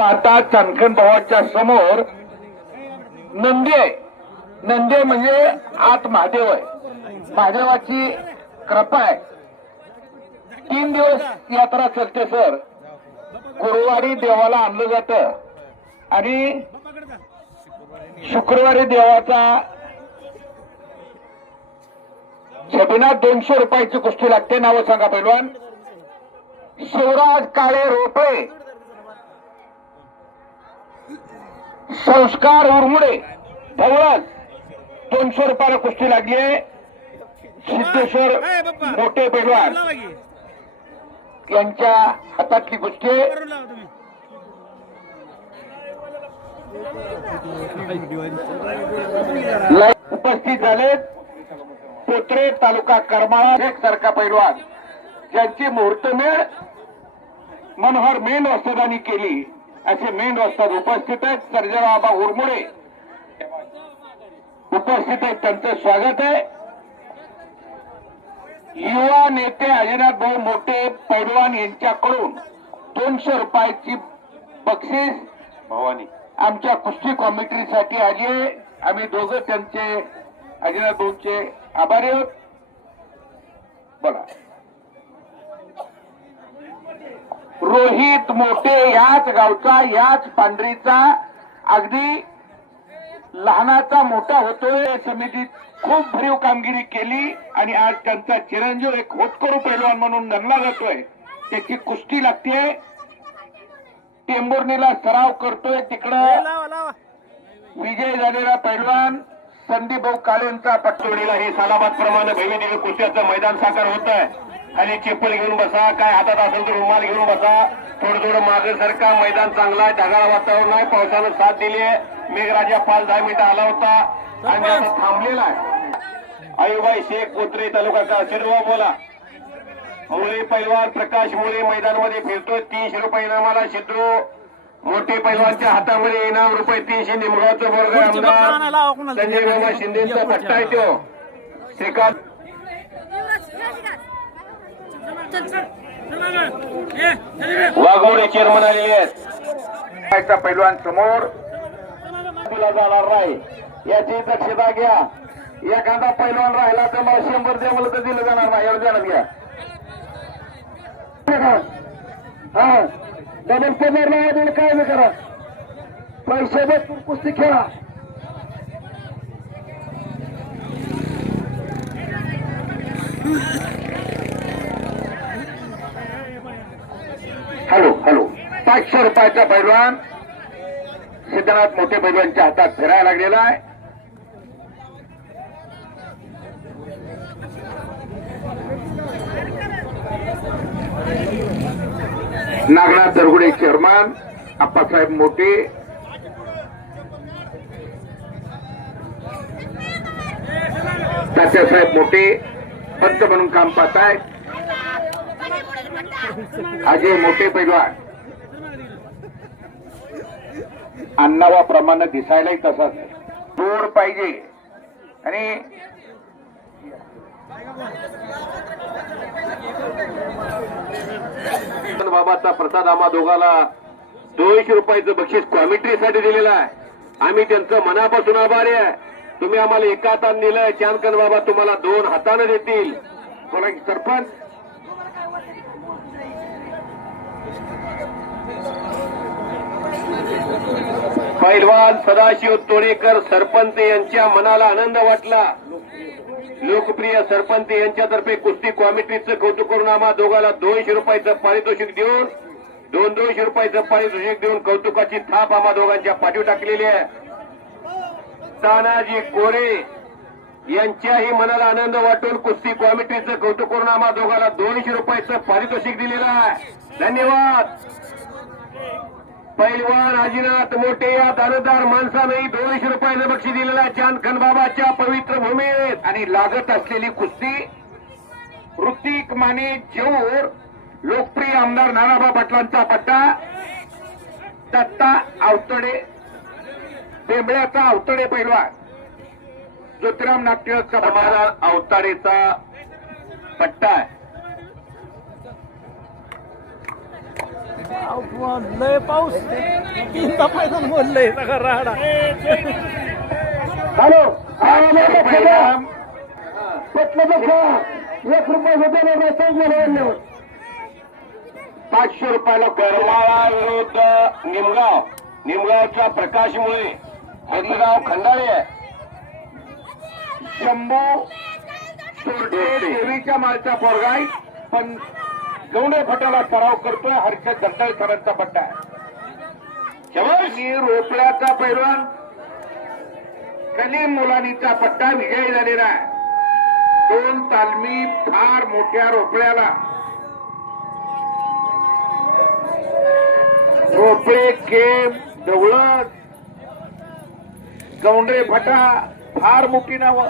पाहता चांदखण भावाच्या समोर नंदी आहे. नंदी म्हणजे आत महादेव आहे. महादेवाची कृपा आहे. 3 दिवस यात्रा चालते सर. गुरुवारी देवाला आणलं जातं आणि शुक्रवारी देवाचा छबिना 200 रुपयाची कुस्ती लागते. नावं सांगा पैलवान. शिवराज काळे रोपे, संस्कार उरमुडे, धवळस 200 रुपयाला कुस्ती लागली. सिद्धेश्वर मोठे पैलवान यांच्या हातातली कुस्ती. उपस्थित झाले पोत्रे तालुका करमाळा एक सारखा पैलवान ज्यांची मुहूर्तमेढ मनोहर मेन वस्तादांनी केली. असे मेन वस्ताद उपस्थित आहेत. सर्जेराव बाबा उरमुडे उपस्थित आहेत. त्यांचं स्वागत आहे. युवा नेते अजिनाथ भाऊ मोठे पैलवान यांच्याकडून 200 रुपयाची बक्षीस भवानी आमच्या कुस्ती कॉमिटीसाठी आली आहे. आम्ही दोघं त्यांचे अजिनाथ भाऊचे आभारी आहोत. बोला. रोहित मोठे याच गावचा, याच पांढरीचा, अगदी लहानाचा मोठा होतोय. समितीत खूप भरीव कामगिरी केली आणि आज त्यांचा चिरंजीव एक होतकरू पैलवान म्हणून गणला जातोय. त्याची कुस्ती लागते. टेंभुर्णीला सराव करतोय. तिकडं विजय झालेला पैलवान संदीप भाऊ काळेंचा पटोडीला हे सालाबाद प्रमाणे भैविदेवी कुस्त्याचं मैदान साकार होत आहे. खाली चप्पल घेऊन बसा, काय हातात असेल तर रुमाल घेऊन बसा. थोडं मागे सरका. मैदान चांगला आहे. ढगाळ वातावरण आहे. पावसानं साथ दिली आहे. मेघराजा 5-10 मिनिटं आला होता आणि आता थांबलेला आहे. आयुबाई शेख पोत्रे तालुका का शिरवा बोला. मुळे पैलवान प्रकाश मुळे मैदानामध्ये फिरतोय. 300 रुपये इनामाला शिद्रू मोठे पैलवानच्या हातामध्ये इनाम रुपये 300. निमगावचं वर्ग आमदार संजय बाबा शिंदेचा पट्टा आहे. तो श्रीकांत वाघोडे चेअरमन आलेले आहेत. पैलवान समोर दिला जाणार नाही याची दक्षता घ्या. एखादा पैलवान राहिला तर मला 100 द्या, मला तर दिलं जाणार नाही. एवढं ध्यानात घ्या. हा डबल पेमेंट नाही काय नाही करा. पैसे भेटून कुस्ती खेळा. हॅलो 500 रुपयाचा पैलवान सिद्धनाथ मोठे पैलवानच्या हातात फिरायला लागलेला आहे. नागनाथ दरगुडे चेअरमन आप्पासाहेब मोठे तात्यासाहेब मोठे पंच म्हणून काम पाहत आहेत. अजय मोठे पैलवान अन्नावाप्रमाणे दिसायलाही तसाच जोर पाहिजे आणि बाबाचा प्रसाद आम्हा दोघाला 200 रुपयाचं बक्षीस कॉमिटीसाठी दिलेलं आहे. आम्ही त्यांचं मनापासून आभारी आहे. तुम्ही आम्हाला एका हाताने दिलंय. चांदकन बाबा तुम्हाला 2 हाताने देतील. बोला की सरपंच. पैलवान सदाशिव तोडेकर सरपंच यांच्या मनाला आनंद वाटला. लोकप्रिय सरपंच यांच्यातर्फे कुस्ती कॉमिटीचं कौतुक करून आम्हा दोघाला 200 रुपयाचं पारितोषिक देऊन 200 रुपयाचं पारितोषिक देऊन कौतुकाची थाप आम्हा दोघांच्या पाठीवर टाकलेली आहे. तानाजी कोरे यांच्याही मनाला आनंद वाटून कुस्ती कॉमिटीचं कौतुक करून आम्हा दोघाला 200 रुपयाचं पारितोषिक दिलेलं आहे. धन्यवाद. पैलवान अजिनाथ मोठे या दानदार माणसानेही 200 रुपयाचं बक्षीस दिलेलं आहे चांदखण बाबाच्या पवित्र भूमीत. आणि लागत असलेली कुस्ती ऋतिक माने जेऊर लोकप्रिय आमदार नानाबा पाटलांचा पट्टा. दत्ता आवतडे बेंबळ्याचा आवतडे पैलवान ज्योतिराम नाट्य समाधान आवताडेचा पट्टा आहे. लय पाऊस तीनदा पैसा बोललंय सगळा राडा. हॅलो ₹500 करमाळा विरुद्ध निमगाव. निमगावच्या प्रकाशमुळे हरिगाव खंडाळे आहे. शंभू सोरटे देवीच्या मालचा पोरगाई पण गवणे फटाला सराव करतोय. हर्षद दंडाळ सरांचा पट्टा आहे. रोपड्याचा पैलवान कलीम मुलानीचा पट्टा विजयी झालेला आहे. 2 तालमी फार मोठ्या रोपड्याला रोपडे केम दौलत गौंडरे फटा फार मोठी नावं.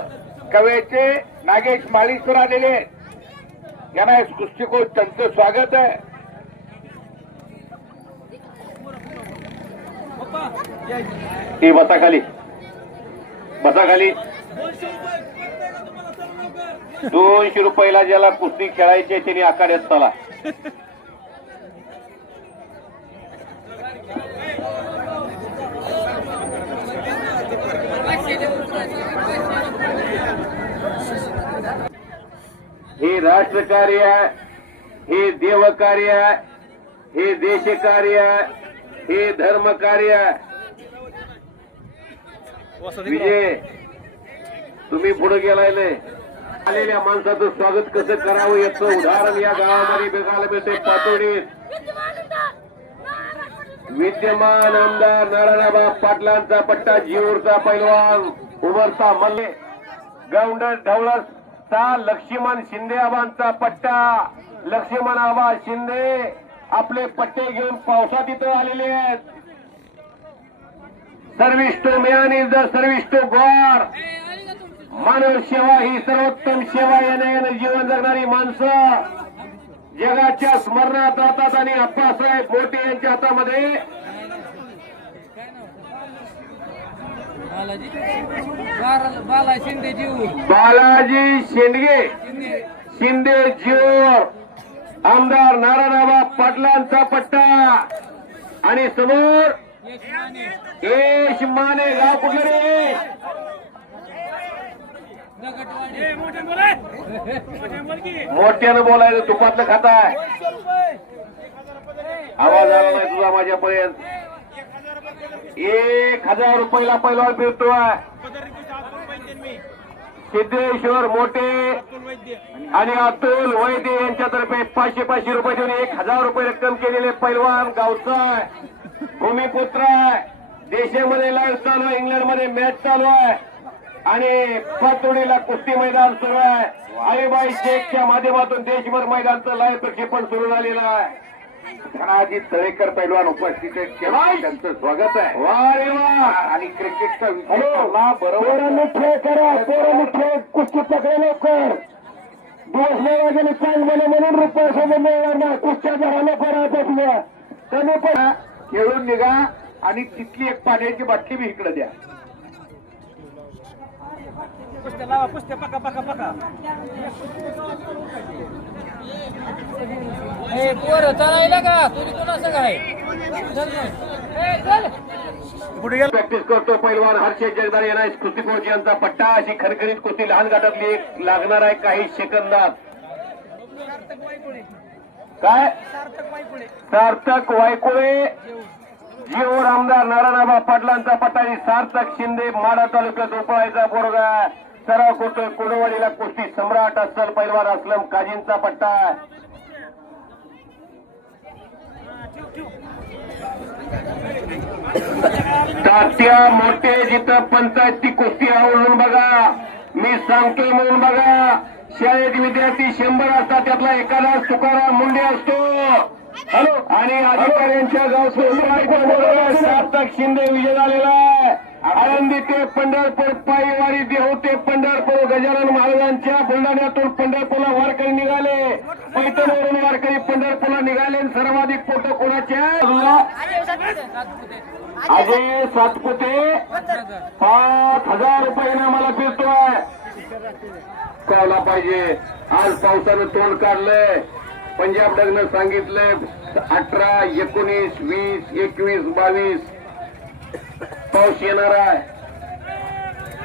कवेचे नागेश माळीसर आलेले यांना कुस्ती कोच त्यांचं स्वागत आहे. बसा खाली बसा खाली. ₹200 ज्याला कुस्ती खेळायची त्यांनी आखाड्यात चला. हे राष्ट्रकार्य आहे, हे देवकार्य आहे, हे देशकार्य आहे, हे धर्मकार्य आहे. विजय तुम्ही पुढे गेलाय नाही. आलेल्या माणसाचं स्वागत कसं करावं याचं उदाहरण या गावामध्ये बघायला मिळते. पातोडीत विद्यमान आमदार नारायणबा पाटलांचा पट्टा जीवरचा पैलवान उमरता मल्ले. गौंडर ढवळसचा लक्ष्मण शिंदे आबांचा पट्टा. लक्ष्मण आबा शिंदे आपले पट्टे घेऊन पावसात इथं आलेले आहेत. Service to man is the service to God. मानव सेवा ही सर्वोत्तम सेवा याने जीवन जगणारी माणसं जगाच्या स्मरणात राहतात. आणि अप्पासाहेब मोठे यांच्या हातामध्ये बालाजी शेंडगे शिंदे जीवर आमदार नारायणबा पाटलांचा पट्टा. आणि समोर यश माने. गाव कुठलं रे? मोठ्यानं बोलायचं तुपातलं खाताय. आवाज आला नाही तुझा माझ्यापर्यंत. ₹1000 पैलवान फिरतोय. सिद्धेश्वर मोठे आणि अतुल वैद्य यांच्यातर्फे ₹500 देऊन ₹1000 रक्कम केलेले पैलवान गावचा आहे. भूमिपुत्र आहे. देशामध्ये लाईव्ह चालू आहे. इंग्लंडमध्ये मॅच चालू आहे. आणि पातोडीला कुस्ती मैदान सुरू आहे. अलीबाई शेखच्या माध्यमातून देशभर मैदानचं लाईव्ह प्रक्षेपण सुरू झालेलं आहे. धनाजी तळेकर पैलवान उपस्थित आहेत. त्यांचं स्वागत आहे. वा रे वा. आणि क्रिकेटचा बरोबर खेळ करा. खेळ कुस्ती पकडे लवकर. दिवस वाजेने चांगले म्हणून ₹100 मिळणार नाही. कुस्त्या जरा लवकर आपल्या त्याने पण खेळून निघा. आणि तिथली एक पाण्याची बाटली बी इकडे द्या. पुस्तक लावा. पुस्तक पका पका पका. पोरं चालायला का तुझी कोणाचं काय प्रॅक्टिस करतो पैलवान हर्षद जगदाळे यांना कुस्ती कोच यांचा पट्टा. अशी खणखणीत कुस्ती लहान गटातली एक लागणार आहे काही सेकंदात. काय सार्थक वायकुळे जीवर आमदार नारायणबा पाटलांचा पट्टा. आणि सार्थक शिंदे माडा तालुक्यात उपळायचा पोरगा सराव करतोय. कुडवाडीला कुस्ती सम्राट अस्सल पैलवान असलम काजींचा पट्टा. तात्या मोठे जिथं पंचायत ती कुस्ती आवडून बघा. मी सांगतोय म्हणून बघा. शाळेत विद्यार्थी 100 असतात. त्यातला एखादा तुकाराम मुंडे असतो. हॅलो. आणि अधिकाऱ्यांच्या गावचं सार्थक शिंदे विजय झालेला आहे. आळंदी ते पंढरपूर पायीवारी देहू ते पंढरपूर गजानन महाराजांच्या बुलढाण्यातून पंढरपूरला वारकरी निघाले. पैठणवरून वारकरी पंढरपूरला निघाले. सर्वाधिक फोटो कोणाचे? अजय सातपुते ₹5000 मला फिरतोय. कळला पाहिजे. आज पावसानं तोंड काढलंय. पंजाब डगनं सांगितलंय 18, 19, 20, 21, 22 पाऊस येणार आहे.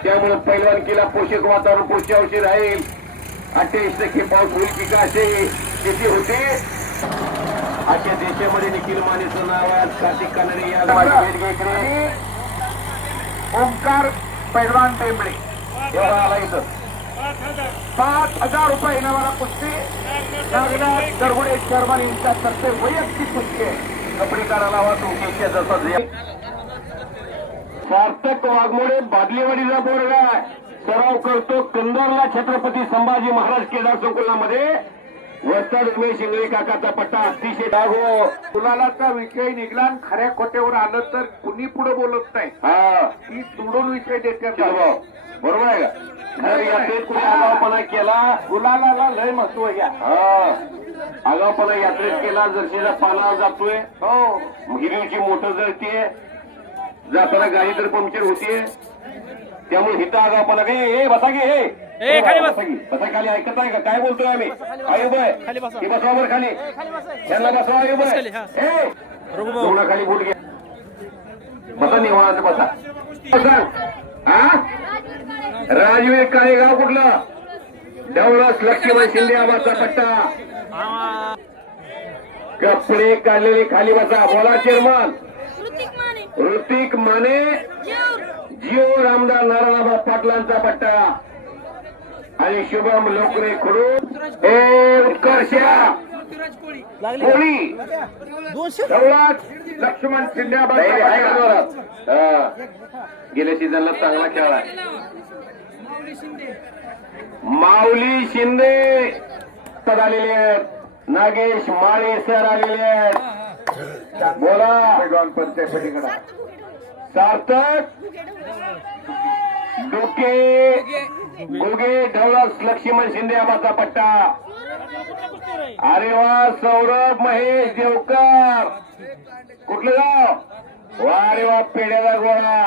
त्यामुळे पैलवानकीला पोषक वातावरण पुढच्या वर्षी राहील. 28% पाऊस होईल की का असे शेती होते. अशा देशामध्ये निखिल मानेचं नाव आहे. कार्तिक कानडे या वेगवेगळे ओंकार पैलवान टेंबळे एवढा आला इथं 5,000 रुपये इनामाला कुस्ती नागनाथ गरगुडे शर्मा यांच्या तर्फे वैयक्तिक कुस्ती आहे. कपडे काढायला हवा तुमच्या जसा सार्थक वाघमोडे बादलीवाडीचा पोरगा आहे. सराव करतो कंदोरला छत्रपती संभाजी महाराज क्रीडा संकुलामध्ये. वस्ताद उमेश इंगळे काकाचा पट्टा अतिशय डागो. गुलालाचा विषय निघला आणि खऱ्या खोट्यावर आलं तर कुणी पुढे बोलत नाही. हा ती सोडून विषय देते भाऊ बरोबर आहे का. खरं यात्रेत कोणी आगावपणा केला. गुलालाला लय महत्व घ्या. हा आगावपणा यात्रेत केला. जर्शीचा पाला जातोय. हो हिरीवची मोटर जळतीये. जाताना गाडी तर पंक्चर होतीये. त्यामुळे हिथं आगावपणा हे बसा की हे खाली बस. बसा की बसा खाली. ऐकत आहे का काय बोलतोय आम्ही. आयुब खाली बसा. हे बसवा बरं खाली. त्यांना बसवा आयुब खाली, हा. दोन खाली बोल घ्या. बसा निवांत बसा. बसा. हा राजवीर काळे गाव कुठलं. देवळास लक्ष्मण शिंदे आबाचा पट्टा. कपडे काढलेले खाली बसा. बोला चेअरमन. ऋतिक माने जिओ रामदार नारायणबा पाटलांचा पट्टा आणि शुभम लोकरे खडू हे उत्कर्षा कोळी देवळास लक्ष्मण शिंदे आबाचा. गेल्या सीझनला चांगला खेळला. माऊली शिंदे सर आलेले आहेत. नागेश माळे सर आलेले आहेत. बोला पंचायतीकडे सार्थक डोके गोगे ढवळास लक्ष्मण शिंदे आबाचा पट्टा. अरे वा सौरभ महेश देवकर कुठलं गाव. वा रे वा पेड्याचा गोळा.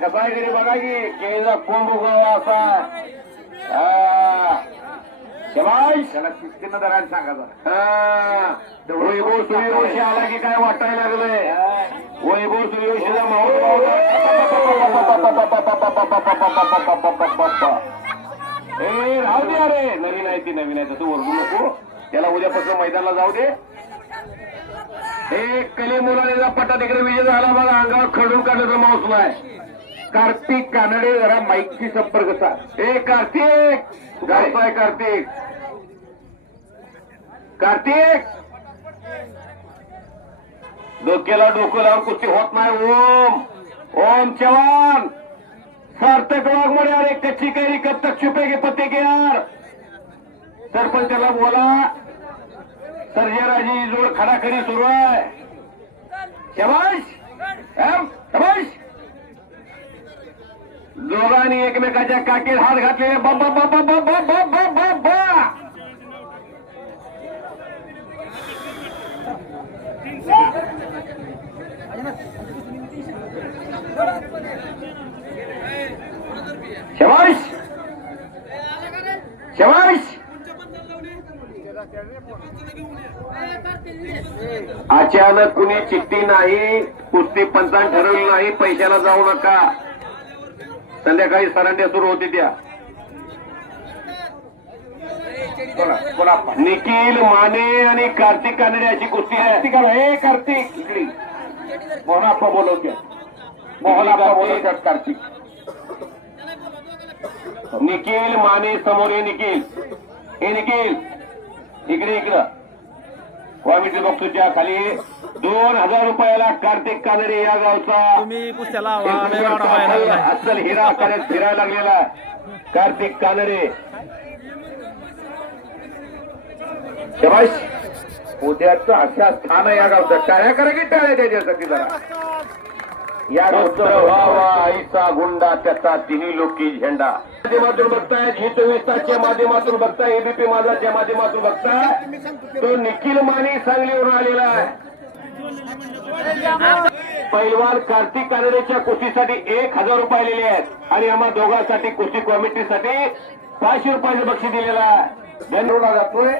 कसा आहे तरी बघा की केळीचा कोंब उगवला असा. शबाश त्याला शिस्तीनं धरायला सांगा जरा. वैभव सूर्यवंशी आला की काय वाटायला लागलंय. वैभव सूर्यवंशीचा माहोल राहू दे. अरे नवीन आहे ती नवीन आहे तसं ओरडू नको. त्याला उद्यापासून मैदानाला जाऊ दे. हे कली मुलानेचा पट्टा तिकडे विजय झाला बघा. अंगावर खडून काढल्याचा माऊसला आहे. कार्तिक कानडे जरा माईकची संपर्क साध. हे कार्तिक गायचा आहे. कार्तिक कार्तिक डोक्याला डोकं लावून कुस्ती होत नाही. ओम ओम चव्हाण सार्थक वाघमोडे. अरे कच्ची कैरी कब तक छुपेगी पत्ते के यार. सरपंचाला बोला. सर्जेराजी जोड खडाखडी सुरू आहे. शबाश शबाश. दोघांनी एकमेकाच्या काठीत हात घातलेले. बाबा बाबा बाबा बाबा बाबा. शबाश शबाश. अचानक कुणी चिठ्ठी नाही. कुस्ती पंचांनी ठरवली नाही. पैशाला जाऊ नका. संध्याकाळी सरांड्या सुरू होती त्या. निखिल माने आणि कार्तिक कानडे अशी कुस्ती आहे. हे कार्तिक इकडे मोहनाप्पा बोलवते. मोहनाप्पा बोलवतात कार्तिक. निखिल माने समोर आहे. निखिल हे निखिल इकडे इकडं कॉमिटी बॉक्सच्या खाली 2,000 रुपयाला कार्तिक कानडे या गावचा तुम्ही पुस्तकाला लावा. अस्सल हिरा आकारात फिरायला लागलेला कार्तिक कानडे. शबाश. उद्याचं अशा स्थान या गावचं. टाळ्या करा की टाळ्या त्याच्यासाठी जरा. या व्हावा आईचा गुंडा त्याचा तिन्ही लोकी झेंडा. माध्यमातून बघताय झी 24 तासच्या माध्यमातून बघताय. एबीपी माझाच्या माध्यमातून बघताय. तो निखिल माने सांगलीवरून आलेला आहे. पैलवान कार्तिक कानडेच्या कुस्तीसाठी 1,000 रुपये आलेले आहेत आणि आम्हा दोघांसाठी कुस्ती कमिटीसाठी 500 रुपयाचं बक्षीस दिलेलं आहे. धन्यवाद जातोय.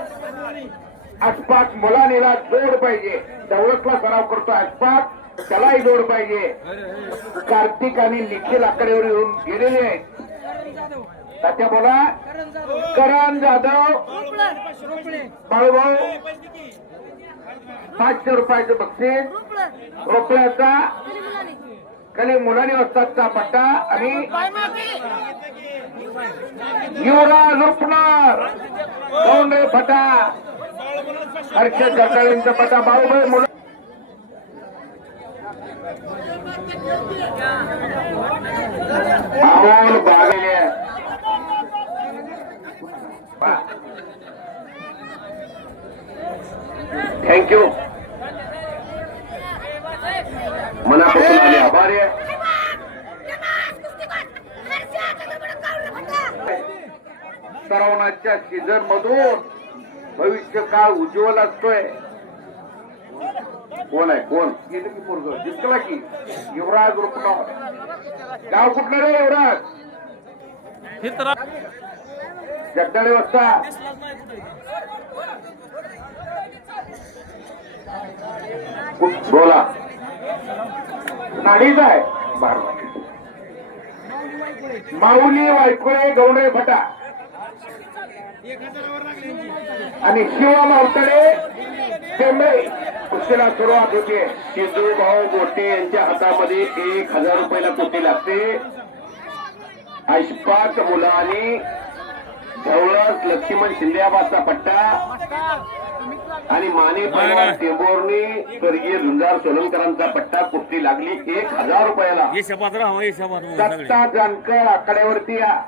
अशफाक मुलानीला जोड पाहिजे. दौलतला सराव करतो अशफाक, त्यालाही जोड पाहिजे. कार्तिक आणि निखिल आकडेवर येऊन गेलेले आहेत. तात्या बोला. करण जाधव बाळूभाऊ 500 रुपयाचं बक्षीस. रोकड्याचा खाली मुलांनी वस्तादचा पट्टा आणि युवराज रुपणार गौंडे फटा हर्षद जगदाळेंचा पट्टा. बाळूभाई मुलं अमोल बागेले थँक्यू. मनापासून आले आभारी आहे. सरावण्याच्या सीझन मधून भविष्य काळ उज्ज्वल असतोय. कोण आहे कोण गेलं की पोरग जिंकला की युवराज रुपणार. गाव कुठलं रे युवराज? जगदाळे वस्ता. बोला. नाडीच आहे माऊली वायकुळे गौंडे फटा आणि शिवा मावतडे टेंबे कुस्तीला सुरुवात होते. शिजू भाऊ गोटे यांच्या हातामध्ये 1000 रुपयाला कुस्ती लागते. अशफाक मुलानी ढवळस लक्ष्मण शिंदेबादचा पट्टा आणि माने पैलवान टेंबोर्णी स्वर्गीय झुंजार सोलंकरांचा पट्टा. कुस्ती लागली 1000 रुपयाला. दत्ता जानकर आकड्यावरती या.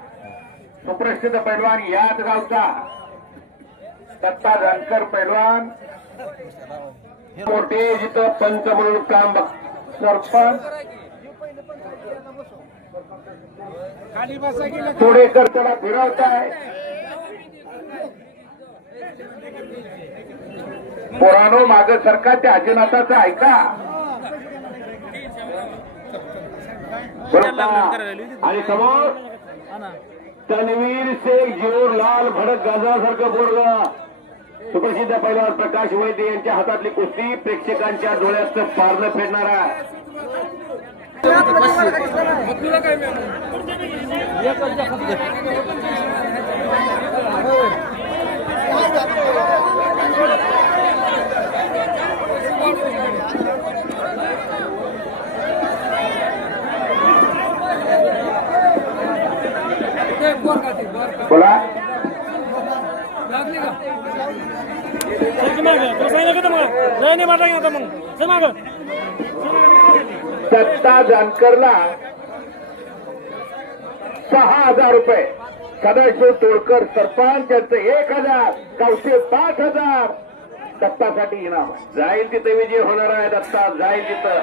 सुप्रसिद्ध पैलवान याच गावचा दत्ता जानकर पैलवान. मोठे जिथं पंच म्हणून काम सरपंच तोडेकर त्याला फिरवताय. पोरानो माग सरकार त्या अजिनाथाचं ऐका. आणि समोर तन्वीर शेख जीवर लाल भडक गाजासारखं पोरग सुप्रसिद्ध पैलवान प्रकाश वैद्य यांच्या हातातली कुस्ती प्रेक्षकांच्या डोळ्यात पारणं फेडणारा. बोला. दत्ता जानकरला 6000 रुपये. सदाशिव तोडकर सरपंच यांचं 1000. गावचे 5000. दत्तासाठी इनाम जाईल तिथे विजय होणार आहे. दत्ता जाईल तिथं.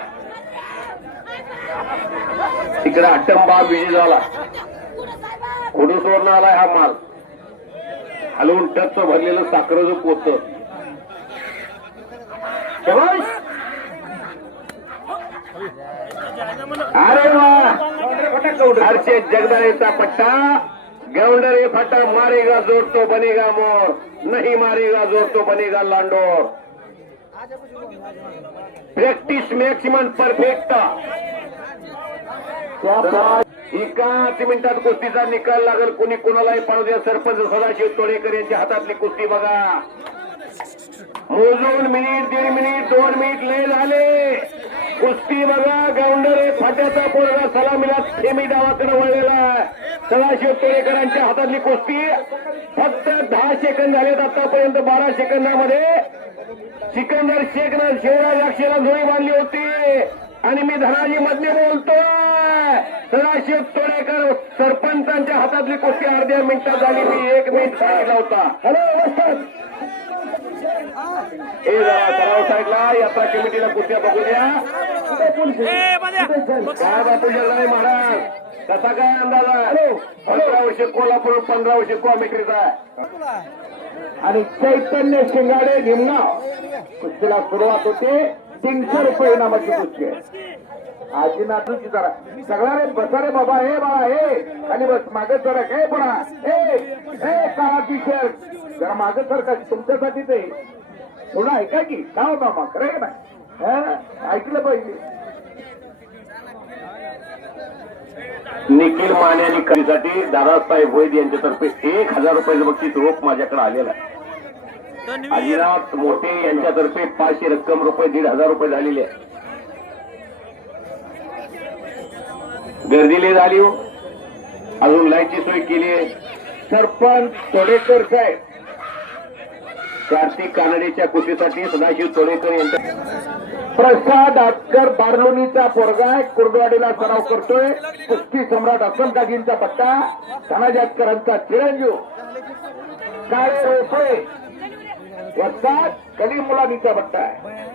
तिकडे अट्टंबा विजय झाला. खोडूसवरून आलाय हा माल. हलवून टच भरलेलं साखरेचं पोत. अरे वा. हर्षद जगदाळेचा पट्टा. गौंडरे फटा मारेगा जोर तो बनेगा मोर, नहीं मारेगा जोर तो बनेगा लांडोर. Practice maximum perfect. एकाच मिनिटात कुस्तीचा निकाल लागेल. कोणी कोणालाही पाळू द्या. सरपंच सदाशिव तोडेकर यांच्या हातातली कुस्ती बघा. मोजून मिनिट, 1.5 मिनिट, 2 मिनिट लय झाले. कुस्ती बघा. गौंडरे फाट्याचा पोरगा सलामीला थेमी डावाकडे वळलेला. सदाशिव तोडेकरांच्या हातातली कुस्ती. फक्त 10 सेकंद झालेत आतापर्यंत. 12 सेकंदामध्ये सिकंदर शेखनं शिवराज अक्षयला जोडी बांधली होती. आणि मी धनाजी मधने बोलतोय. सदाशिव तोडेकर सरपंचांच्या हातातली कुस्ती अर्ध्या मिनिटात झाली. मी 1 मिनिट सांगितला होता. हॅलो हे जरा सराव साईडला. यात्रा कमिटीला कुस्त्या बघू द्या. काय बापू जगदाळे महाराज कसा काय अंदाज आहे? 15 वर्ष कोल्हापूर, 15 वर्ष कॉमेट्रीचा. आणि चैतन्य शिंगाडे निमगाव कुस्तीला सुरुवात होते. 300 रुपये इनामाची कुस्ती आहे. आजी नातूची जरा सगळा रे बसा रे बाबा. हे बाळा हे आणि बस मागे सरक. हे पुन्हा हे काळा टी शर्ट जरा मागे सरका. तुमच्यासाठी ते थोडं ऐका की का हो मामा खरं ना ऐकलं पाहिजे. निखिल माने आणि करीसाठी दादासाहेब वैद यांच्यातर्फे 1000 रुपयाचं बक्षीस रोख माझ्याकडे आलेलं आहे. आदिनाथ मोठे यांच्यातर्फे 500 रक्कम रुपये 1500 रुपये झालेले आहे. गर्दीले झाली हो, अजून लाईटची सोय केली आहे. सरपंच तोडेकर साहेब कार्तिक कानडेच्या कुस्तीसाठी सदाशिव तोडेकर यांच्या प्रसाद आटकर बारलोनीचा पोरगा कुर्डवाडीला सराव करतोय. कुस्ती सम्राट असम कागींचा पट्टा धनाजी आटकरांचा चिरंजीव काळे रोपळे वस्ताद कलीम मुलानीचा पट्टा आहे.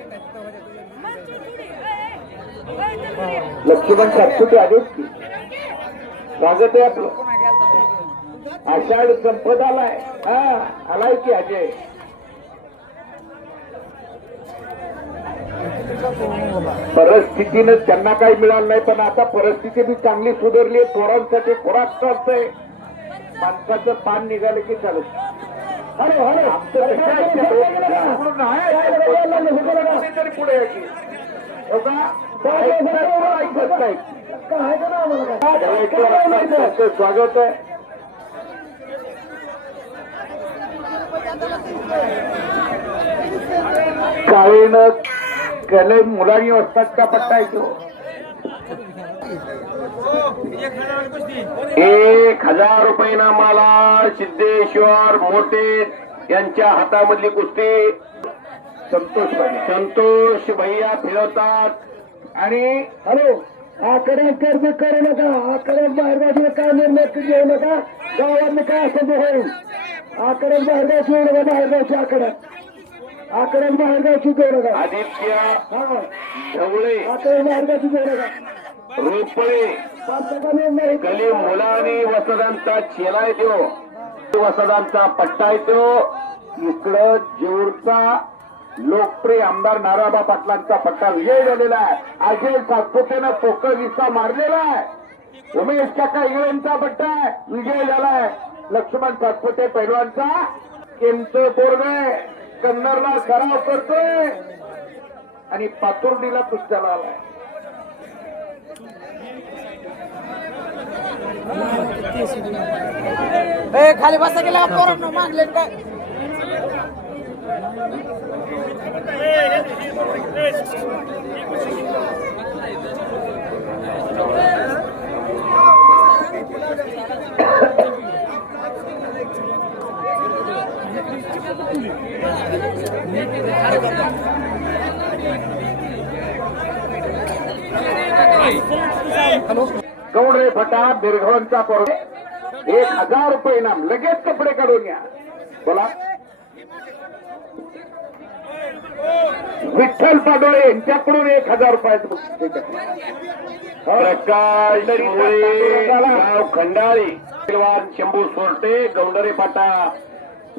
लक्ष्मण सातपुते आलेच की स्वागत आहे आपलं. आषाढ संपत आलाय आलाय की अजय परिस्थितीनं त्यांना काही मिळालं नाही पण आता परिस्थिती बी चांगली सुधारली. पोरांसाठी खोराक चालतंय. माणसाचं पान निघालं की चालत पुढे स्वागत आहे. काळीनं कले मुलांनी वस्तादचा पट्टा येतो. 1000 रुपये नामाला सिद्धेश्वर मोठे यांच्या हातामधली कुस्ती संतोष भैया फिरवतात. आणि हॅलो आकडे कर्ज करू नका. आकडे बाहेरगावची काय निर्णय घेऊ नका. गावांनी काय असं होईल. आकडे बाहेरगावची येऊ नका. बाहेरगावची आकडे बाहेरगावची घेऊ नका. आदित्य ढवळे आकडे बाहेरगावची घेऊ नका. रोपळे कली मुलांनी वसदांचा चेला येतो. वसदांचा पट्टा येतो. इकडं जेऊरचा लोकप्रिय आमदार नाराबा पाटलांचा पट्टा विजय झालेला आहे. अजय सातपुतेनं पोकर विसा मारलेला आहे. उमेश काका इंगळेंचा पट्टा विजय झालाय. लक्ष्मण सातपुते पैलवानचा केमचं पोरग कन्नरला सराव करतोय आणि पातुर्डीला कुस्त्याला आलाय. खाली बसा गेला पोरांनो मागले काय गौडरे फटा बिरघवांचा पोरग 1000 रुपये इनाम. लगेच कपडे काढून या. बोला विठ्ठल पाडोळे यांच्याकडून 1000 रुपयाचं बक्षीस. प्रकाश गाव खंडाळी पैलवान शंभू सोरटे गौंडरे फाटा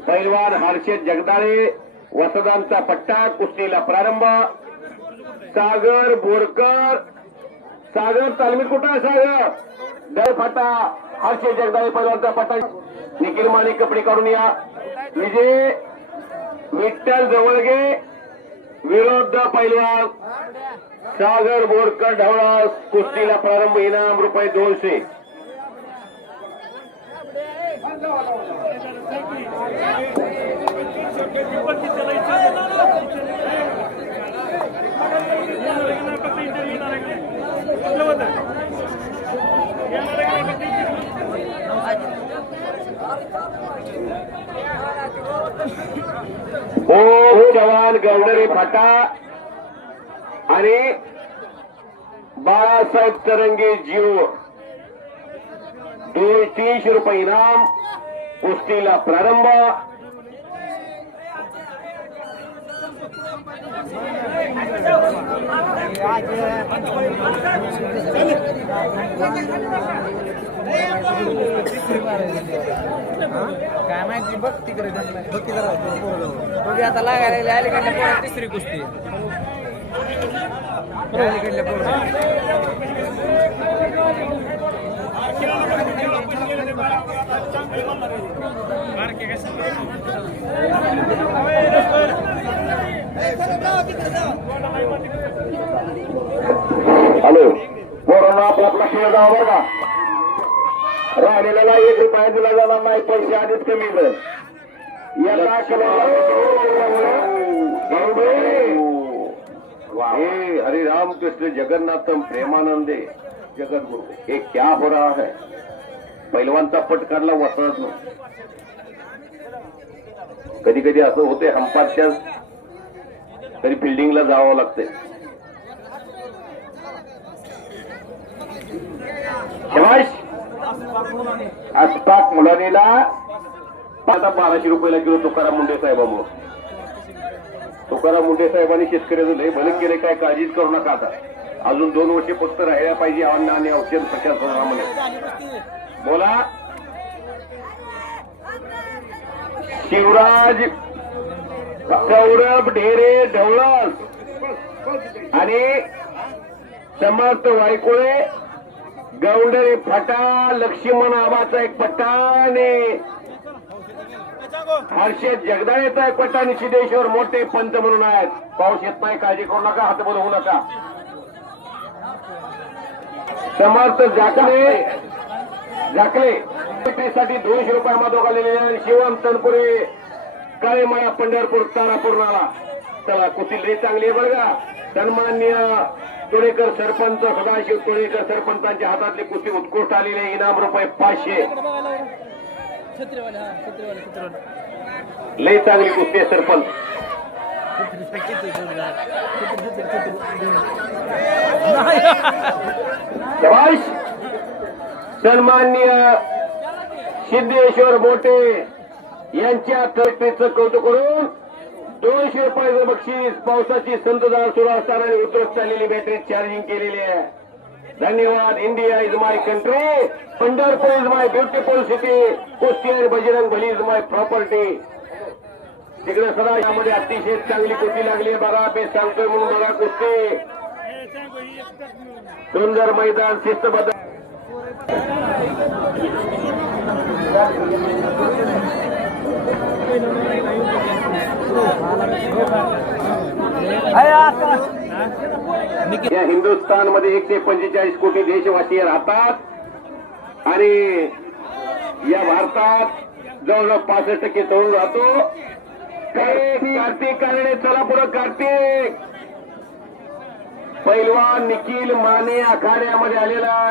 पैलवान हर्षद जगदाळे वसदांचा पट्टा कुस्तीला प्रारंभ. सागर बोरकर सागर तालमीत कुठं आहे सागर दळ फाटा हर्षद जगदाळे पैलवानचा पट्टा. निखिल माने कपडे काढून या. विजय विठ्ठल जवळगे विरोध पैलवान सागर बोरकर ढवळा कुस्तीला प्रारंभ. इनाम रुपये 200. ओम जवान गौडरे फाटा आणि बाळासाहेब तरंगे जीव 300 रुपये इनाम. कुस्तीला प्रारंभ. काय माहिती बघ तिकडे आता लागायला अलीकडल्या पोरा तिसरी कुस्ती अलीकडल्या पोरा हॅलो पोरांनो आपला आपला खेळ जावा बरं का राहिलेल्याला 1 रुपया दिला जाणार नाही पैसे आधीच कमी जर याला हे हरे राम कृष्ण जगन्नाथम प्रेमानंदे जगद्गुरु हे क्या हो रहा है पैलवानचा पट काढला वसळत नाही कधी कधी असं होते हंपाच्या तरी फिल्डिंगला जावं लागते अस्पाक मुलानीला आता 1200 रुपयाला किलो तुकाराम मुंडे साहेबांमुळे तुकाराम मुंडे साहेबांनी शेतकऱ्याचं लय भलं केले काय काळजीच करू नका आता अजून 2 वर्षे फक्त राहायला पाहिजे अन्न आणि औषध प्रशासनामध्ये बोला शिवराज सौरभ ढेरे ढवळस आणि समर्थ वायकोळे गौंडरे फटा लक्ष्मण आबाचा एक पट्टा आणि हर्षद जगदाळेचा एक पट्टा आणि सिद्धेश्वर मोठे पंत म्हणून आहेत पाऊस येत नाही काळजी करू नका हातबल होऊ नका समर्थ झाकले साठी 200 रुपया दोघालेले आणि शिवम तनपुरे काळेमाळा पंढरपूर तारापूर नाला चला कुस्ती लई चांगली आहे बरं का सन्माननीय तोडेकर सरपंच सदाशिव तोडेकर सरपंचांच्या हातातली कुस्ती उत्कृष्ट आलेली इनाम रुपये 500 लई चांगली कुस्ती आहे सरपंच शबाश सन्माननीय सिद्धेश्वर मोठे यांच्या तर्फेचं कौतुक करून 200 रुपयाचं बक्षीस पावसाची संततधार सुरू असताना उतरत चाललेली बॅटरी चार्जिंग केलेली आहे धन्यवाद India is my country Pandharpur is my beautiful city कुस्ती आणि Bajrang Bali is my property तिकडे सदा यामध्ये अतिशय चांगली कुस्ती लागली आहे बघा मी सांगतोय म्हणून बघा कुस्ती सुंदर मैदान शिस्तबद्ध या हिंदुस्थानमध्ये 145 कोटी देशवासीय राहतात आणि या भारतात जवळजवळ 65% तरुण राहतो कार्तिक कानडे चला पुढं कार्तिक पैलवान निखिल माने आखाड्यामध्ये आलेला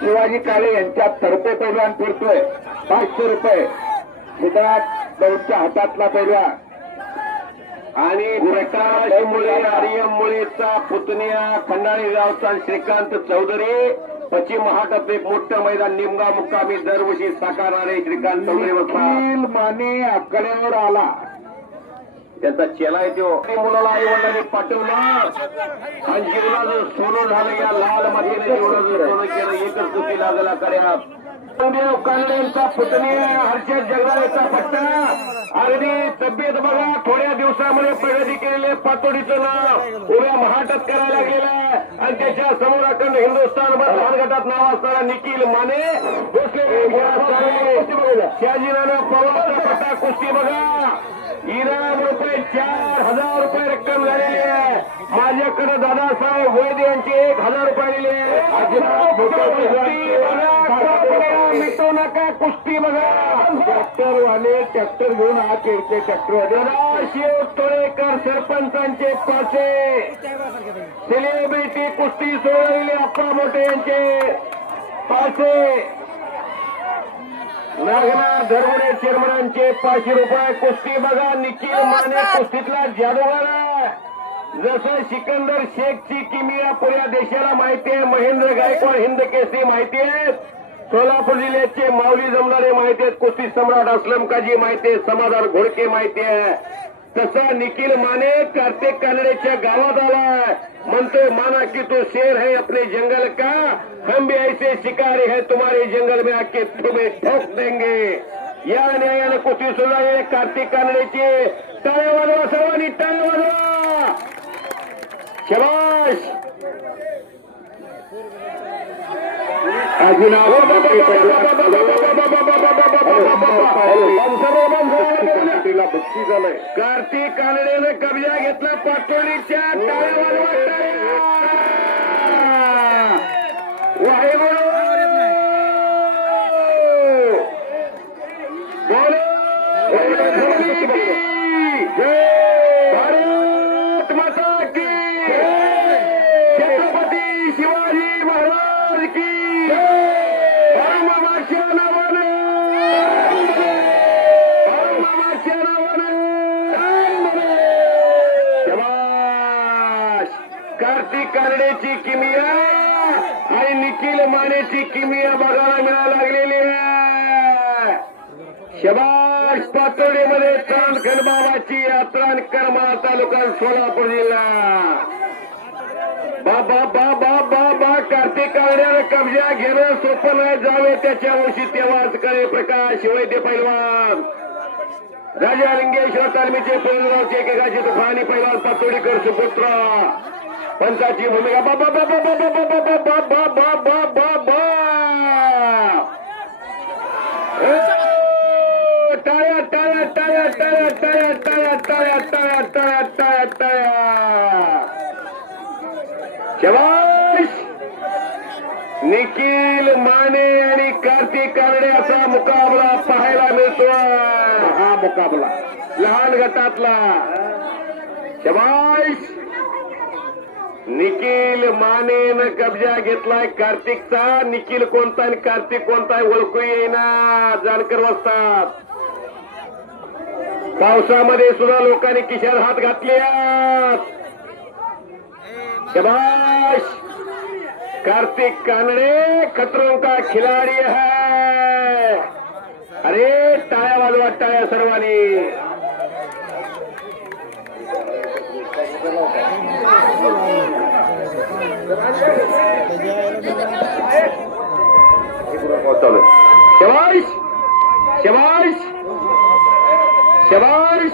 शिवाजी काळे यांच्या तर्फे पैलवान फिरतोय 500 रुपये सिद्धराज दौडच्या हातातला पैलवान आणि प्रकाश मुळे आर्यम मुळेचा पुतण्या खंडाळी गावचा श्रीकांत चौधरी पश्चिम महाराष्ट्रात एक मोठं मैदान निमगा मुक्कामी दरवर्षी साकारणारे श्रीकांत चौधरी माने आकड्यावर आला त्याचा चेला आहे तो मुलाला आई वडिलांनी पाठवला आणि जीवनाचं सोनं झालं या लाल मातीने जीवनाचं सोनं केलं एकच कुस्ती लागला कड्यात देव कांडेंचा पुतण्या हर्षद जगदाळेचा पट्टा अगदी तब्येत बघा थोड्या दिवसामध्ये प्रगती केलेले पातोडीचं नाव उभ्या महाटात करायला लागलेलं आहे आणि त्याच्या समोर अखंड हिंदुस्थान लहान गटात नाव असताना निखिल माने शहाजीरानं पवारचा पट्टा कुस्ती बघा इनाम रुपये 4000 रुपये रक्कम झालेली आहे माझ्याकडे दादासाहेब वैद्य यांचे 1000 रुपये दिले मिटू नका कुस्ती बघा ट्रॅक्टरवाले ट्रॅक्टर घेऊन हा खेळते ट्रॅक्टरवाले शिव तोडेकर सरपंचांचे 500 सेलिब्रिटी कुस्ती सोडलेले अप्पा मोठे यांचे 500 नागनाथ धरवडे चेअरमनांचे 500 रुपये कुस्ती बघा निखिल माने कुस्तीतला जादूगार जसं सिकंदर शेखची किमिया पुऱ्या देशाला माहिती आहे महेंद्र गायकवाड हिंद केसरी माहिती आहे सोलापूर जिल्ह्याचे माऊली जमणारे माहिती आहेत कुस्ती सम्राट असलम काजी माहिती आहे समाधान घोडके माहिती आहे तसा निखिल माने कार्तिक कानडेच्या गावात आलाय म्हणतोय माना की तो शेर है अपने जंगल का हम भी ऐसे शिकारी है तुम्हारे जंगल में आके तुम्हें ठोक देंगे या न्यायाने कुस्ती सुरू कार्तिक कानडेची टाळ्या वाजवा सर्वांनी टाळ्या वाजवा शाबाश अजून बक्षीस झालंय. कार्तिक कानडेनं कब्जा घेतला पातोडीच्या वाहेगुरु भारत माता की छत्रपती शिवाजी महाराज की धर्ममाच्या नावानं धर्ममाच्या नावानं शबाश. कार्तिक कानडेची किमिया आणि निखिल मानेची किमिया बघायला मिळायला लागलेली आहे. शबाश. पातोडीमध्ये चांदखंड बाबाची यात्रा आणि करमाळा तालुका सोलापूर जिल्हा. बाबा बाबा बाबा कार्तिक कावड्यानं कब्जा घेणं सोपं नाही. जावे त्याच्या वर्षी तेव्हाच कळे. प्रकाश वैद्य पैलवान राजा लिंगेश्वर तालमीचे पैलवानचे एकेकाचे तुफानी पैलवान पातोडीकर सुपुत्र पंचाची भूमिका. बाबा बाबा बाबा बाबा बाबा बाबा बाबा बाबा टाळ्या टाळ्या टाळ्या टाळ्या टाळ्या टाळ्या टाळ्या टाळ्या टाळ्या टाळ्या टाळ्या. शबाश. निखिल माने आणि कार्तिक कानडे असा मुकाबला पाहायला मिळतो. हा मुकाबला लहान गटातला. शबाश. निखिल मानेनं कब्जा घेतलाय कार्तिकचा. निखिल कोणता आणि कार्तिक कोणता ओळखू येईना. जानकर वाजतात. पावसामध्ये सुद्धा लोकांनी खिशात हात घातले. शबाश. कार्तिक कानडे खतरों का खिलाडी है. अरे टाळ्या वाजवा टाळ्या सर्वांनी. शबाश शबाश शबाश.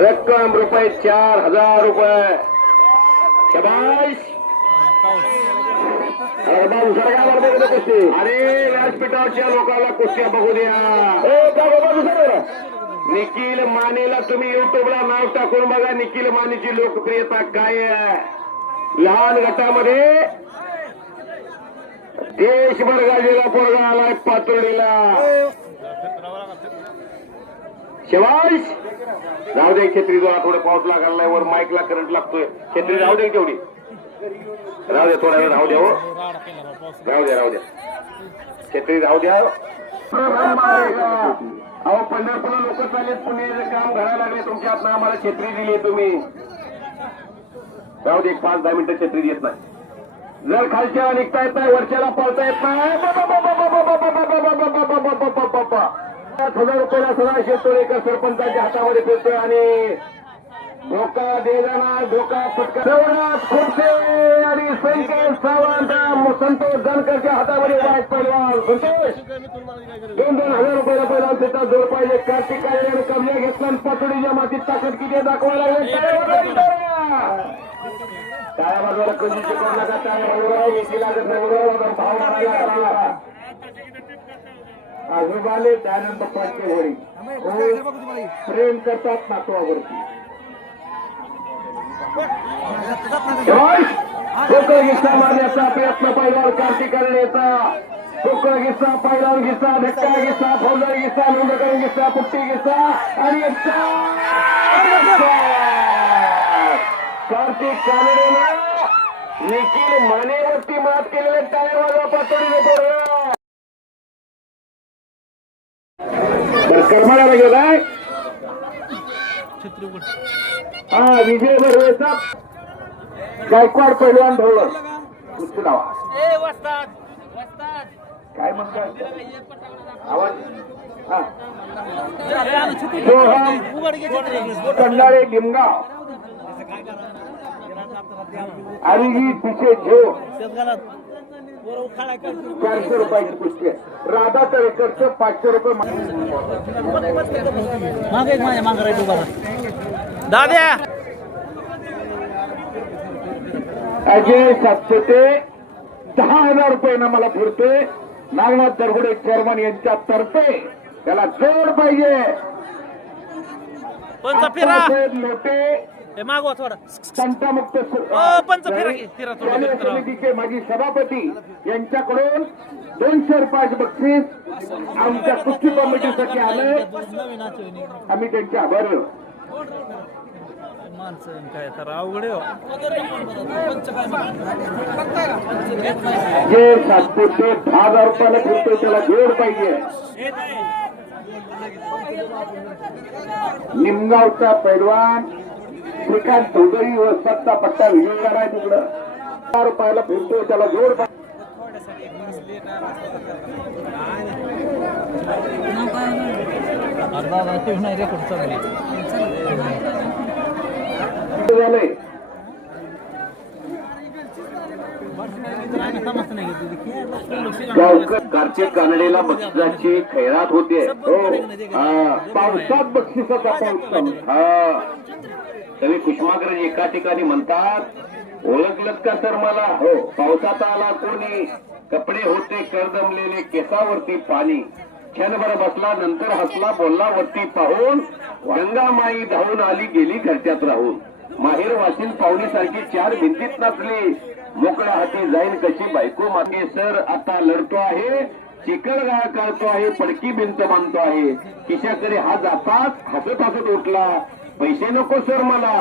रक्कम रुपये 4000 रुपये. शबाश. अरे व्यासपीठावरच्या लोकांना कुस्त्या बघू द्या. निखिल मानेला तुम्ही युट्यूबला नाव टाकून बघा. निखिल मानेची लोकप्रियता काय आहे. लहान गटामध्ये देशभर गाजलेला पोरगा आलाय पातोडीला. शबाश. जाऊ दे छत्री. जो थोडे पाऊस लागायला वर माईकला करंट लागतोय. छत्री जाऊ दे तेवढी. राहू द्या थोडा वेळ राहू द्या. हो राहू द्या राहू द्या. छत्री राहू द्या. अहो पंढरपूरला लोक चाललेत. पुण्याचं काम घडायला लागले. तुमच्या हातनं आम्हाला छत्री दिली तुम्ही. राहू दे 5-10 मिनिटं छत्री देत नाही. जर खालच्या निघता येत नाही वरच्याला पळता येत नाही. 5,000 रुपयाला सदाशिव तोळेकर सरपंचाच्या हातामध्ये फिरतोय आणि धोका देताना धोका फटका खुर्चे आणि संकेत सावंत संतोष जानकरच्या हातामध्ये वाट पैलवान संतोष 2,000 रुपयाला पहिला त्याचा जोड पाहिजे. कार्तिक कानडेनं कब्जा घेतला आणि पातोडीच्या मातीत ताकद किती दाखवायला लागले. टाळ्या बाजूला कधी करू नका. टाळ्या बाजूला एसी लागत नाही. भाव मारायला आजोबाले दयानंद पाटके होळी प्रेम करतात नातवावरती. ठोकर गिस्सा मारण्याचा प्रयत्न पैलवान कार्तिक कानडेचा. ठोकर गिस्सा पैलवान गिस्सा धक्का गिस्सा फौजदारी गिस्सा नोंदकरण गिस्सा पुट्टी गिस्सा आणि कार्तिक कानडेनं निखिल मानेवरती मात केलेल्या टाळ्या वाजवा पातोडीने पोरगा. करमाळ्याला गेलाय. हा विजय बर्वेचा गायकवाड पैलवान धवलं. कुस्ती लावा. काय म्हणतात आवाज. हा कंडाळे लिमगाव आणि ही तिचे झो 400 रुपयाची कुस्ती आहे. राधा तळेकरचं 500 रुपये. दाद्या अजय 700 ते 10,000 रुपये ना मला फिरतोय. नागनाथ दरगुडे चेअरमन यांच्या तर्फे त्याला जोड पाहिजे. पंच फिरा आप्पासाहेब लोटे हे मागवा थोडा तंटामुक्त पंच फिरा की, फिरा थोडं, शालेय फिरा. समितीचे माजी सभापती यांच्याकडून 200 रुपयाचे बक्षीस आमच्या कुस्ती कमिटीसाठी आले. आम्ही त्यांचे आभार व्यक्त. माणसं काय तर अवघड आहे हो. जे सातपुते 10,000 रुपयाला फिरतोय त्याला जोड पाहिजे. निमगावचा पैलवान श्रीकांत चौधरी व 7चा पट्टा विजयी आहे तिकडं. 1000 रुपयाला फिरतोय त्याला जोड पाहिजे. झालंय. गावकर कार्तिक कानडेला बक्षिसाची खैरात होते. हो हा, पावसात बक्षिसाचा पाऊस. हा तुम्ही कुष्माग्रज एका ठिकाणी म्हणतात ओळखलं का सर मला. हो पावसात आला कोणी कपडे होते करदमलेले केसावरती पाणी क्षणभर बसला नंतर हसला बोलला वरती पाहून गंगामाई धावून आली गेली घरच्यात राहून माहेर वाशील पाहुणीसारखी 4 भिंतीत नसली मोकळ्या हाती जाईन कशी बायको मागे. सर आता लढतो आहे चिकलगाळ काढतो आहे पडकी भिंत बांधतो आहे खिशाकडे हा जातात हसत हसत उठला पैसे नको सर मला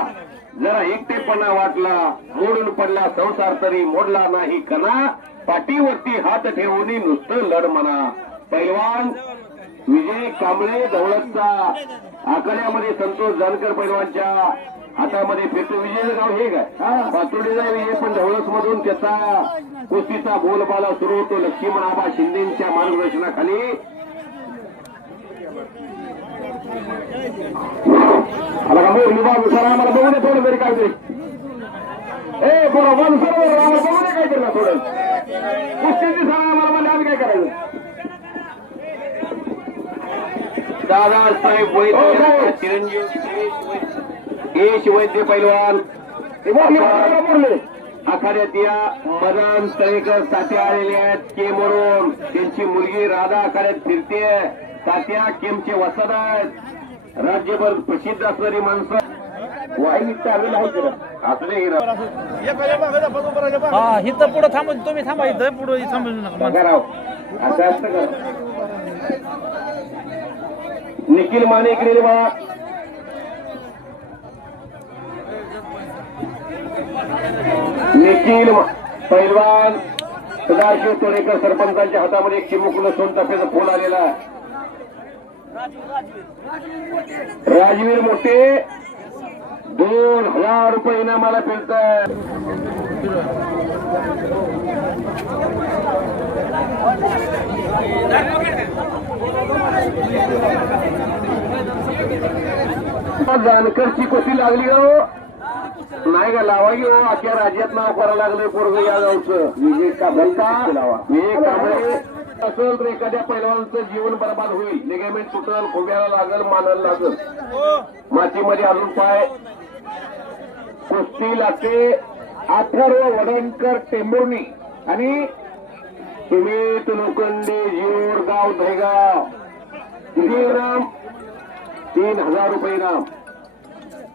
जरा एकटेपणा वाटला मोडून पडला संसार तरी मोडला नाही कणा पाठीवरती हात ठेवून नुसतं लढ म्हणा. पैलवान विजय कांबळे दौलतचा आकड्यामध्ये संतोष जानकर पैलवानच्या हातामध्ये फिरतो. विजय गाव हे काय पातुर्डीचा विजय पण ढवळस मधून त्याचा कुस्तीचा बोलबाला सुरू होतो. लक्ष्मण आबा शिंदेच्या मार्गदर्शनाखाली मला बघू दे थोडं तरी काय ते बरोबर बघू दे काय केलं थोडं कुस्तीची सर आम्हाला म्हणजे आम्ही काय करायचं. दादासाहेब वैद्य चिरंजीव यश वैद्य पैलवान आखाड्यात या मदन तळेकर तात्या आलेले आहेत केमवरून. त्यांची मुलगी राधा आखाड्यात फिरते. तात्या केमचे वसत आहेत. राज्यभर प्रसिद्ध असणारी माणसं वाहिनीत आलेलं आहे असले हा इथं पुढे थांबून तुम्ही थांबा इथं पुढे थांबू नका. असं असतं का. निखिल माने इकडे बघा. निखिल पैलवान सदाशिव तोडेकर सरपंचांच्या हातामध्ये एक चिमुकलं सोनचाफ्याचं फुल आलेला आहे. राजवीर मोठे 2,000 रुपये इनामाला फिरताय. जानकरची कुस्ती लागली हो नाही का लावाई हो. अख्या राज्यात नाव करायला लागले पोरग या गावचं. विजय कांबळे असेल तर एखाद्या पैलवानचं जीवन बर्बाद होईल. लिगामेंट तुटल खोब्याला लागल मानाला लागल मातीमध्ये अजून पाय. कुस्ती लागते अथर्व वडणकर टेंभुर्णी आणि सुमित लोखंडे जीवरगाव दहेगाव. इनाम 3,000 रुपये इनाम.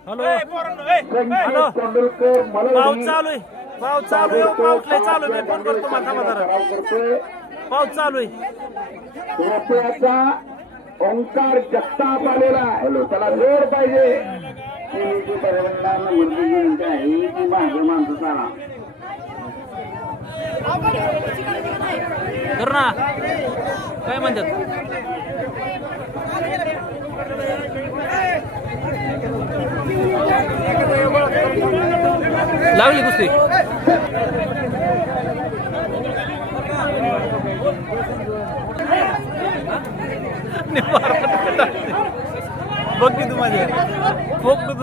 हॅलो संकेत तेंडुलकर पाऊस चालू आहे. पाऊस चालू आहे. पाऊस लय चालू आहे. मी फोन करतो मला थांबा जरा. पाऊस चालू आहे. रुपयाचा ओंकार जगताप आलेला आहे. त्याला जोड पाहिजे. कर ना काय म्हणतात. लागली कुस्ती. बघ की तू माझ्या फोक तर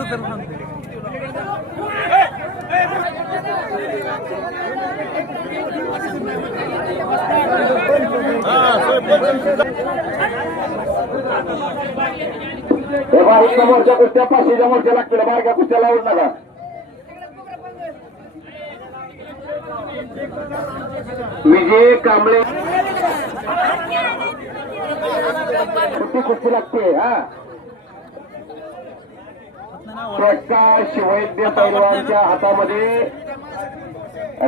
समोरच्या कुस्त्या 500च्या मोठ्या लागतील. बारक्या कुस्त्या लावून नका. विजय कांबळे कुस्ती कुस्ती लागते हा. प्रकाश वैद्य पैलवानच्या हातामध्ये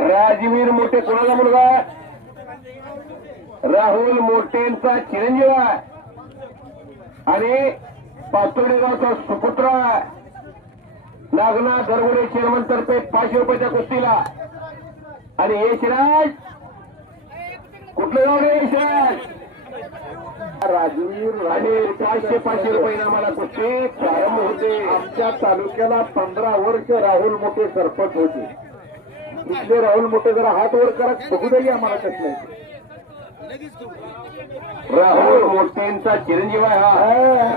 राजवीर मोठे कोणाचा मुलगा राहुल मोठेंचा चिरंजीव आहे आणि पातोडेगावचा सुपुत्र आहे. नागनाथ दरगुडे चेअरमन तर्फे 500 रुपयाच्या कुस्तीला. आणि यशराज कुठलं गाव रे यशराज? राजवीर आणि 500 रुपये इनामाला कुस्ती प्रारंभ होते. आमच्या तालुक्याला 15 वर्ष राहुल मोठे सरपंच होते. इथले राहुल मोठे जरा हात वर करा बघू दे आम्हाला कसलं. राहुल मोठेंचा चिरंजीव आहे हा.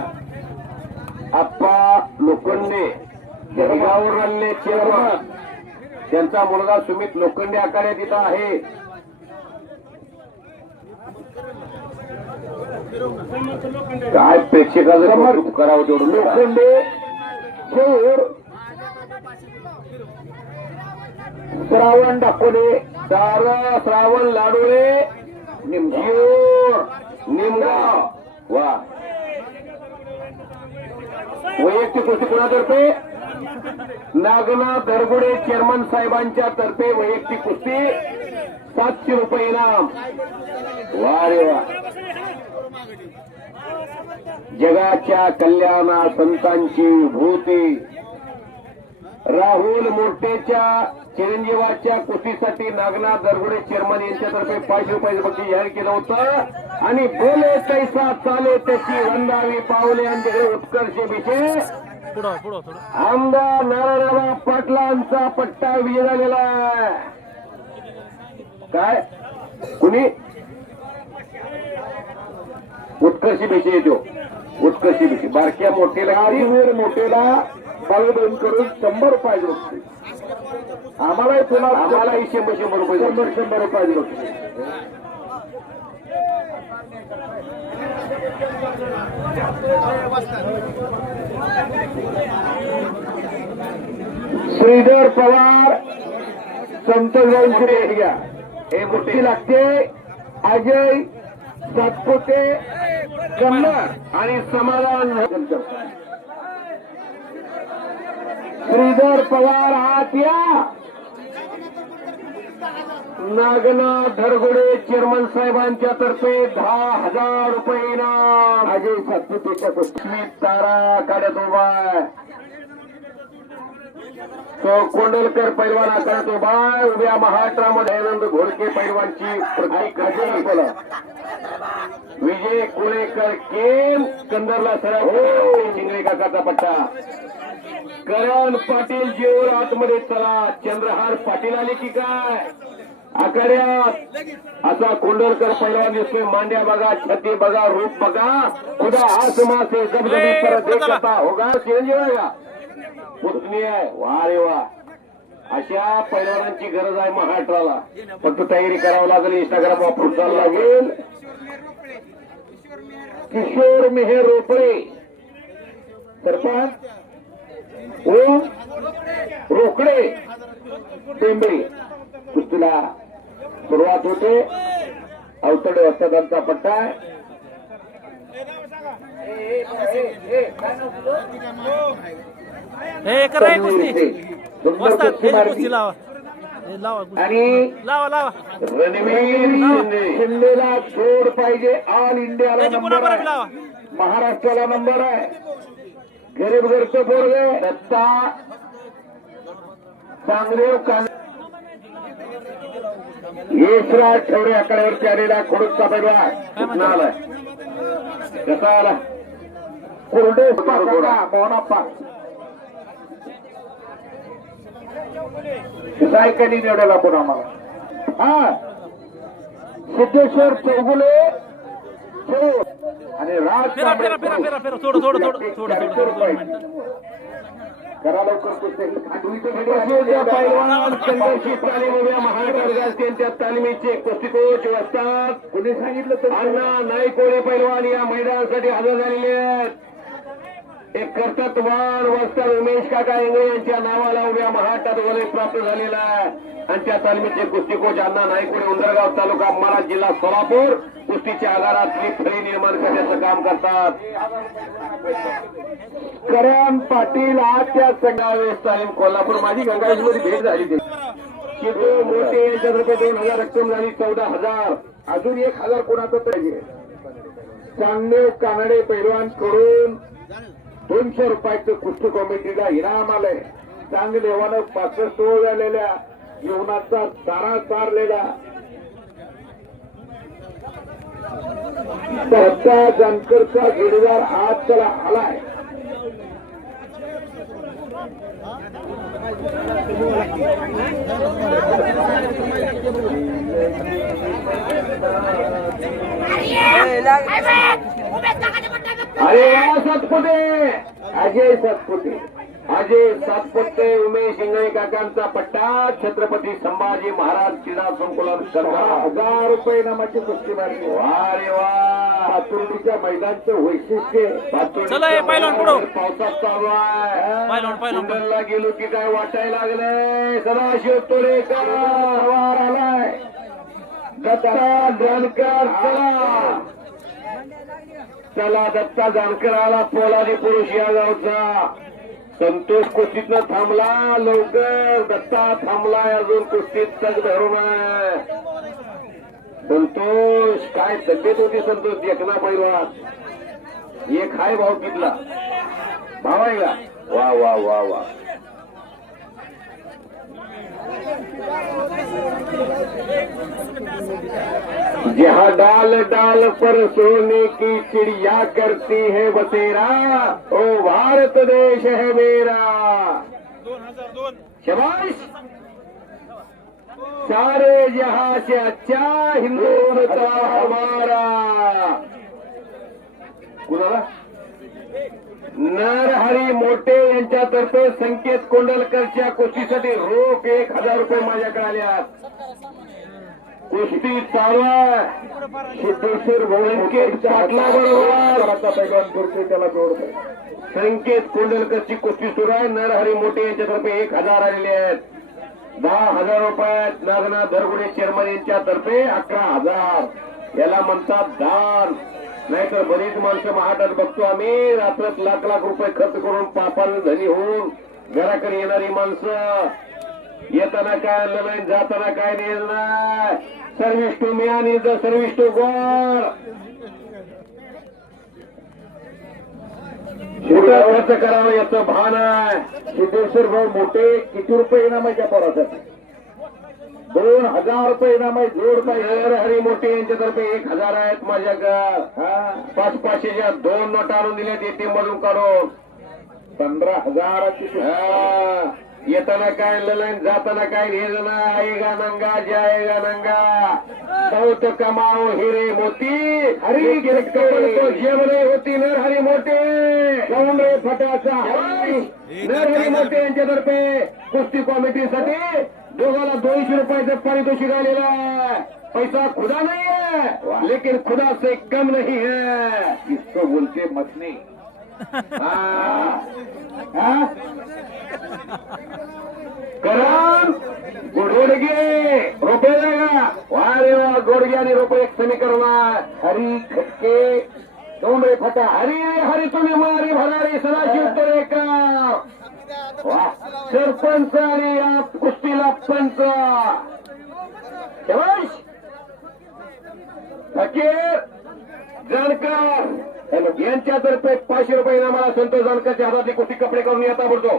आप्पा लोखंडे जळगाववर आलेले चेअरमन, त्यांचा मुलगा सुमित लोखंडे आखाड्यात इथं आहे. काय प्रेक्षकाचं करावं तेवढं. लोखंडे श्रावण दाखवले श्रावण लाडोळे निमजीवर निमगाव वा. वैयक्तिक कुस्ती कोणातर्फे? नागनाथ दरगुडे चेअरमन साहेबांच्या तर्फे वैयक्तिक कुस्ती 700 रुपये इनाम. वा रे वा. जगाच्या कल्याणा संतांची विभूती राहुल मोठेच्या चिरंजीवाच्या कुस्तीसाठी नागनाथ दरगुडे चेअरमन यांच्यातर्फे 500 रुपयाचं बक्षीस जाहीर केलं होतं. आणि बोले कैसा चाले त्याची वंदावी पावले यांच्याकडे उत्कर्ष विषय आमदार नारायणराव पाटलांचा पट्टा विजय झालेला आहे. काय कुणी उत्कर्ष विषय येतो. उत्कर्ष विषय बारक्या मोठेला मोठेला बाळूबंद करून 100 रुपये रोखते. आम्हालाही आम्हालाही 100 रुपये 100 रुपये रोखते. श्रीधर पवार संतोषी घ्या. हे गोष्टी लागते. अजय सातपुते कन्नड आणि समाधान. श्रीधर पवार हात या. नागनाथ धरगुडे चेअरमन साहेबांच्या तर्फे 10,000 रुपये इनाम. अजय सातपुतेच्या कुस्तीत तारा काढ्यात उभा आहे. तो कोंडलकर पैलवान आकारात उभा आहे. उभ्या महाराष्ट्रामध्ये आनंद घोडके पैलवानची प्रतीक बोला. विजय कुळेकर केम कंदरला सरळ शिंगळे काकाचा पट्टा. करण पाटील जेवर आतमध्ये चला. चंद्रहार पाटील आले की काय आखाड्यात. असा कोंडलकर पैलवान दिसतोय. मांड्या बघा, छाती बघा, रूप बघा. खुदा आसमा से जबजबी पर देखता होगा. चिरंजीव आहे का पुतणी आहे. वा रे वा. अशा पैलवानांची गरज आहे महाराष्ट्राला. फक्त तयारी करावं लागेल. इंस्टाग्राम वापरून चालू लागेल. किशोर मेहर रोपळे सरपंच ओम रोकडे टेंबे कुस्तीला सुरुवात होते. अवतडे वस्तादांचा पट्टा आहे. आणि रणवीर शिंदेला जोड पाहिजे. ऑल इंडियाला नंबर आहे. महाराष्ट्राला नंबर आहे. गरीब घरचं पोरग दत्ता चांगदेव यशराज ठेवरे आकड्यावरती आलेला खोडूचा पैलवान आलाय. कसा आला कोरडे मोहनाप्पा सायकली निवडायला पण आम्हाला. हा सिद्धेश्वर चौगुले आणि राज करा लवकर. महाराष्ट्र त्यांच्या तालमीचे कुस्ती कोच असतात. कुणी सांगितलं तर अण्णा नाईकोळे पैलवान या मैदानासाठी हजर झालेले आहेत. एक कर्तृत्ववान वस्ताद उमेश काका इंगळे यांच्या नावाला उभ्या महाराष्ट्रात वलय प्राप्त झालेला आहे. आणि त्या तालमीचे कुस्ती कोच अण्णा नाईकोळे उंदरगाव तालुका महाराज जिल्हा सोलापूर कुस्तीच्या आधारातली फळी निर्माण करण्याचं काम करतात. करण पाटील आज त्या संघावेस तालीम कोल्हापूर माझी गंगावेसमध्ये भेट झाली. शितू मोठे यांच्यातर्फे 2000 रक्कम झाली 14,000. अजून 1,000 कोणाचं पाहिजे. चांगदेव कानडे पैलवान कडून 200 रुपयाचं कुस्ती कमिटीला इनाम आलंय. चांगदेवानं 65 झालेल्या जीवनाचा सारा सारलेला दत्ता जानकरचा जोडीदार आज त्याला आलाय. अरे वा सातपुते, अजय सातपुते, अजय सातपुते, उमेश इंगळे काकांचा पट्टा. छत्रपती संभाजी महाराज क्रीडा संकुलन 10,000 रुपये नामाची कुस्ती मारली. वा रे वा. पातुर्डीच्या मैदानचं वैशिष्ट्य चला, हे पहिलवान पुढं. पावसात चालू आहे. पहिलवान कुंडलला गेलो की काय वाटायला लागलंय. सदाशिव तोडेकर वर आलाय. दत्ता जानकर चला चला. दत्ता जानकर आला. पोलादी पुरुष या गावचा. संतोष कुस्तीतनं थांबला. लवकर दत्ता थांबलाय. अजून कुस्तीत तग धरून आहे. संतोष काय तब्येत होती संतोष. देखना पैलवान एक हाय भाऊ कितला भाव आहे का. वा वा वा वा. जहाँ डाल डाल पर सोने की चिड़िया करती है बसेरा, ओ भारत देश है मेरा. शाबाश. सारे जहां से अच्छा हिंदुस्तान हमारा. कुणाला नरहरी मोठे यांच्यातर्फे संकेत कोंडलकरच्या कुस्तीसाठी रोख 1,000 रुपये माझ्याकडे आल्यात. कुस्ती चालू आहे. सिद्धेश्वर संकेत पाटला बरोबर त्याला जोडतो. संकेत कोंडलकरची कुस्ती सुरू आहे. नरहरी मोठे यांच्यातर्फे 1,000 आलेले आहेत. 10,000 रुपयात नागनाथ धरगुडे चेअरमन यांच्यातर्फे 11,000. याला म्हणतात दान. नाहीतर बरीच माणसं महाटात बघतो आम्ही. रात्रात लाख लाख रुपये खर्च करून पापाला धनी होऊन घराकडे येणारी माणसं. येताना काय आणलं नाही, जाताना काय नेलं नाही. सर्व्हिस टू मी आणि द सर्व्हिस टू गॉड. कुठं खर्च करावं याचं भान आहे. सिद्धेश्वर भाऊ मोठे किती रुपये इनाम आहे त्या पोरासाठी. 2,000 रुपये इनाम आहे. जोड पाहिजे. हरी मोठे यांच्यातर्फे 1,000 आहेत माझ्याकडे. 500च्या 2 नोटा आणून दिल्यात एटीएम मधून काढून. 15,000ची. येताना काय ललन, जाताना काय नेलं ना. आएगा नंगा जाएगा नंगा. बहुत कमाओ हिरे मोती. हरी तो जेवणे होती नर हरी मोठे. जाऊन रे फटाचा. नर हरी मोठे यांच्यातर्फे कुस्ती कॉमिटीसाठी दोघाला 200 रुपयाचं पारितोषिक आलेलं आहे. पैसा खुदा नहीं है लेकिन खुदा से कम नहीं है. इसको बोलते मत नहीं. करण गोडगे रुपये जाएगा. वा रे वा. गोडगे आणि रुपये एक समीकरण आहे. हरी खटके दोन रे फटा. हरी हरी तुम्ही मारी भरारी सदाशिव तोडेकर. वा. सरपंच आणि या कुस्तीला पंच. शाबाश. फकीर जानकर यांच्यातर्फे 500 रुपये इनामाला संतोष जानकरच्या हातातली कुस्ती कपडे करून येता बोलतो.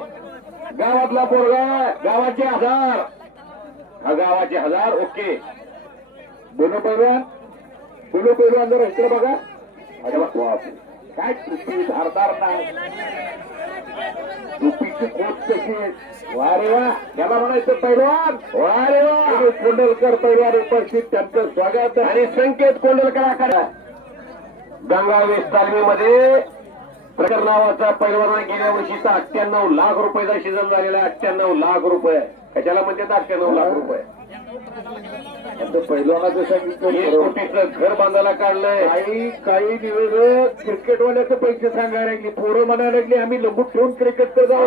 गावातला पोरगा. गावाचे 1000. हा गावाचे 1000. ओके. बोलो पैलवान जर इकडे बघा. काय कुस्ती धारदार नाही. टोपीची कोट कशी. वा रे वा. याला म्हणायचं पैलवान. वा रे वा. कोंडलकर पैलवान उपस्थित त्यांचं स्वागत. आणि संकेत कोंडलकरांकडे गंगावेस तालमीमध्ये प्रकार नावाचा पैलवाना गेल्या वर्षीचा 98 लाख रुपयाचा सीझन झालेला आहे. 98 लाख रुपये. कशाला म्हणतात 98 लाख रुपये. पैलवानाचं सांगितलं 1 कोटीचं घर बांधायला काढलंय. काही निवेदक क्रिकेटवाल्याचे पैसे सांगायला लागले. पोरं म्हणायला लागली आम्ही लंबूट ठेवून क्रिकेट कर जाऊ.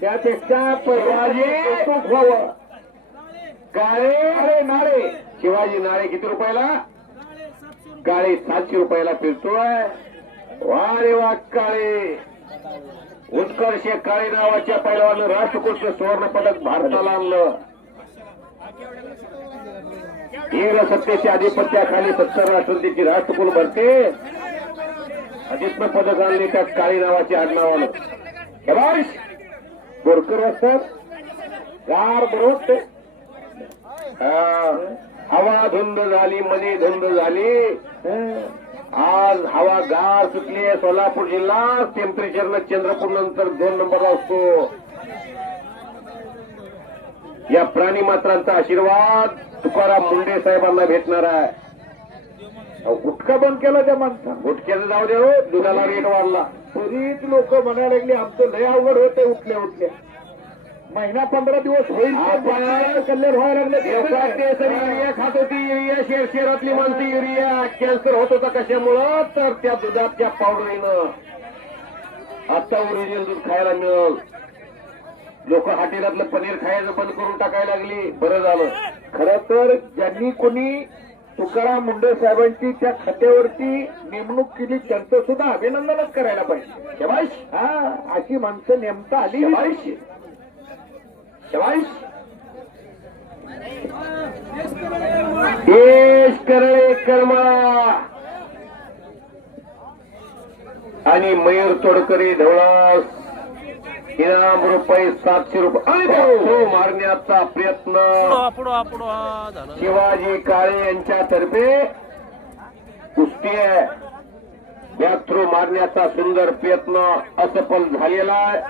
त्यापेक्षा पैसे व्हावं. काळे नाळे. शिवाजी नाळे किती रुपयाला. काळे 700 रुपयाला फिरतोय. वा रे वा काळे. उत्कर्ष काळे नावाच्या पैलवानं राष्ट्रकुल सुवर्ण पदक भारताला आणलं. वीर सत्तेच्या आधिपत्याखाली 70 राष्ट्रपतीची राष्ट्रकुल भरते. अजितनं पदक आणले त्या काळी नावाच्या आडनावानं. हे बाश बोरकर असतात गार बरोबर. हवा धुंद झाली, मनी धुंद झाली. आज हवा गार सुटली. सोलापूर जिल्हा टेम्परेचरनं चंद्रपूर नंतर 2 नंबरला असतो. या प्राणी मात्रांचा आशीर्वाद तुकाराम मुंडे साहेबांना भेटणार आहे. गुटखा बंद केला त्या माणसानं. गुटख्याचं जाऊ द्या हो, दुधाला रेट वाढला. बरीच लोक म्हणायला लागली आमचं लय अवघड होते उठल्या उठल्या. महिना 15 दिवस होईल कल्याण व्हायला लागले. युरिया खात होती. युरिया शहरातली माणसं युरिया कॅन्सर होत होता. कशामुळं तर त्या दुधाच्या पावडरीनं. आता ओरिजिनल दूध खायला मिळेल. लोक हॉटेलातलं पनीर खायचं बंद करून टाकायला लागली. बरं झालं. खरं तर ज्यांनी कोणी तुकाराम मुंडे साहेबांची त्या खात्यावरती नेमणूक केली त्यांचं सुद्धा अभिनंदनच करायला पाहिजे. शबाश. हा अशी माणसं नेमता आली. शबाश शबाश. देश करळे कर्मा आणि मयूर तोडकरी ढवळास इनाम रुपये 700 रुपये मारण्याचा प्रयत्न शिवाजी काळे यांच्यातर्फे कुस्ती आहे. बॅक थ्रो मारण्याचा सुंदर प्रयत्न असफल झालेला आहे.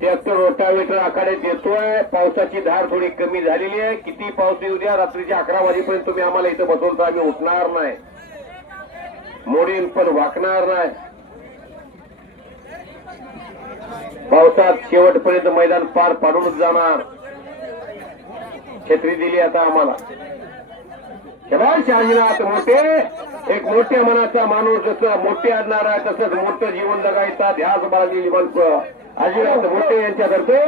ट्रॅक्टर रोटावेटर आखाड्यात येतोय. पावसाची धार थोडी कमी झालेली आहे. किती पाऊस येऊ द्या, रात्रीच्या 11 वाजेपर्यंत तुम्ही आम्हाला इथं बसवलं तर आम्ही उठणार नाही. मोडीन पण वाकणार नाही. पावसात शेवटपर्यंत मैदान पार पाडूनच जाणार. छत्री दिली आता आम्हाला. शबाश अंजनाथ मोठे. एक मोठ्या मनाचा माणूस जसं मोठे आणणार आहे तसंच मोठं जीवन जगायचा ध्यास बाळगलेली माणसं अजिनाथ मोठे यांच्यातर्फे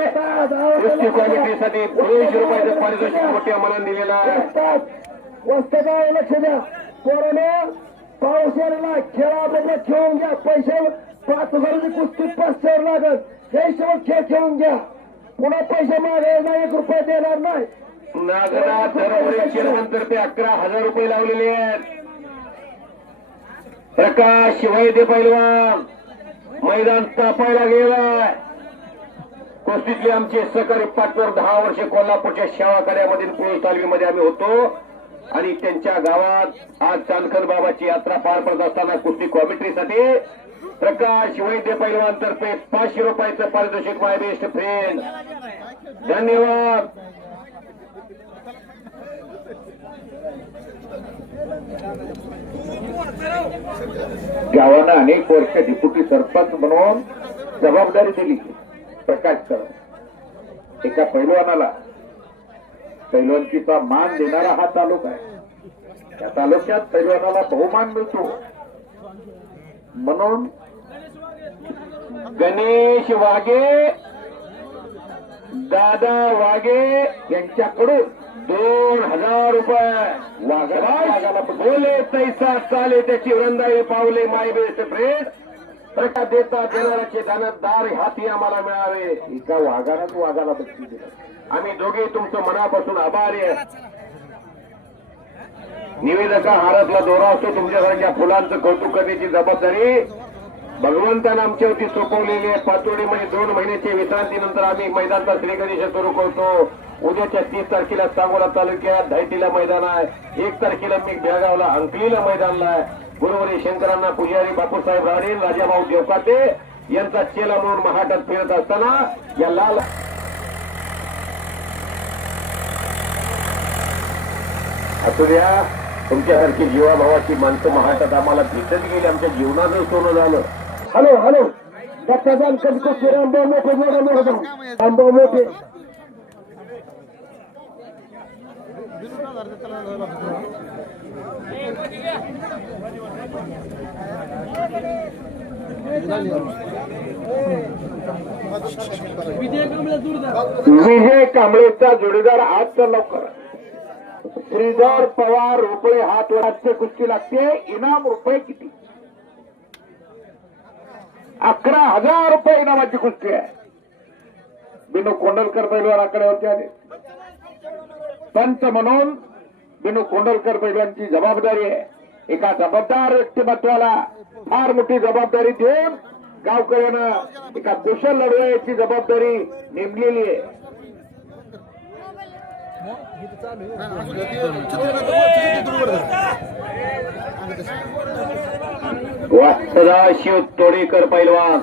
कुस्ती कमिटीसाठी 200 रुपयाचं पारितोषिक मोठ्या मनाने दिलेलं आहे. वस्तकाय लक्ष द्या. पोराने पाऊस यायला खेळाबद्दल खेळून घ्या. पैसे 5,000ची कुस्ती 500 लागत. हे शेवट खेळ खेळून घ्या. पुन्हा पैसे मागायला 1 रुपया देणार नाही. नागनाथ धर्मपुरी चेअरमनतर्फे 11,000 रुपये लावलेले आहेत. प्रकाश वैद्य पैलवान मैदान तापायला गेलाय. कुस्तीतले आमचे सहकारी पार्टनर 10 वर्षे कोल्हापूरच्या शाळाकड्यामधील पोलीस तालमीमध्ये आम्ही होतो आणि त्यांच्या गावात आज चांदखन बाबाची यात्रा पार पडत असताना कुस्ती कॉमेंट्रीसाठी प्रकाश वैद्य पैलवान तर्फे 500 रुपयाचं पारितोषिक. माय बेस्ट फ्रेंड धन्यवाद. गावानं अनेक वर्ष डिप्युटी सरपंच म्हणून जबाबदारी दिली. प्रकाश सर एका पैलवानाला पैलवानकीचा मान देणारा हा तालुका आहे. त्या तालुक्यात पैलवानाला बहुमान मिळतो म्हणून गणेश वाघे दादा वाघे यांच्याकडून 2,000 रुपये. वाघाला बोले तैसा चाले त्याची वृंदाई पावले. माय बेस्ट फ्रेंड प्रकाश देता देणाऱ्याचे दानदार हाती आम्हाला मिळावे. एका वाघानंच वाघाला बक्षीस दिलं. आम्ही दोघे तुमचं मनापासून आभारी आहे. निवेदका हारातला दोरा असतो. तुमच्यासारख्या फुलांचं कौतुक करण्याची जबाबदारी भगवंतानं आमच्यावरती सोपवलेली आहे. पातोडीमध्ये 2 महिन्याच्या विश्रांतीनंतर आम्ही मैदानचा श्रीगणेश सुरू करतो. उद्याच्या 30 तारखेला सांगोला तालुक्यात धायटीला मैदान आहे. 1 तारखेला मी बेळगावला अंकलीला मैदानला आहे. गुरुवारी शंकरांना पुजारी बापूसाहेब राणे राजाभाऊ देवकाते यांचा चेला म्हणून महाटात फिरत असताना या लाल असू द्या. तुमच्यासारखी जीवाभावाची माणसं महाटात आम्हाला भेटत गेली. आमच्या जीवनाचं सोनं झालं. हॅलो हॅलो दत्ताचा कधी रामभाऊ मोठे रामभाऊ मोठे विजय कांबळेचा जोडीदार आजचा लवकर श्रीधर पवार रुपये हात वराचे कुस्ती लागते. इनाम रुपये किती? 11,000 रुपये इनामाची कुस्ती आहे. बिनू कोंडलकर पैलवान आकड्यावरती आले. पंच म्हणून बिनू कोंडलकर पैलवानची जबाबदारी आहे. एका जबाबदार व्यक्तिमत्वाला फार मोठी जबाबदारी देऊन गावकऱ्यानं एका कुशल लढवयाची जबाबदारी नेमलेली आहे. सदाशिव तोडेकर पैलवान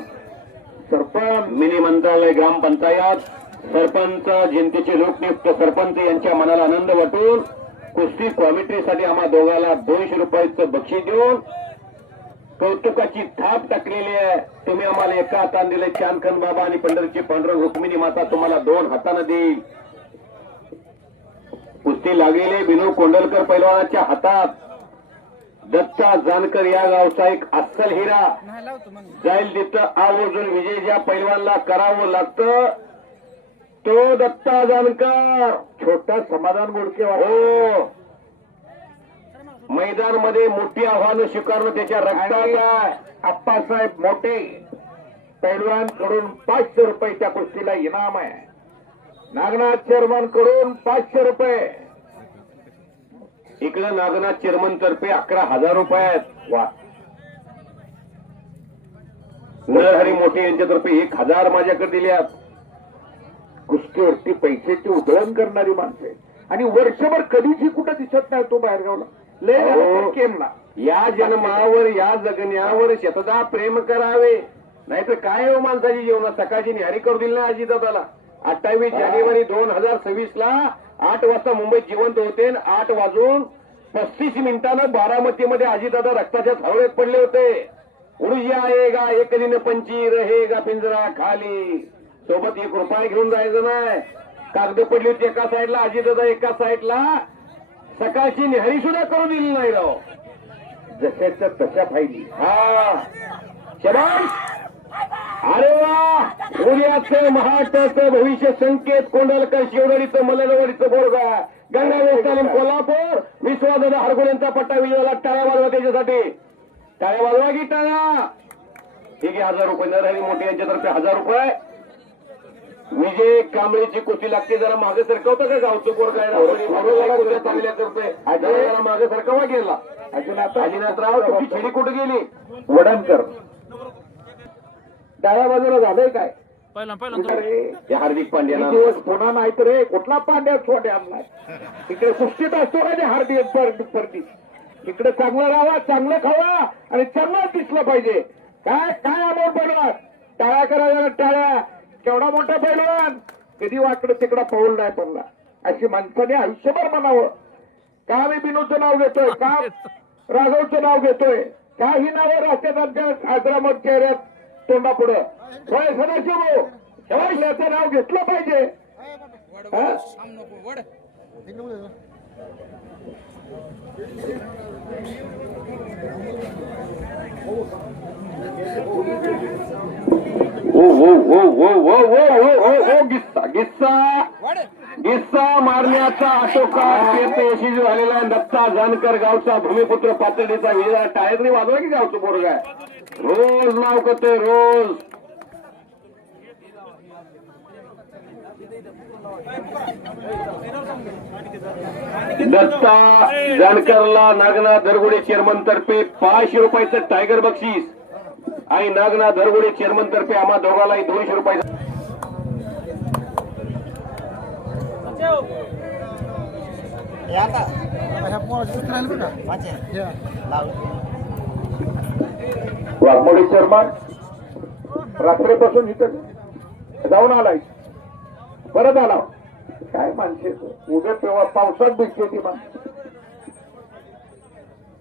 सरपंच मिनी मंत्रालय ग्रामपंचायत सरपंच जनतेचे लोकनियुक्त सरपंच यांच्या मनाला आनंद वाटून कुस्ती कॉमेंट्रीसाठी आम्हा दोघाला 200 रुपयाचं बक्षीस देऊन कौतुकाची थाप टाकलेली आहे. तुम्ही आम्हाला एका हाताने दिले चांदखन बाबा आणि पंढरीची पांडुरंग रुक्मिणी माता तुम्हाला 2 हाताने देईल. कुस्ती लागलेले बिनू कोंडलकर पैलवानाच्या हातात दत्ता जानकर या गावचा एक अस्सल हिरा नाही लावतो मग. जाईल तिथं आवर्जून विजय ज्या पैलवानला करावं लागतं तो दत्ता जानकर. छोटा समाधान गोडके हो. मैदान मध्ये मोठी आव्हानं स्वीकारणं त्याच्या रक्तात. आप्पासाहेब मोठे पैलवान कडून 500 रुपये त्या कुस्तीला इनाम आहे. नागनाथ चेअरमन कडून 500 रुपये. इकडे नागनाथ चेअरमन तर्फे 11,000 रुपये आहेत. वा. नरहरी मोठे यांच्यातर्फे 1,000 माझ्याकडे दिल्यात. कुस्तीवरती पैशाची उधळण करणारी माणसे आणि वर्षभर कधीच कुठं दिसत नाही तो बाहेरगावला. केमला या जन्मावर या जगण्यावर शतदा प्रेम करावे. नाहीतर काय हो माणसाची जीवनात सकाळची न्यारी करू दिली ना अजितदादाला. 28 जानेवारी 2026 ला 8 वाजता मुंबईत जिवंत होते. 8 वाजून 35 मिनिटांनं बारामतीमध्ये अजितदादा रक्ताच्या थावळ्यात पडले होते. उर्जा आएगा एक दिन पंची रहेगा पिंजरा खाली. सोबत 1 रुपया घेऊन जायचं नाही. कागद पडली होती एका साईडला अजितदादा एका साईडला. सकाळची निहारी सुद्धा करू दिली नाही राव. जशाच्या तशा फायली. हा शबाश. अरे वा. उद्याचं महाराष्ट्राचं भविष्य संकेत कोंडलकर शिवडरीचं मलनवाडीचं बोरगा गंगावेश तालीम कोल्हापूर विश्वासदादा हरगुल यांचा पट्टा विजयाला टाळ्या वाजवा. त्याच्यासाठी टाळ्या वाजवा की टाळ्या. ठीक आहे. 1,000 रुपये नरहरी मोठे यांच्यातर्फे 1,000 रुपये. विजय कांबळीची कुस्ती लागते. जरा मागे सरकवतं का गावचं बोरगा चांगल्यातर्फे जरा मागे सरकावा गेला. अजिनाथराव तुमची छेडी कुठे गेली? वडणकर डाव्या बाजूला झालंय काय? पहिला हार्दिक पांड्या दिवस पुन्हा नाही तर रे कुठला पांड्या छोटे आणलाय. इकडे कुस्तीत असतो का ते हार्दिक परती. इकडे चांगलं राहा चांगलं खावा आणि चांगलं दिसलं पाहिजे. काय काय अमोल पैलवान टाळ्या करा टाळ्या. केवढा मोठा पैलवान कधी वाकडं तिकडं पाऊल नाही पडला. अशी माणसाने आयुष्यभर म्हणावं. का मी बिनूचं नाव घेतोय का राघवचं नाव घेतोय का ही नावं राहतात आमच्या आग्रामत चेहऱ्यात तोंडापुढं. होय सदाशिव शवाशाचं नाव घेतलं पाहिजे. गिस्सा मारण्याचा आटोकाट यशस्वी झालेला दत्ता जानकर गावचा भूमिपुत्र पातळीचा विजय. टाळ्या वाजवा की गावचं पोरग आहे. रोज नाव करतोय रोज. दत्ता जानकरला नागनाथ दरगुडे चेअरमन तर्फे 500 रुपयाचं टायगर बक्षीस आणि नागनाथ दरगुडे चेअरमन तर्फे आम्हा दोघालाही 200 रुपयाचं. वाघमोडी चेअरमन रात्रीपासून इथं जाऊन आलाय. परत आला. काय माणसे उद्या तेव्हा पावसात दिसते ती माणसं.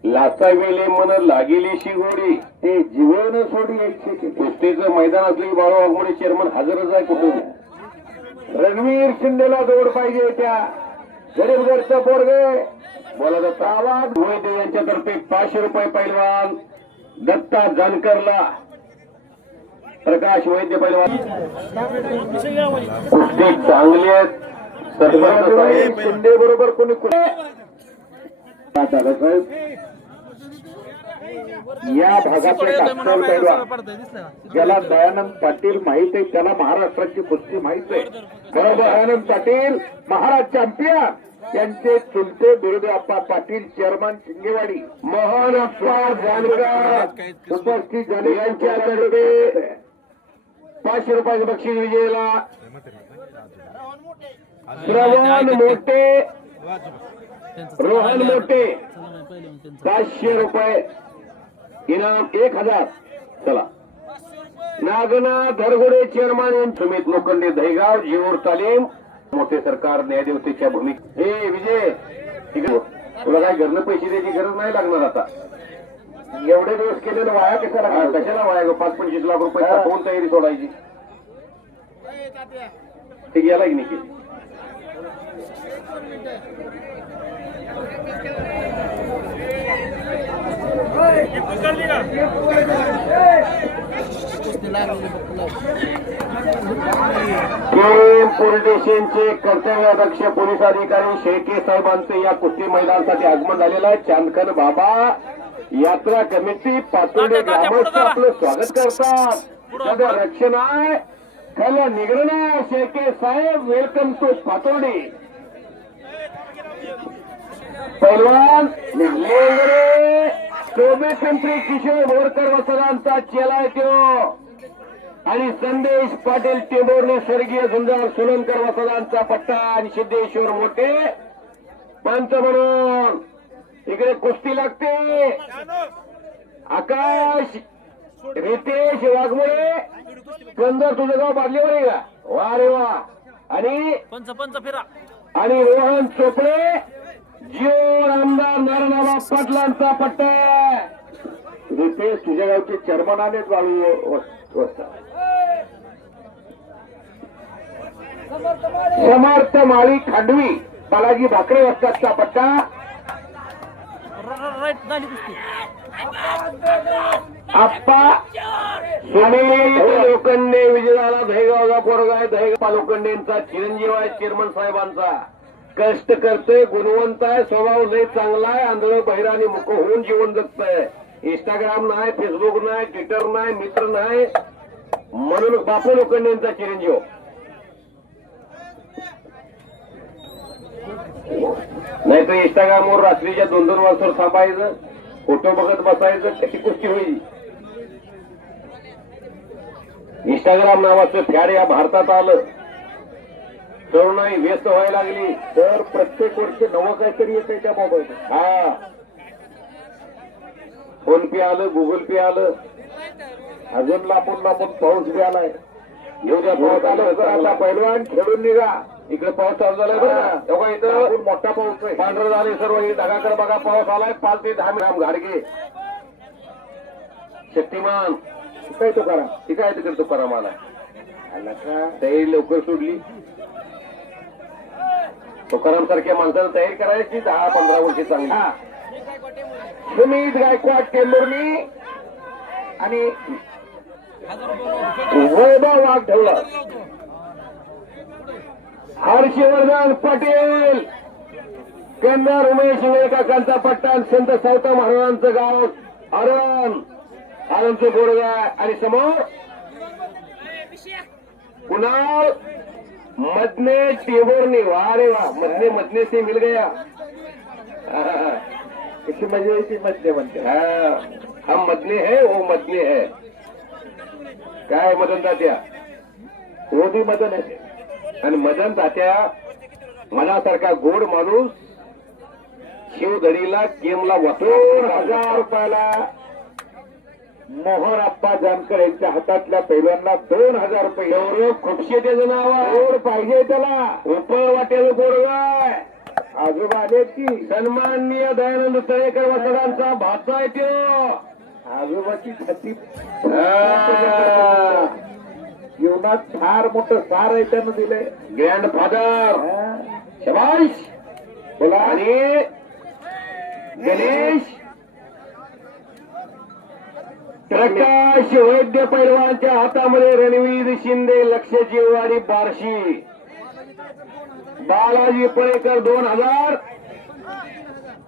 लाचावेले मन लागेली शिगोडी ते जीवन सोडी यायचे. कुस्तीचं मैदान असले की बाळा वाघमोडी चेअरमन हजरच आहे. कुठून रणवीर शिंदेला जोड पाहिजे. त्या गरीबगडचं पोरगे बोला दत्ता आवाज वैद्य यांच्यातर्फे 500 रुपये पैलवान दत्ता जानकरला. प्रकाश वैद्य पैलवान कुस्ती चांगली आहेत. सरपंच शिंदे बरोबर कोणी या भागातले कास्तकार पैलवान ज्याला दयानंद पाटील माहित आहे त्याला महाराष्ट्राची कुस्ती माहित आहे. बरोबर दयानंद पाटील महाराज चॅम्पियन यांचे चुलते बिरुदे आप्पा पाटील चेअरमन शिंगेवाडी मोहन अप्पा जानकर उपस्थित झाले. यांच्यातर्फे 500 रुपयाचं बक्षीस विजयाला श्रवण मोठे रोहन मोठे 500 रुपये इनाम 1000. चला नागनाथ धरगुडे चेअरमन सुमित लोखंडे दहेगाव जीवर तालीम मोठे सरकार न्यायदेवतेच्या भूमिका. हे विजय इकडे तुला काय घरनं पैसे द्यायची गरज नाही लागणार आता. एवढे दिवस केलेलं वाया कशाला वाया ग 5-25 लाख रुपये कोण तयारी सोडायची ते गेला की नाही. पोलीस स्टेशनचे कर्तव्यदक्ष पोलीस अधिकारी शेळके साहेबांचे या कुस्ती मैदानासाठी आगमन झालेलं आहे. चांदखन बाबा यात्रा कमिटी पातोडे ग्रामस्थ आपलं स्वागत करतात. सगळं रक्षण आहे खरं निगडणं शेळके साहेब वेलकम टू पातोडे. पैलवान निघले शोभे पिंपरी किशोर बोरकर वसरांचा चेला आहे तो आणि संदेश पाटील टेंबोर्णे स्वर्गीय झुंजार सोलनकर वसरांचा पट्टा आणि सिद्धेश्वर मोठे पंच म्हणून इकडे कुस्ती लागते. आकाश रितेश वाघमोळे कंदर तुझं गाव बादलीवर आहे का वा रे वा. आणि पंच फिरा आणि रोहन चोपडे जिओ आमदार नारायणराव पाटलांचा पट्टा. रितेश तुझ्या गावचे चेअरमन आलेत बाळू वस्ता. समर्थ माळी खांडवी बालाजी भाकरे वस्ताचा पट्टा. राईट झाली कुस्ती. आप्पा सुनील लोखंडे विजयाला दहेगावचा पोरगा आहे. दहेगाव लोखंडेंचा चिरंजीव आहे चेअरमन साहेबांचा. कष्ट करतोय गुणवंत आहे स्वभाव लय चांगला आहे. आंधळ बहिराणी मुख होऊन जीवन जगतंय. इंस्टाग्राम नाही फेसबुक नाही ट्विटर नाही मित्र नाही म्हणून बापू लोखंडेंचा चिरंजीव. नाही तर इंस्टाग्रामवर रात्रीच्या 2-2 वाजता थांबायचं फोटो बघत बसायचं कशी कुस्ती होईल. इंस्टाग्राम नावाचं फॅड या भारतात आलं तरुणाई व्यस्त व्हायला लागली तर प्रत्येक वर्षी नवं काहीतरी येतंय त्या मोबाईल. हा फोन पे आलं गुगल पे आलं अजून लापून पाऊस बी आलाय. एवढ्या पाऊस आलं तर आता पैलवान खेळून निघा. इकडे पाऊस चालू झालाय बरं तेव्हा इथं मोठा पाऊस आहे. पांढरं झाले सर्व ढगाकडे बघा पाऊस आलाय. 5 ते 10 ग्राम घाडगे शक्तिमान काय तो करा ठीक आहे तिकडे तो करा मला तयारी लवकर सोडली. तुकाराम सारख्या माणसाला तयारी करायची 10-15 वर्षी चांगली. सुमित गायकवाड टेंबुर्णी आणि वैभव वाघ ठेवला. हर्षवर्धन पटेल कंदार उमेश काकांचा पट्टा. संत सावता महाराजांचं गाव आरणचं बोरगा आणि समोर कुणाल मदने टेबोर्नी. वा रे वा मदने से मिल गया. इसी मजे इसी मदने बनते. हम मदने है वो मदने है. काय मदन तात्या वो भी मदन आहे. आणि मदन तात्या मनासारखा गोड माणूस शिवधडीला गेमला 2,000 रुपयाला मोहन अप्पा जानकर यांच्या हातातल्या पैलवांना 2,000 रुपये. एवढं खुपशे त्याचं नाव गोड पाहिजे त्याला. उपळ वाटेल बोरगाय आजोबा आले की सन्माननीय दयानंद तळेकर वसरांचा भाचा आहे तो. आजोबाची छाती जीवनात फार मोठं सार आहे त्यानं दिलंय. ग्रँड फादर शबाश बोला. आणि गणेश प्रकाश वैद्य पैलवानच्या हातामध्ये रणवीर शिंदे लक्ष जीववाडी बार्शी. बालाजी पळेकर 2000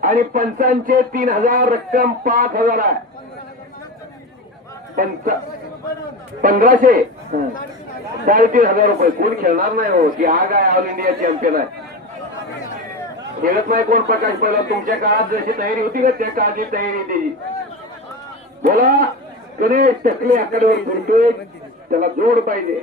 आणि पंचांचे 3000 रक्कम 5000 आहे. 1500 3,500 रुपये. कोण खेळणार नाही हो, ती आग आहे. ऑल इंडिया चॅम्पियन आहे. खेळत नाही कोण प्रकाश पहिला. तुमच्या काळात जशी तयारी होती का त्या काळाची तयारी त्याची. बोला गणेश टकले आकड्यावर फिरतोय, त्याला जोड पाहिजे.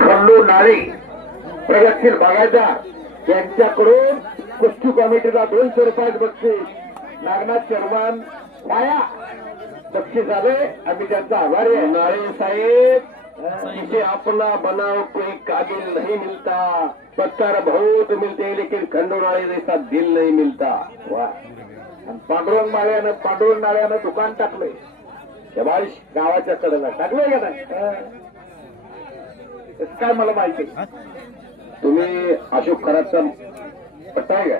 खंडू नाळे प्रगतशील बागायतदार यांच्याकडून कुस्ती कमिटीला 200 रुपयात बक्षीस. नागनाथ शर्मान वाया बक्षीस आले. आम्ही त्यांचा आभारी आहे. नाळे साहेब, जिसे अपना बनाव कोई काबिल नहीं मिलता, पत्थर बहुत मिलते लेकिन खंडू नाळे जैसा दिल नहीं मिलता. वा. पांडुरंग नाळ्यानं दुकान टाकलंय. शबाश. गावाच्या कडेला टाकलंय का नाही? काय मला माहिती. तुम्ही अशोक खराबचा पट्टा आहे का?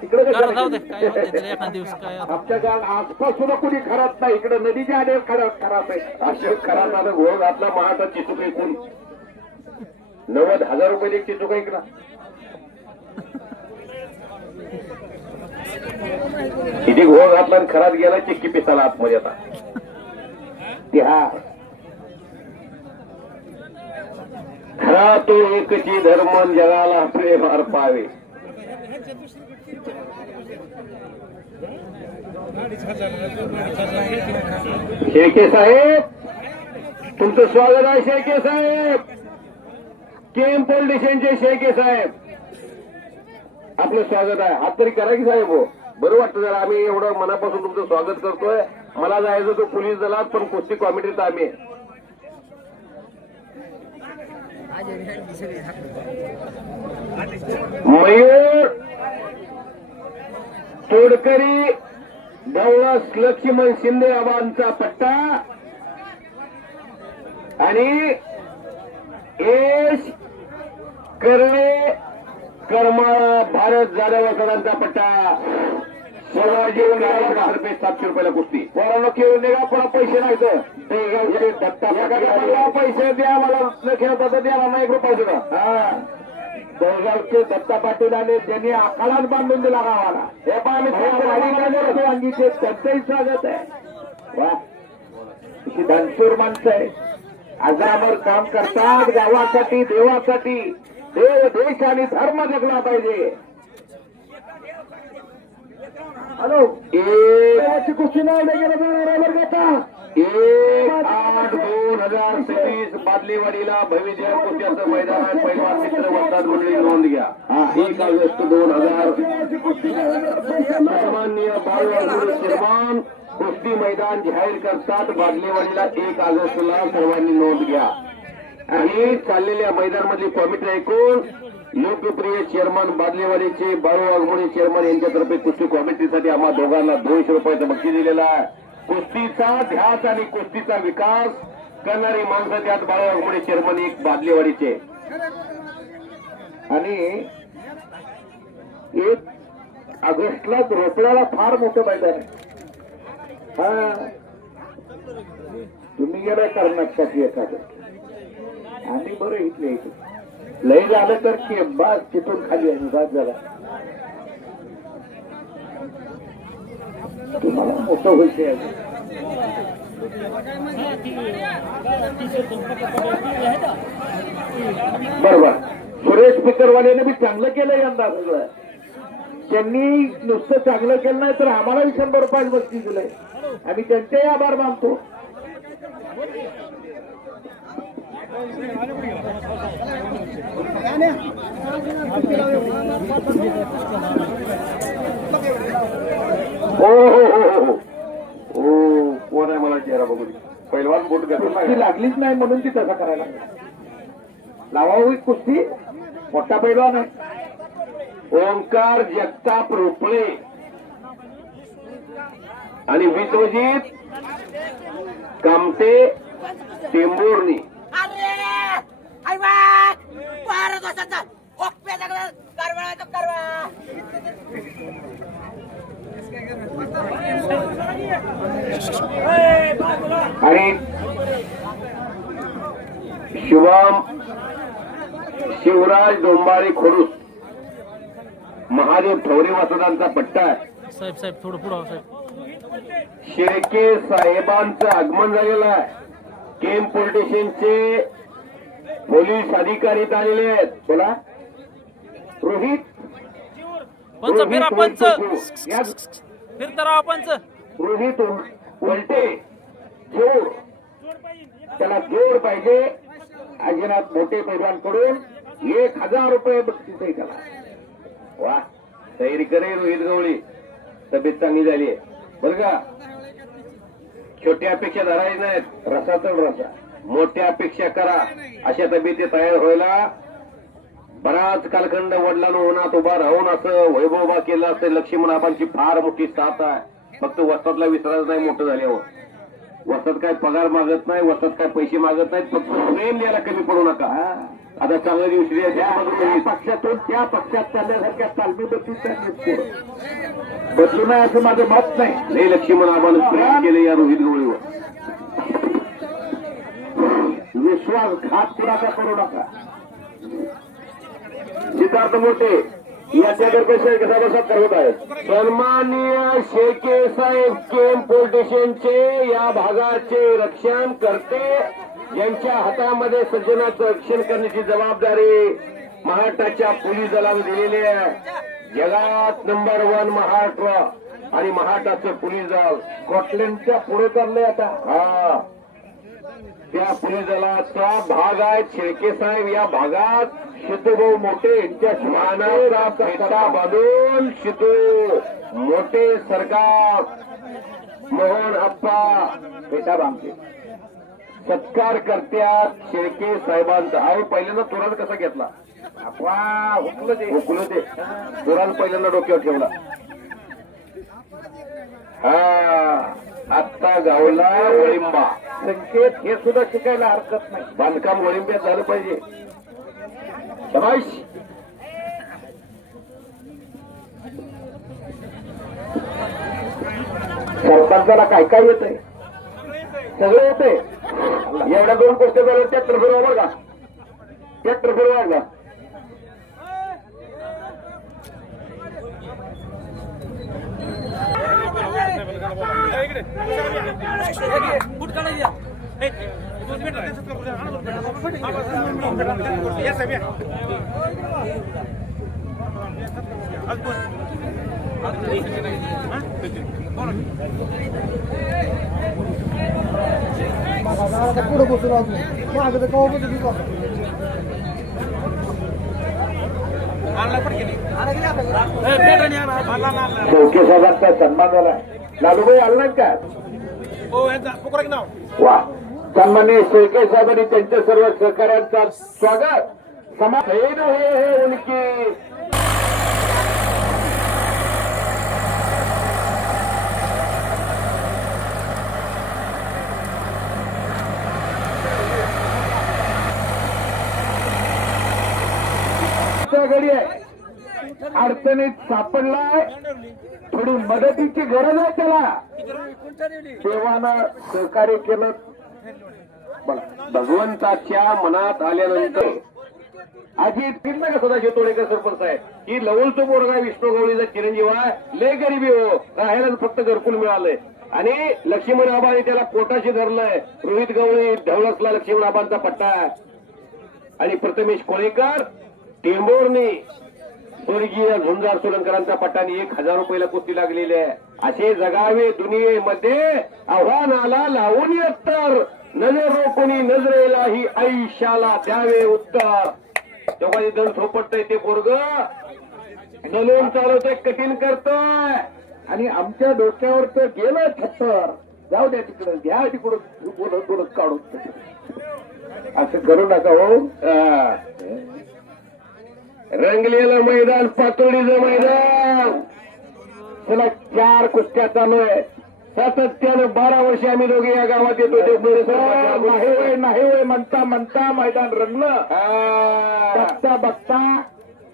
तिकडे जाऊ दे, काय होतंय त्याला एखाद दिवस काय आता. आमच्या गावात आसपास सुद्धा कोणी खराब नाही. इकडे नदीच्या आडेवर खराब आहे. अशोक खराब घोळ घातला महाटा चिचूक ऐकून 90,000 रुपये एक चिचूक ऐकला. किती घोळ घातला आणि खराब गेला. चिक्की पिसाला आतमध्ये आता तिहार. खरा तो एकची धर्म जगाला प्रेम अर्पावे. शेळके साहेब, तुमचं स्वागत आहे. शेळके साहेब, केम पोलीस स्टेशनचे शेळके साहेब, आपलं स्वागत आहे. हात तरी करा की साहेब. हो, बरं वाटतं जरा. आम्ही एवढं मनापासून तुमचं स्वागत करतोय. मला जायचं तो पोलीस दलात, पण कुस्ती कॉमिटीत आम्ही. मयूर तोडकरी डवळस लक्ष्मण शिंदे आबांचा पट्टा आणि यश कर्वे करमाळा भारत जाधव सरांचा पट्टा. शिवाजी 700 रुपयाला कुस्ती. पोरांनो खेळून निघा. पुन्हा पैसे नाही तर पैसे द्या. मला न खेळता तर द्या. मला 1 रुपया सुद्धा. हा, दोघांचे दत्ता पाटील आले. त्यांनी आखाडाच बांधून दिला गावाला. हे पाणी अंगीचे त्यांचंही स्वागत आहे. वा, अशी धनसूर माणसं आहे. अजरामर काम करतात गावासाठी, देवासाठी. देव, देश आणि धर्म जगला पाहिजे. हॅलो, एक कुस्ती नाही गेलं. 1/8/2023 बादलीवाडीला भविष्य कुस्त्याचं मैदान आहे. पहिलवान मित्र वस्ताद मंडळी नोंद घ्या. 1 ऑगस्ट 2000 सन्माननीय बाळू श्रीमान कुस्ती मैदान जाहीर करतात. बादलीवाडीला 1 ऑगस्टला सर्वांनी नोंद घ्या. आणि चाललेल्या मैदानामधली कॉमिटी ऐकून लोकप्रिय चेअरमन बादलेवाडीचे बाळू वाघमोडे चेअरमन यांच्यातर्फे कुस्ती कॉमिटीसाठी आम्हा दोघांना 200 रुपयाचं बक्षीस दिलेलं आहे. कुस्तीचा ध्यास आणि कुस्तीचा विकास करणारी माणसं त्यात बाळू वाघमोडे चेअरमन एक बादलेवाडीचे. आणि 1 ऑगस्टला रोपड्याला फार मोठं मैदान आहे. हा, तुम्ही गेला कर्नाटकात एखादं आणि बरं इथले इथे लय झालं तर केंबाज तिथून खाली अनुदान झाला. तुम्हाला मोठं व्हायचं. बरोबर. सुरेश पिकरवाल्याने बी चांगलं केलं यंदा सगळं. त्यांनी नुसतं चांगलं केलं नाही तर आम्हालाही 100 रुपये बक्षीस दिलंय. आम्ही त्यांचेही आभार मानतो. हो हो हो हो, कोण आहे मला चेहरा बघून. पहिलवान बोट कुस्ती लागलीच नाही म्हणून ती तसा करायला लावावी. कुस्ती मोठा पैलवान आहे. ओंकार जगताप रोपळे आणि विश्वजित कामते टेंबोर्णी आणि शुभम शिवराज डोंबाळे खोडूस महादेव ठवरे वासदांचा पट्टा आहे. साहेब साहेब थोडं पुढं साहेब. शेळके साहेबांचं आगमन झालेलं आहे. केम पोलीस स्टेशनचे पोलीस अधिकारी इथं आलेले आहेत. बोला रोहित पंच फिरा पंच या फिरता राहा पंच. रोहित उलटे जोड त्याला जोड पाहिजे. अजिनाथ मोठे पैलवानकडून 1000 रुपये बक्षीस आहे त्याला. वा तयारी करे रोहित गवळी. तब्येत चांगली झाली आहे बरं का. छोट्या अपेक्षा धरायच्या नाहीत. रसाचा रसा मोठ्या अपेक्षा करा. अशा तब्येती तयार व्हायला बराच कालखंड वडिलांना उन्हात उभा राहून असं वैभवभा केलं असं लक्ष्मणाबांची फार मोठी साथ आहे. फक्त वस्तातला विसरायचं नाही. मोठं झाल्यावर वस्तात काय पगार मागत नाही. वस्तात काय पैसे मागत नाहीत. फक्त प्रेम द्यायला कमी पडू नका. आता चांगल्या दिवशी त्या पक्षातून त्या पक्षात चालण्यासारख्या तालमीबद्दल बदलू नये असं माझं मत नाही. लय लक्ष्मणाबानं प्रेम केलं या रोहित गवळीवर. विश्वासघात कुणाचा करू नका. सिद्धार्थ मोठे याच्याकडे कसा बसा करत आहे. सन्माननीय शेळके साहेब केम पोलीस स्टेशनचे या भागाचे रक्षण करते. यांच्या हातामध्ये सज्जनाचं रक्षण करण्याची जबाबदारी महाराष्ट्राच्या पोलीस दलाने दिलेली आहे. जगात नंबर 1 महाराष्ट्र आणि महाराष्ट्राचं पोलीस दल स्कॉटलंडच्या पुढे चाललंय आता. हा त्या पोलीस दलाचा भाग आहे शेळके साहेब. या भागात शितूभाऊ मोठे यांच्या मानाचा फेटा बांधून शितू मोठे सरकार मोहन अप्पा फेटा बांधते. सत्कार करत्यात शेळके साहेबांचा. अहो पहिल्यांदा तुरात कसा घेतला. हुकलं ते तुरात पहिल्यांदा डोक्यावर ठेवला. हा आत्ता गावला वळिंबा. संकेत हे सुद्धा शिकायला हरकत नाही. बांधकाम वळिंब्यात झालं पाहिजे. शबाश. सरपंचाला काय काय येतंय. सगळं येतंय. एवढ्या 2 गोष्टी झाल्या. ट्रॅक्टर फिरवा बरं का. ट्रॅक्टर फिरवा का. पुढे बसून मागे तर कवा बसून शेळके साहेबांचा सन्मान झाला. लालूभाई आला नाही का. वा सन्माननीय शेळके साहेबांनी त्यांच्या सर्व सहकार्यांचा स्वागत. समाज हे उनकी घडी आहे. अडचणीत सापडलाय. थोडी मदतीची गरज आहे त्याला. देवानं सहकार्य केलं. भगवंताच्या मनात आल्यानंतर अजित फिल्म का सदाशिव तोडेकर सरपंच आहे. ही लवलतो पोरगा विष्णू गवळीचा चिरंजीव आहे. लय गरीबी हो. राहायला फक्त घरकुल मिळालंय. आणि लक्ष्मण आबाने त्याला पोटाशी धरलंय. रोहित गवळी ढवळसला लक्ष्मण आबांचा पट्टा आहे. आणि प्रथमेश कोळेकर टेंबोरने स्वर्गीय झुंजार सोलंकरांचा पट्टाने 1000 रुपयाला कुस्ती लागलेली आहे. असे जगावे दुनियेमध्ये आव्हानाला लावून उत्तर. नजर रोखुनी नजरेला ही आयुष्याला द्यावे उत्तर. तेव्हा दल थोपटतय ते पोरग दलून चालवतोय. कठीण करतोय. आणि आमच्या डोक्यावर तर गेलं 76. जाऊ द्या तिकडं. घ्या तिकडून बोलत काढून. असं करू नका हो. रंगलेलं मैदान पातोडीचं मैदान. चला 4 कुस्त्या चालू आहे. सातत्यानं 12 वर्षे आम्ही दोघे या गावात येतो नाही होय म्हणता म्हणता मैदान रंगलं बघता बघता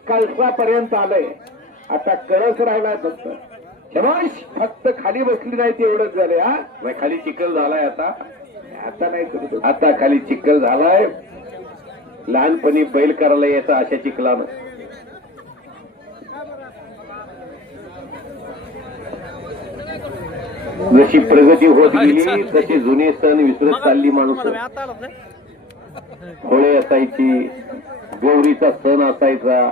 कळसापर्यंत आलंय. आता कळस राहिलाय फक्त खाली बसली नाही ते एवढंच झालंय. हा खाली चिखल झालाय आता नाही आता खाली चिखल झालाय. लहानपणी बैल करायला यायचा अशा चिखलानं. जशी प्रगती होत गेली तशी जुने सण विसरत चालली माणूस. होळी असायची, गौरीचा सण असायचा,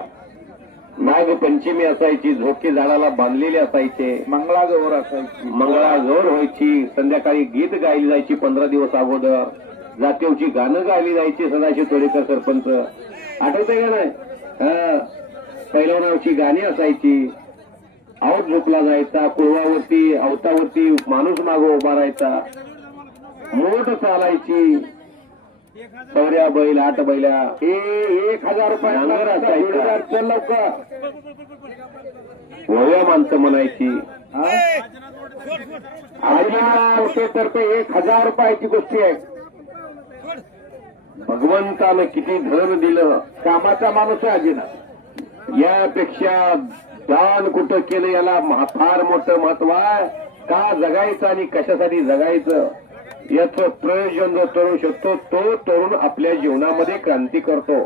नागपंचमी असायची, झोके झाडाला बांधलेले असायचे, मंगळागौर असायची, मंगळागौर व्हायची, संध्याकाळी गीत गायली जायची 15 दिवस अगोदर, जातीवची गाणं गायली जायची. सदाशिव तोडेकर सरपंच आठवतंय का नाही? पैलवानाची गाणी असायची. आवत झोपला जायचा, कुळवावरती अवतावरती माणूस मागो उभा राहायचा, मोठ चालायची, सौर्या बैल 8 बैल्या, 1000 रुपये नांगर असायचा. चल लवकर वळ्या माणसं म्हणायची. तर्फे 1000 रुपयाची गोष्टी आहे. भगवंतानं किती धन दिलं, कामाचा माणूस आहे अजिना. यापेक्षा दान कुठं केलं याला फार मोठं महत्व आहे. का जगायचं आणि कशासाठी जगायचं याचं प्रयोजन जो करू शकतो तो तरुण आपल्या जीवनामध्ये क्रांती करतो,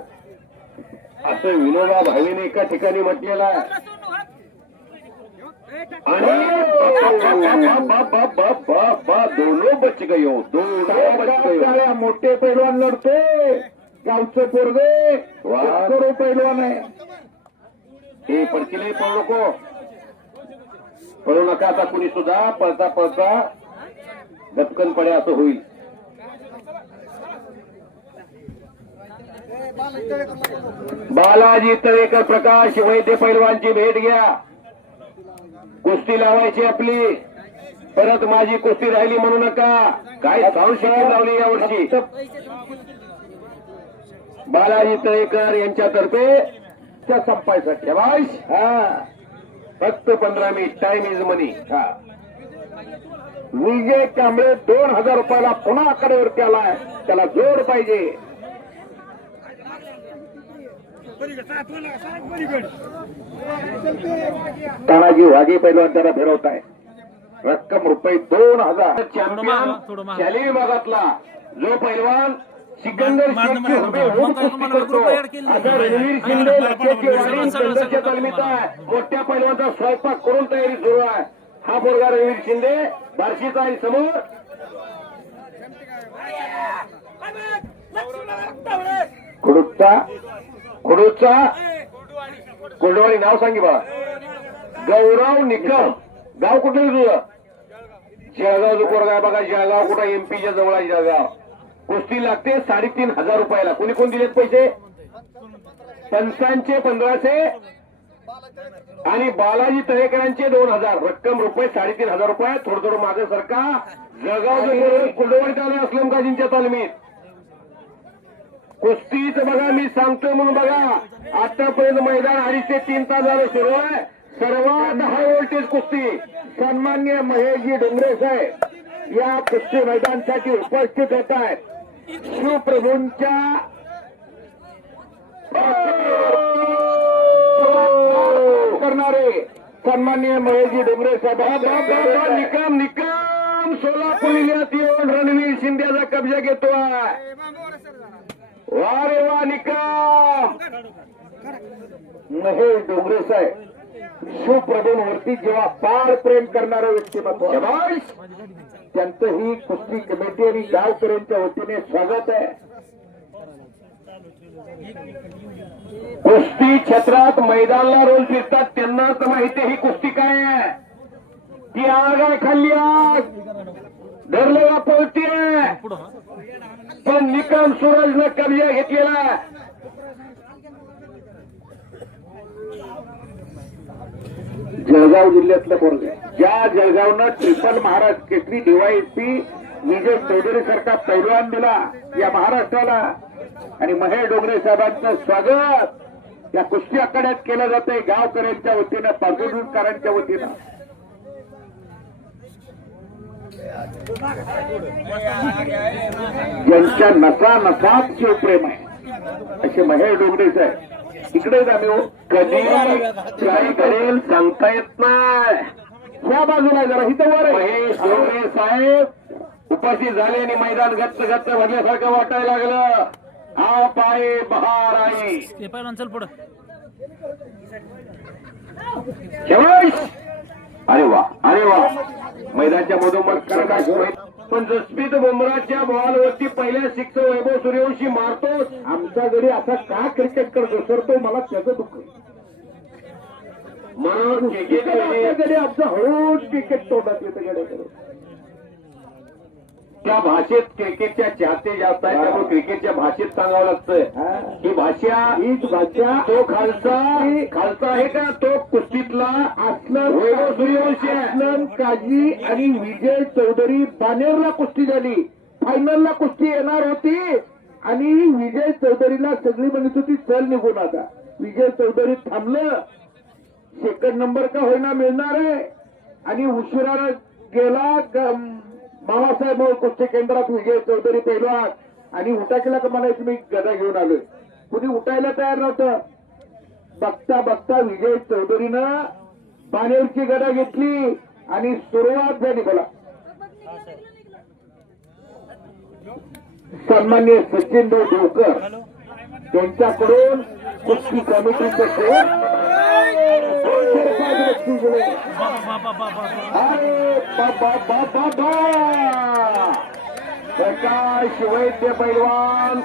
असं विनोबा भावेने एका ठिकाणी म्हटलेलं आहे. आणि दोनों बच गयो, मोठे पैलवान लढतोय, गावचं पोरगे करो पैलवान आहे. हे पडकिले पळू नको, पळू नका. आता कुणी सुद्धा पळता पळता दपकन पडे असं होईल. बालाजी तळेकर प्रकाश वैद्य पैलवानची भेट घ्या. कुस्ती लावायची आपली. परत माझी कुस्ती राहिली म्हणू नका. काय साऊंड शिकून लावली यावर्षी. बालाजी तळेकर यांच्यातर्फे संपायसाठी फक्त 15 मिनिट. टाइम इज मनी. विजय कांबळे 2000 रुपयाला पुन्हा आकडेवरती आलाय. त्याला जोड पाहिजे. तानाजी वाघे पैलवान त्याला फिरवताय. रक्कम रुपये 2000. चॅम्पियन शालेय भागातला जो पैलवान सिकंदर शेखची हुबेहूब कुस्ती करतो असा रणवीर शिंदे लक्षाची वाढीन चंद्रच्या तालमीचा आहे. मोठ्या पैलवानचा स्वयंपाक करून तयारी सुरू आहे. हा पोरगा रणवीर शिंदे बार्शीचा आहे. समोर खुडूचा कोल्डवाडी नाव सांगी बा. गौरव निकम. गाव कुठे तुझं? जळगाव पोरगा बघा. जळगाव कुठं? एमपीच्या जवळ आहे जळगाव. कुस्ती लागते 3500 रुपयाला. कोणी कोण दिलेत पैसे? पंचांचे 1500 आणि बालाजी तळेकरांचे 2000. रक्कम रुपये 3500 रुपये. थोडं थोडं मागे सरका. जळगाव कुलडवाडी तालुका असलम गाजींच्या तालमीत कुस्तीच बघा. मी सांगतोय म्हणून बघा. आतापर्यंत मैदान 2.5 ते 3 तास झालं सुरू आहे. सर्वात हाय व्होल्टेज कुस्ती. सन्मान्य महेशजी डोंगरे साहेब या कुस्ती मैदानासाठी उपस्थित होत आहेत. शिवप्रभूंच्या करणारे सन्मान्य महेशजी डोंगरे साहेब. निकम सोलापूर जिल्ह्यात येऊन रणवीर शिंदेचा कब्जा घेतोय. वा रे वा निकम. महेश डोंगरे साहेब शिवप्रभूंवरती जेव्हा पार प्रेम करणारं व्यक्तिमत्व. त्यांचं ही कुस्ती कमिटी आणि गावकऱ्यांच्या वतीने स्वागत आहे. कुस्ती क्षेत्रात मैदानाला रोल फिरतात त्यांनाच माहिती ही कुस्ती काय आहे. ती आग आहे, खाल्ली आग धरलेला पळतीये. पण निकम सूरजनं कब्जा घेतलेला. जळगाव जिल्ह्यातलं पोरग ज्या जळगावनं ट्रिपल महाराष्ट्र केसरी डीवायएसपी विजय चौधरी सारखा पैलवान दिला या महाराष्ट्राला. आणि महेश डोंगरे साहेबांचं स्वागत या कुस्ती आखाड्यात केलं जातंय गावकऱ्यांच्या वतीनं, पाचोडकरांच्या वतीनं. ज्यांच्या नसा नसात शिवप्रेम आहे असे महेश डोंगरेच आहे. इकडेच आम्ही हो. कधी काय करेल सांगता येत नाही. ह्या बाजूला जरा इथं वर महेश डोंगरे साहेब उपस्थित झाले आणि मैदान गच्च गच्च भरल्यासारखं वाटायला लागलं. हा पाय बहार आई ते पहिला चल पुढं. अरे वा अरे वा मैदानाच्या मधोमध करत आहे. पण जसप्रीत बुमराच्या बॉलवरती पहिल्या सिक्स वैभव सूर्यवंशी मारतोच. आमचा गडी असा का क्रिकेट करतो सर तो मला त्याचं दुःख म्हणून गडी आमचा हळूच क्रिकेट तोंडात येतं गड्याकडे. त्या भाषेत क्रिकेटच्या चाहते जास्त आहेत त्यामुळे क्रिकेटच्या भाषेत सांगावं लागतं. ही हीच भाषा तो खालचा आहे का तो कुस्तीतला असलं वैभव सूर्यवंशी असलं काजी आणि विजय चौधरी बानेरला कुस्ती झाली. फायनलला कुस्ती येणार होती आणि विजय चौधरीला सगळी म्हणत होती चल निघून. आता विजय चौधरी थांबलं. सेकंड नंबर का होईना मिळणार आहे आणि उशिरानं गेला. बाबासाहेब कुस्ती केंद्रात विजय चौधरी पहिलवान आणि उठाकीला का म्हणायचं मी गदा घेऊन आलोय. कुणी उठायला तयार नव्हतं. बघता बघता विजय चौधरीनं बानेरची गदा घेतली आणि सुरुवात झाली. बोला सन्माननीय सचिनभाऊ देवकर त्यांच्याकडून कुस्ती कमिटीचे अरे बाबा प्रकाश वैद्य पैलवान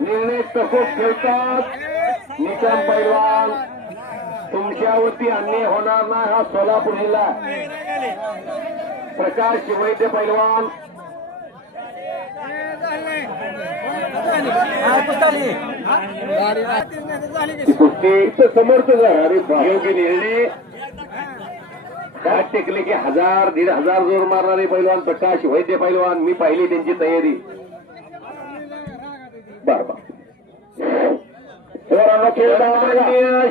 निर्णय तसेच ठेवतात. निकम पैलवान तुमच्यावरती अन्याय होणार नाही हा सोलापूर जिल्हा. प्रकाश वैद्य पैलवान कुस्ती समर्थ झाला. अरे योग्य निर्णय काय टेकले की 1000-1500 जोर मारणारे पैलवान प्रकाश वैद्य पैलवान. मी पाहिली त्यांची तयारी.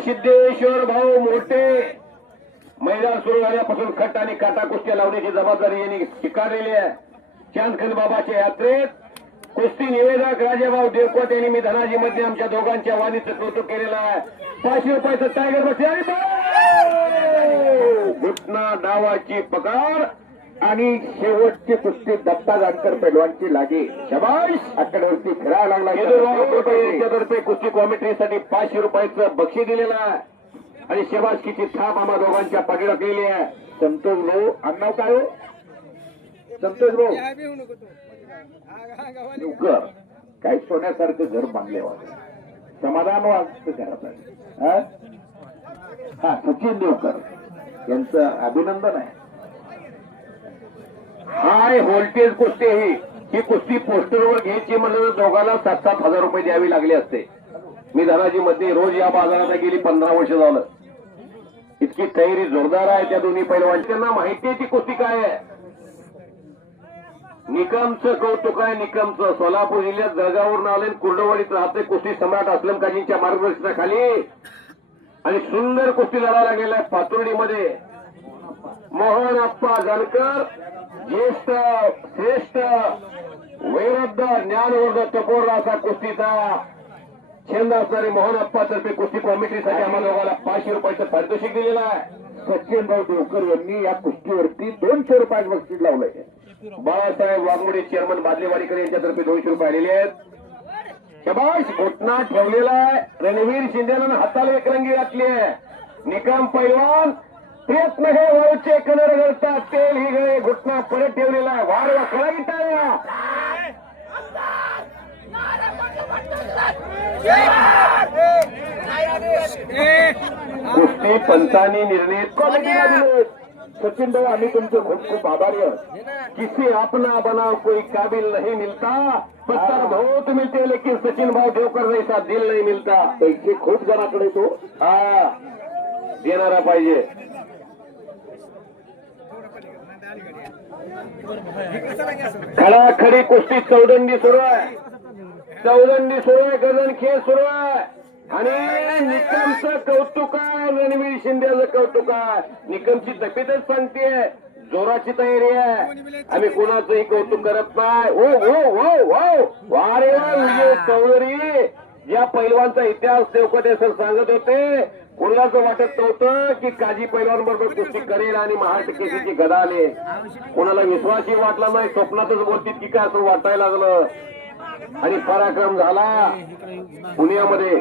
सिद्धेश्वर भाऊ मोठे मैदान सुरू झाल्यापासून खट आणि काटा कुस्त्या लावण्याची जबाबदारी यांनी स्वीकारलेली आहे. चांदखंड बाबाच्या यात्रेत कुस्ती निवेदक राजेभाऊ देवकोट यांनी मी धनाजी मध्ये आमच्या दोघांच्या वाणीचं कौतुक केलेलं आहे. 500 रुपयाचं टायगर बसले आणि घुटना डावाची पकार आणि शेवटची कुस्ती दत्ता जानकर पैलवानची लागे. शबाश आकड्यावरती फिरायला लागला. यांच्यातर्फे कुस्ती कॉमेंट्रीसाठी 500 रुपयाचं बक्षीस दिलेलं आहे आणि शेबाशकीची थाप आम्हा दोघांच्या पाठी टाकलेली आहे. संतोष भाऊ अण्णाव काय हो संतोष भाऊ देवकर काय सोन्यासारखं घर बांधले वाटत समाधान वाटतं घरात. हा सचिन देवकर यांचं अभिनंदन आहे. हाय व्होल्टेज कुस्ती ही कुस्ती पोस्टरवर घ्यायची म्हणलं तर दोघांना 7-7 हजार रुपये द्यावी लागले असते. मी धनाजी मध्ये रोज या बाजारात गेली 15 वर्ष झालं. इतकी तयारी जोरदार आहे त्या दोन्ही पैलवान. त्यांना माहिती आहे ती कुस्ती काय आहे. निकमचं कौतुक आहे. निकमचं सोलापूर जिल्ह्यात जळगाववरून आले कुर्डवाडीत राहते. कुस्ती सम्राट अस्लम काजींच्या मार्गदर्शनाखाली आणि सुंदर कुस्ती लढायला गेलाय पातुर्डीमध्ये. मोहन अप्पा जानकर ज्येष्ठ श्रेष्ठ वैरद्ध ज्ञानवर्ध तपोर असा कुस्तीचा छंद असणारे मोहन अप्पा तर्फे कुस्ती कॉमेंट्रीसाठी आम्हाला दोघांना 500 रुपयाचं पारितोषिक दिलेलं आहे. सचिनभाऊ देवकर यांनी या कुस्तीवरती 200 रुपयाचं बक्षीस लावलंय. बाळासाहेब वाघमोडे चेअरमन बादलेवाडीकर यांच्यातर्फे 200 रुपये आलेले आहेत. शबाश घोटना ठेवलेला आहे. रणवीर शिंदेनं हाताला एकरंगी घातली आहे. निकम पैलवान प्रयत्न हे वळचे कलर घालतात. तेल ही गळे घुटना परत ठेवलेला आहे. वाढवा खळा गिटाळ्या. कुस्ती पंचांनी निर्णय सचिन भाऊ आम्ही तुमचे खूप खूप आभारी आहोत. किसी अपना बनाव कोई काबिल नहीं मिलता. पत्थर बहुत मिलते लेकिन सचिन भाऊ देवकर जैसा दिल नहीं मिलता. पैसे खूप जणाकडे तो हा देणारा पाहिजे. खडाखडी कुस्ती चौदंडी सुरू आहे. गगन खेळ सुरू आहे आणि निकमचं कौतुक आहे. रणवीर शिंदेचं कौतुक आहे. निकमची तब्येतच सांगते जोराची तयारी आहे. आम्ही कोणाचंही कौतुक करत नाही. हो हो हो हो वारे वा विजय चौधरी या पैलवानचा इतिहास देवकटे सर सांगत होते. कोणालाच वाटत नव्हतं की काजी पैलवान बरोबर कुस्ती करेल आणि महाराष्ट्र केसरीची गदा आले. कोणाला विश्वासही वाटला नाही. स्वप्नातच बोलतील की काय असं वाटायला लागलं आणि पराक्रम झाला पुण्यामध्ये.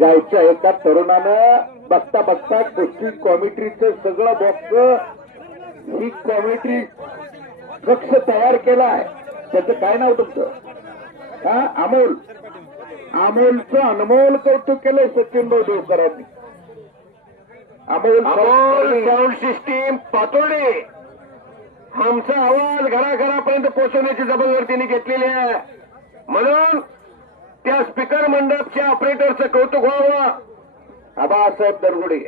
गावच्या एका तरुणानं बघता बघता कुस्ती कॉमेंट्रीचं सगळं बॉक्स ही कॉमेंट्री कक्ष तयार केलाय. त्याचं काय नाव तुमचं? हा अमोल. अमोलचं अनमोल कौतुक केलंय सचिन भाऊ देवकरांनी. अमोल साऊंड सिस्टीम पातोडे आमचा आवाज घराघरापर्यंत पोहोचवण्याची जबाबदारी घेतलेली आहे. म्हणून त्या स्पीकर मंडपच्या ऑपरेटरचं कौतुक व्हावं. आबासाहेब दरगुडे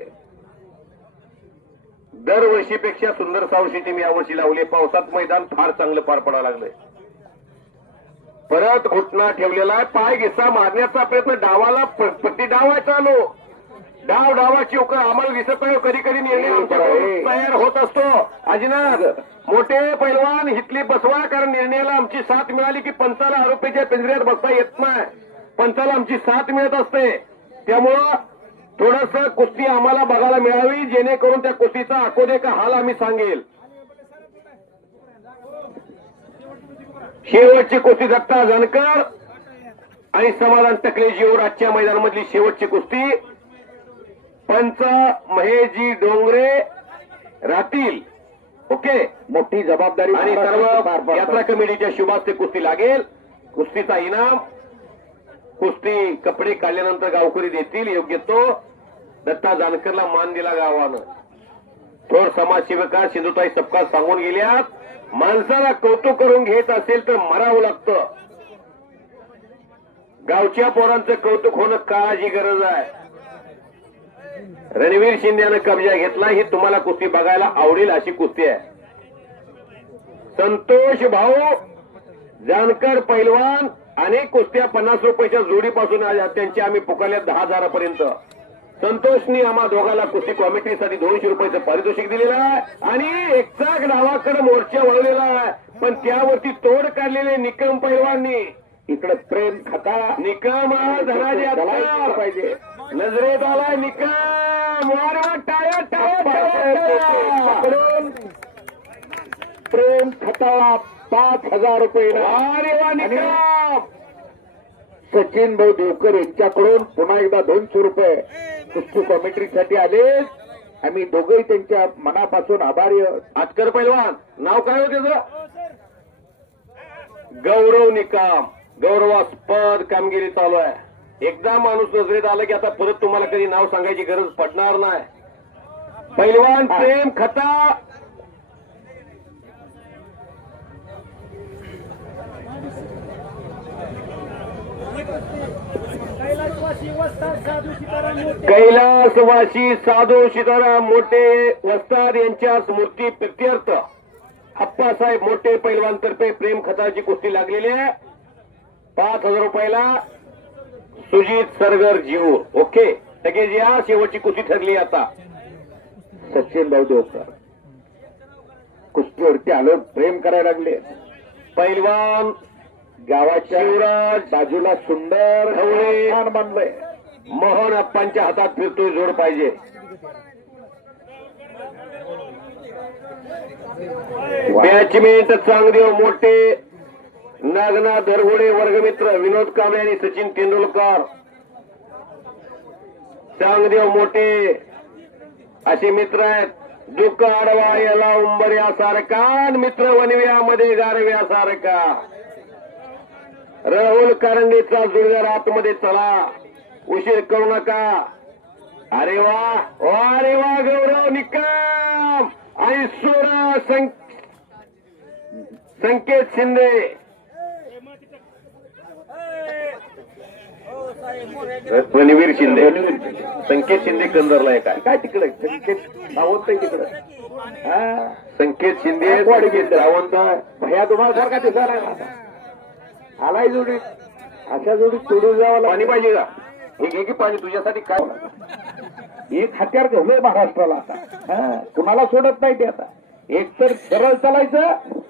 दरवर्षीपेक्षा सुंदर साऊंड सिस्टीम यावर्षी लावले. पावसात मैदान फार चांगलं पार पडायला लागलंय. परत घुटना ठेवलेला आहे. पाय घिसा मारण्याचा प्रयत्न डावाला प्रति डावायचा आलो. डावाची उकळ आम्हाला दिसत नाही. कधी कधी निर्णय तयार होत असतो. अजिनाथ मोठे पैलवान हितली बसवा, कारण निर्णयाला आमची साथ मिळाली की पंचाला आरोपीच्या पिंजऱ्यात बसता येत नाही. पंचाला आमची साथ मिळत असते. त्यामुळं थोडस कुस्ती आम्हाला बघायला मिळावी, जेणेकरून त्या कुस्तीचा आकोदे का हाल आम्ही सांगेल. शेवटची कुस्ती दत्ता जानकर आणि समाधान टकलेजीवर आजच्या मैदानामधली शेवटची कुस्ती. पंच महेशजी डोंगरे राहतील. ओके, मोठी जबाबदारी आणि सर्व यात्रा कमिटीच्या शुभास्ते कुस्ती लागेल. कुस्तीचा इनाम कुस्ती कपडे काढल्यानंतर गावकरी देतील. योग्य तो दत्ता जानकरला मान दिला गावानं. थोर समाजसेवका सिंधुताई सपकाळ सांगून गेल्यात, माणसाला कौतुक करून घेत असेल तर मरावं लागतं. गावच्या पोरांचं कौतुक होणं काळाची गरज आहे. रणवीर शिंदेनं कब्जा घेतला. ही तुम्हाला कुस्ती बघायला आवडेल अशी कुस्ती आहे. संतोष भाऊ जानकर पैलवान अनेक कुस्त्या 50 रुपयाच्या जोडीपासून त्यांच्या आम्ही पुकारल्या 10,000 संतोषनी आम्हा दोघाला कुस्ती कॉमेंट्रीसाठी 200 रुपयाचं पारितोषिक दिलेलं आहे आणि एकचाक डावाकडे मोर्चा वळलेला आहे. पण त्यावरती तोड काढलेले निकम पैलवाननी. इकडे प्रेम खता निकम धनाजी अत्तर पाहिजे. नजरेत आलाय निकम. वारवा टाळ्या प्रेम खताळा 5,000 रुपये. अरे वा निकम. सचिन भाऊ देवकर यांच्याकडून पुन्हा एकदा 200 रुपये कुस्ती कॉमेंट्रीसाठी आले. आम्ही दोघंही त्यांच्या मनापासून आभारी आहोत. आटकर पैलवान नाव काय होते त्याचं? गौरव निकम. गौरवास्पद कामगिरी चालू आहे. एकदा माणूस नजरेत आला की आता परत तुम्हाला कधी नाव सांगायची गरज पडणार नाही. पैलवान प्रेम खता कैलासवासी साधू सीताराम मोठे वस्ताद यांच्या स्मृती प्रित्यर्थ अप्पासाहेब मोठे पैलवान तर्फे प्रेम खताची कुस्ती लागलेली आहे. 5,000 रुपयाला सुजित सरगर जीव. ओके, लगेच या. शेवटची कुस्ती ठरली आता. सचिन भाऊ देवकर कुस्तीवरती आलो. प्रेम करायला लागले. पैलवान गावाच्या शिवराज बाजूला सुंदर ढवळे छान बांधलंय. मोहन अप्पांच्या हातात फिरतोय. जोड पाहिजे. बॅचमेंट चांगदेव मोठे, नागनाथ दरगुडे वर्गमित्र विनोद कांबळे आणि सचिन तेंडुलकर. चांगदेव मोठे असे मित्र आहेत. दुःख आडवा याला उंबऱ्यासारखा, मित्र वनव्यामध्ये गारव्यासारखा. राहुल कारंडेचा जोडीदार आतमध्ये चला, उशीर करू नका. अरे वा, अरे वा. गौरव निकम आणि सोरा संकेत शिंदे. रणवीर शिंदे, संकेत शिंदे कंदरला काय काय तिकडे सावंत तिकडे. संकेत शिंदे सावंत भया तुम्हाला सारखा दिसायला आलाय जोडी. अशा जोडी सोडून जावं. पाणी पाहिजे का? हे घे की पाणी तुझ्यासाठी. काय एक हत्यार घेऊनय महाराष्ट्राला आता. हा, कुणाला सोडत नाही ते आता. एक तर सरळ चालायचं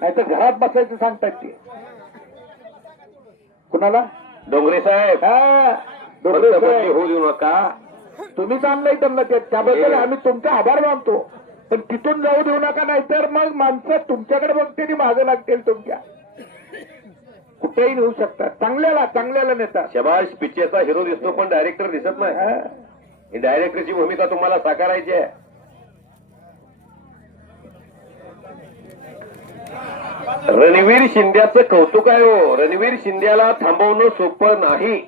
नाही तर घरात बसायचं सांगतात ते. कुणाला? डोंगरे साहेब हा, फक्त बदली होऊ देऊ नका. तुम्हीच आणलंय त्यांना त्याबद्दल आम्ही तुमचा आभार मानतो. पण तिथून जाऊ देऊ नका, नाहीतर मग माणसं तुमच्याकडे बघते मागे लागतील तुमच्या. कुठेही नेऊ शकतात. चांगल्याला नेतात. शबाश पिक्चरचा हिरो दिसतो पण डायरेक्टर दिसत नाही. हा. ही डायरेक्टरची भूमिका तुम्हाला साकारायची आहे. रणवीर शिंद्याचं कौतुक आहे हो. रणवीर शिंद्याला थांबवणं सोपं नाही.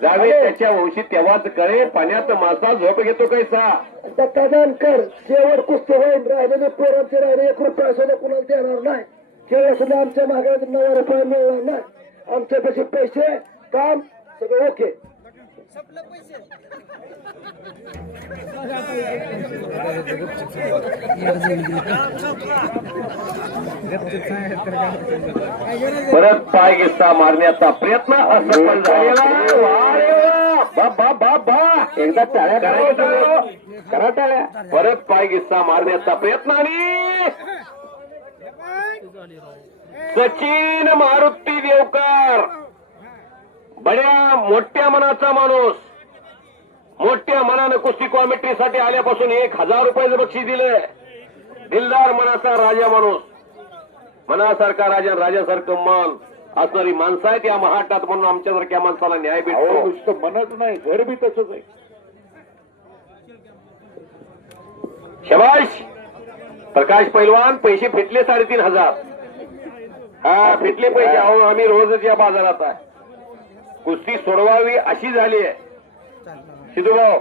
जावे त्याच्या वंशी तेव्हाच कळे, पाण्यात मासा झोप घेतो कैसा. दत्तादानकर शेवट कुस्ती होईल. राहिलेले पोरांचे राहिले 1 रुपया सुद्धा कुणाला देणार नाही. केवळ सुद्धा आमच्या मागे 9 रुपये मिळणार नाही. आमच्यापाशी पैसे काम सगळं ओके. परत पाय घिस्सा मारण्याचा प्रयत्न असफल झालेला. वा रे वा. बा. एकदा टाळ्या करा टाळ्या. परत पाय घिस्सा मारण्याचा प्रयत्न आणि सचिन मारुती देवकर बड्या मोठ्या मनाचा माणूस. मोठ्या मनानं कुस्ती कॉमेंट्रीसाठी आल्यापासून 1000 रुपयाचं बक्षीस दिलंय. दिलदार मनाचा राजा माणूस. मनासारखा राजा, राजासारखं मन असणारी माणसं आहेत या महाटात, म्हणून आमच्यासारख्या माणसाला न्याय भेटतो. नुसतं मनच नाही, घर बी तसंच आहे. शबाश. प्रकाश पैलवान पैसे फिटले 3500. हा फिटले पैसे. अहो आम्ही रोजच या बाजारात आहे. कुस्ती सोडवावी अशी झाली आहे. सिद्धूभाऊ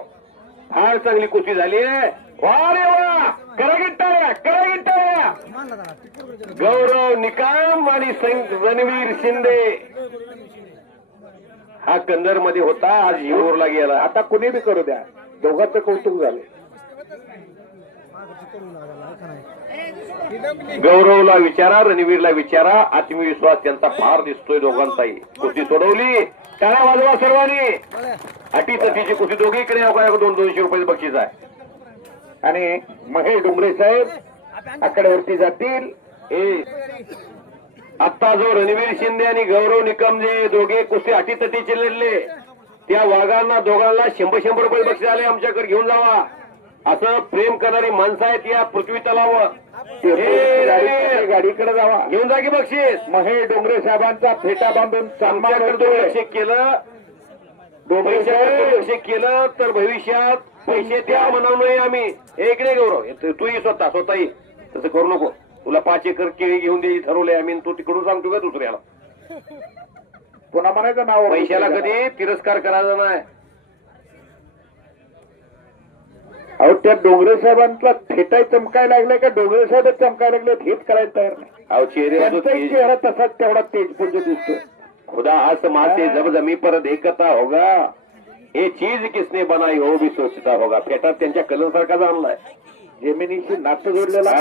फार चांगली कुस्ती झाली आहे. वा रे वा. करा गिट्टाळ्या. गौरव निकम आणि रणवीर शिंदे हा कंदर मध्ये होता, आज येऊरला गेला. आता कुणी बी करू द्या, दोघांचं कौतुक झालं. गौरवला विचारा, रणवीरला विचारा. आत्मविश्वास त्यांचा फार दिसतोय दोघांचाही. कुस्ती सोडवली. टाळ्या वाजवा सर्वांनी. अटीतटीची कुस्ती दोघीकडे 200 रुपये बक्षीस आहे. आणि महेश डोंगरे साहेब आकड्यावरती जातील. आता जो रणवीर शिंदे आणि गौरव निकम जे दोघे कुस्ती अटीतटीचे लढले, त्या वाघांना दोघांना 100 रुपये बक्षीस आले. आमच्याकडे घेऊन जावा. असं प्रेम करणारी माणसं आहेत या पृथ्वी तलावर. गाडीकडे जावा, घेऊन जा की बक्षीस. महेश डोंगरे साहेबांचा फेटा बांधून सन्मान डोंगरे साहेब केलं तर भविष्यात पैसे द्या म्हणून आम्ही. एक नाही गौरव, तूही स्वतःही तसं करू नको. तुला 5 एकर केळी घेऊन द्यायची ठरवलंय आम्ही. तू तिकडून सांगतो का दुसऱ्याला? पुन्हा म्हणायचं नाव. पैशाला कधी तिरस्कार करायचा नाही. अहो त्या डोंगरे साहेबांचा फेटाय चमकायला लागलाय का डोंगरे साहेबच चमकायला लागले हेच करायला तयार नाही. अहो चेहरा तसाच तेवढा तेजपुंज दिसतो. खुदा हंस मासे जब जमी पर देखता होगा, ये चीज किसने बनाई हो भी सोचता होगा. फेटात त्यांच्या कलर सारखा जाणलाय. जमिनीशी नातं जोडलेला.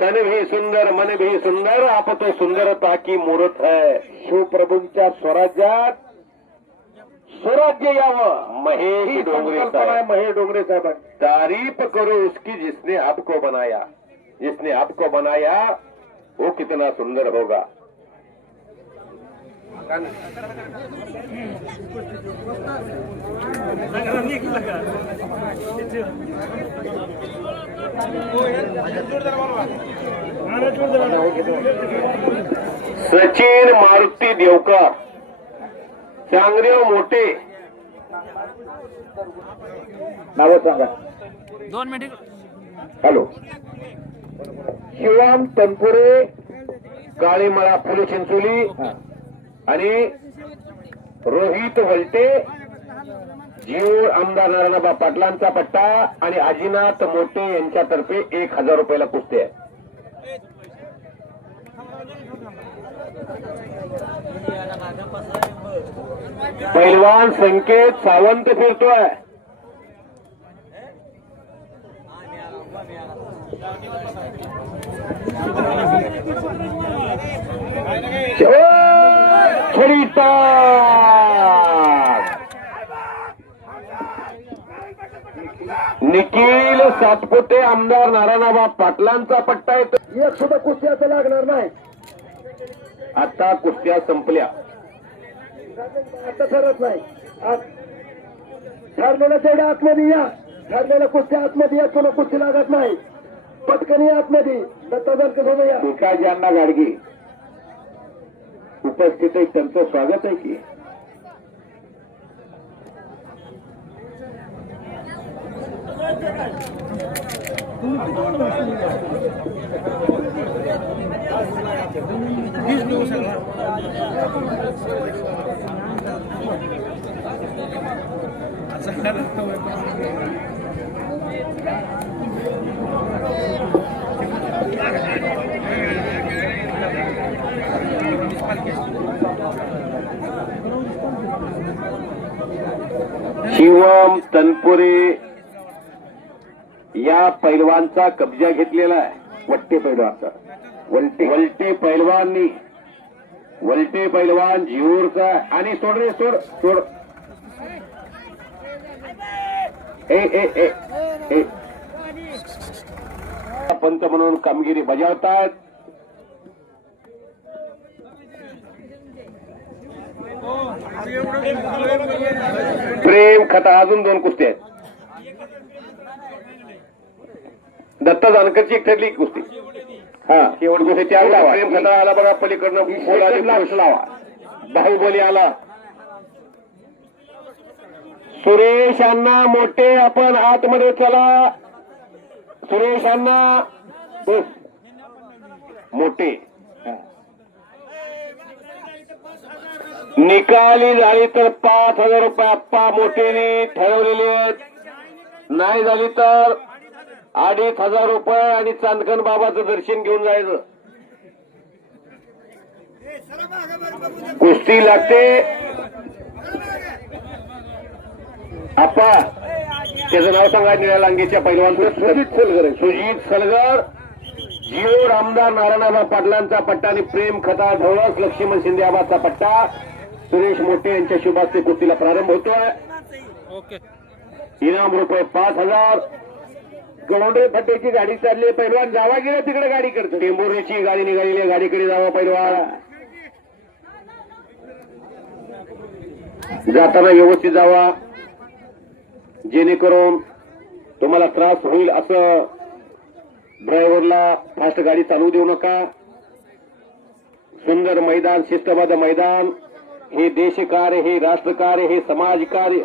तन भी सुंदर मन भी सुंदर, आप तो सुंदरता की मूर्त है. शिवप्रभूंच्या स्वराज्यात स्वराज्य यावं. महेश डोंगरे साहब, महेश डोंगरे साहेब तारीफ करो उसकी जिसने आपको बनाया. जिसने आपको बनाया वो कितना सुंदर होगा. सचिन मारुती देवकर, चांगदेव मोठे. नाव सांगा. 2 मिनिट. हॅलो. शिवाम तनपुरे, काळीमळा फुले चिंचोली आणि रोहित वलटे, जीव आमदार नारायणबा पाटलांचा पट्टा आणि आजीनाथ मोठे यांच्यातर्फे 1000 रुपयाला कुस्ती आहे. पैलवान संकेत सावंत फिरतोय. निखिल सातपुते आमदार नारायणराव पाटलांचा पट्टा येतो. एक सुद्धा कुस्ती आता लागणार नाही. आता कुस्त्या संपल्या. आता ठरत नाही. ठरलेलं तेवढ्या आतमध्ये या. ठरलेल्या कुस्त्या आतमध्ये या. तुला कुस्ती लागत नाही. पटकन या आतमध्ये. दत्ता जानकर या. विकास यांना गाडगे उपस्थित आहे, त्यांचं स्वागत आहे की. शिवम तनपुरे या पैलवानचा कब्जा घेतलेला आहे. वट्टे पैलवानचा. वलटे पैलवान जीवूरचा. आणि सोड रे सोड. ए पंत म्हणून कामगिरी बजावतात. प्रेम खता. अजून 2 कुस्ती आहेत. दत्ता जानकरची एक ठरली कुस्ती. हा शेवट कुस्ती त्या प्रेम खता आला बघा पलीकडनं. लावा. बाहुबली आला. सुरेश अण्णा मोठे आपण आतमध्ये चला. सुरेश अण्णा मोठे. निकाली झाली तर 5,000 रुपये आप्पा मोठेने ठरवलेले आहेत. नाही झाली तर 2,500 रुपये आणि चांदकन बाबाचं दर्शन घेऊन जायचं. कुस्ती लागते. आप्पा त्याचं नाव सांगा. निळ्या लांगेच्या पैलवानचं सुजित सलगर. जीवर आमदार नारायणराव पाटलांचा पट्टा आणि प्रेम खता ढवळस लक्ष्मण शिंदे आबाचा पट्टा. सुरेश मोठे यांच्या शुभास्ते कुस्तीला प्रारंभ होतोय. इनाम रुपये 5,000. गवंडे फट्टेची गाडी चालली. पैलवान जावा गेला तिकडे गाडी करतो. टेंभुर्णीची गाडी निघालेली. गाडीकडे जावा पैलवान. जाताना व्यवस्थित जावा जेणेकरून तुम्हाला त्रास होईल असं ड्रायव्हरला फास्ट गाडी चालवू देऊ नका. सुंदर मैदान, शिस्तबद्ध मैदान. हे देशकार्य, हे राष्ट्रकार्य, हे समाजकार्य.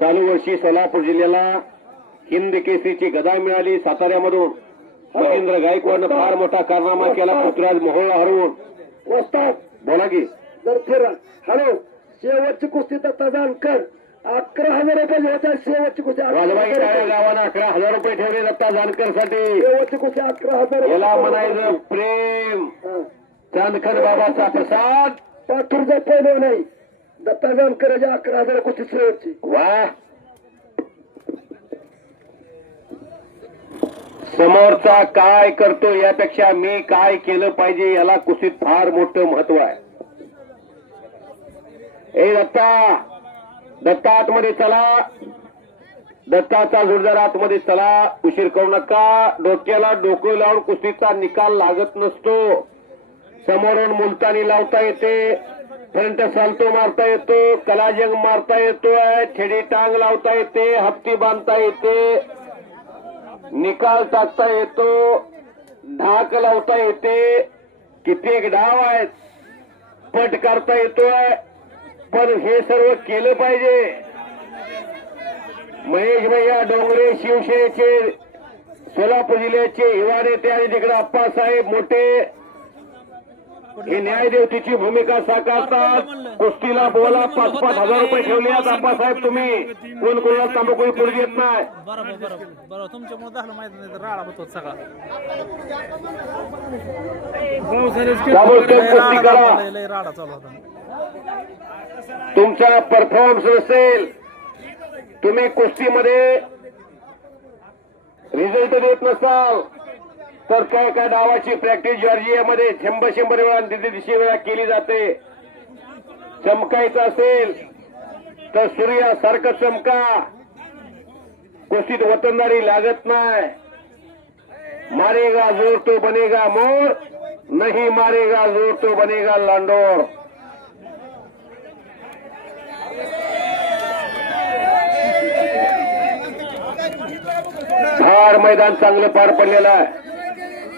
चालू वर्षी सोलापूर जिल्ह्याला हिंद केसरीची गदा मिळाली. साताऱ्यामधून महेंद्र गायकवाडनं फार मोठा कारनामा केला. पृथ्वीराज मोहोळला हरवून. वस्ताद बोला की जर फिरा. हॅलो, शेवटची कुस्ती दत्ता जानकर 11,000 रुपये होत आहे. शेवटची कुस्ती वाजवाई गावानं 11,000 रुपये ठेवले दत्ता जानकर साठी. शेवटची कुस्ती 11,000. याला म्हणायचं प्रेम. चांदखन बाबाचा प्रसाद. पाथूरचा पहिलो नाही. दत्ता जानकरच्या 11,000 कुस्ती शेवटची. वा. समोरचा काय करतो यापेक्षा मी काय केलं पाहिजे याला कुस्तीत फार मोठं महत्व आहे. ए दत्ता आतमध्ये चला. दत्ताचा जोरदार आतमध्ये चला. उशीर करू नका. डोक्याला डोकं लावून कुस्तीचा निकाल लागत नसतो. समोरून मुलतानी लावता येते. फ्रंट साल्टो मारता येतो. कलाजंग मारता येतोय. छेडी टांग लावता येते. हप्ती बांधता येते. निकाल टाकता येतो. ढाक लावता येते. कित्येक डाव आहेत. पट करता येतोय. पण हे सर्व केलं पाहिजे. महेश भैया डोंगरे शिवसेनेचे सोलापूर जिल्ह्याचे युवा नेते आणि तिकडे आप्पासाहेब मोठे हे न्यायदेवतेची भूमिका साकारतात. कुस्तीला बोला 5,000 रुपये ठेवले आहेत. आप्पासाहेब तुम्ही कोण कोणाला तांबाखू पुढे येत नाही. बरोबर तुमच्यामुळे झालं माहिती नाही तर राडा होतो सगळा. ताबडतोब कुस्ती करा. राडा चालू होता. तुमचा परफॉर्मन्स नसेल, तुम्ही कुस्तीमध्ये रिझल्ट देत नसाल तर काय डावाची प्रॅक्टिस जॉर्जियामध्ये 100 वेळा दिवशी वेळा केली जाते. चमकायचं असेल तर सूर्यासारखं चमका. कुस्तीत वतनदारी लागत नाही. मारेगा जोर तो बनेगा मोर, नहीं मारेगा जोर तो बनेगा लांडोर. धार मैदान चांगलं पार पडलेलं आहे.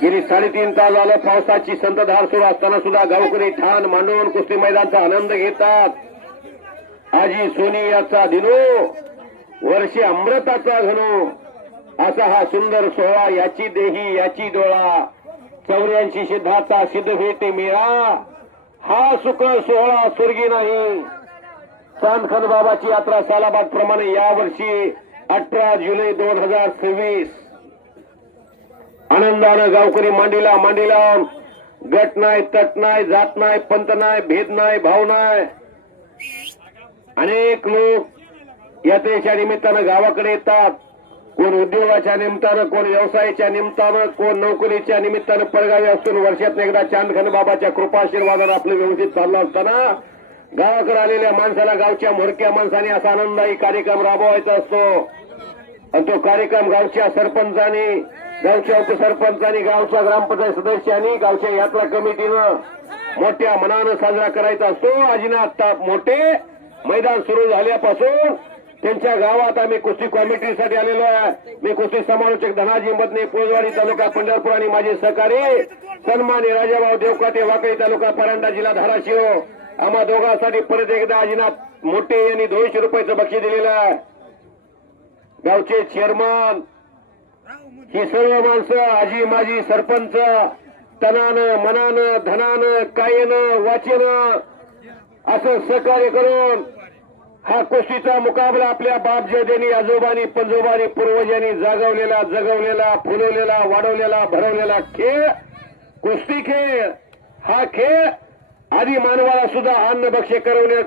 गेली 3.5 तास झालं पावसाची संततधार सुरू असताना सुद्धा गावकरी ठाण मांडून कुस्ती मैदानाचा आनंद घेतात. आजी सोनी याचा दिनो, वर्षे अमृताचा घनो, असा हा सुंदर सोहळा. याची देही याची डोळा, 84 सिद्धाचा सिद्ध भेटे मेळा. हा सुख सोहळा स्वर्गी नाही. चांदखन बाबाची यात्रा सालाबाद प्रमाणे यावर्षी 18 जुलै 2026 आनंदानं गावकरी मांडीला मांडी लावून, गट नाही, तट नाही, जात नाही, पंत नाही, भेद नाही, भाव नाही. अनेक लोक यात्रेच्या निमित्तानं गावाकडे येतात. कोण उद्योगाच्या निमित्तानं, कोण व्यवसायाच्या निमित्तानं, कोण नोकरीच्या निमित्तानं परगावी असून वर्षात एकदा चांदखन बाबाच्या कृपाशीर्वादानं आपलं व्यवस्थित चाललं असताना गावाकडे आलेल्या माणसाला, गावच्या मोरक्या माणसाने असा आनंदायी कार्यक्रम राबवायचा असतो. आणि तो कार्यक्रम गावच्या सरपंचांनी, गावच्या उपसरपंचांनी, गावच्या ग्रामपंचायत सदस्यांनी, गावच्या यात्रा कमिटीनं मोठ्या मनानं साजरा करायचा असतो. आजीना आता मोठे मैदान सुरू झाल्यापासून त्यांच्या गावात आम्ही कुस्ती कॉमिटीसाठी आलेलो आहे. मी कुस्ती समालोचक धनाजी मदने, पोजवाडी तालुका पंढरपूर आणि माझे सहकारी सन्मान्य राजाभाऊ देवकाते, वाकळी तालुका परांडा, जिल्हा धाराशिव. आम्हा दोघांसाठी परत एकदा आजीनाथ मोठे यांनी 200 रुपयाचं बक्षीस दिलेलं आहे. गावचे चेअरमन, ही सर्व माणसं, आजी माजी सरपंच, तनानं मनानं धनानं कायेनं वाचेनं असं सहकार्य करून हा कुस्तीचा मुकाबला आपल्या बापजदेनी, आजोबांनी, पंजोबांनी, पूर्वजांनी जागवलेला, जगवलेला, फुलवलेला, वाढवलेला, भरवलेला खेळ कुस्ती खेळ. हा खेळ आधी मानवाला सुद्धा अन्न भक्ष्य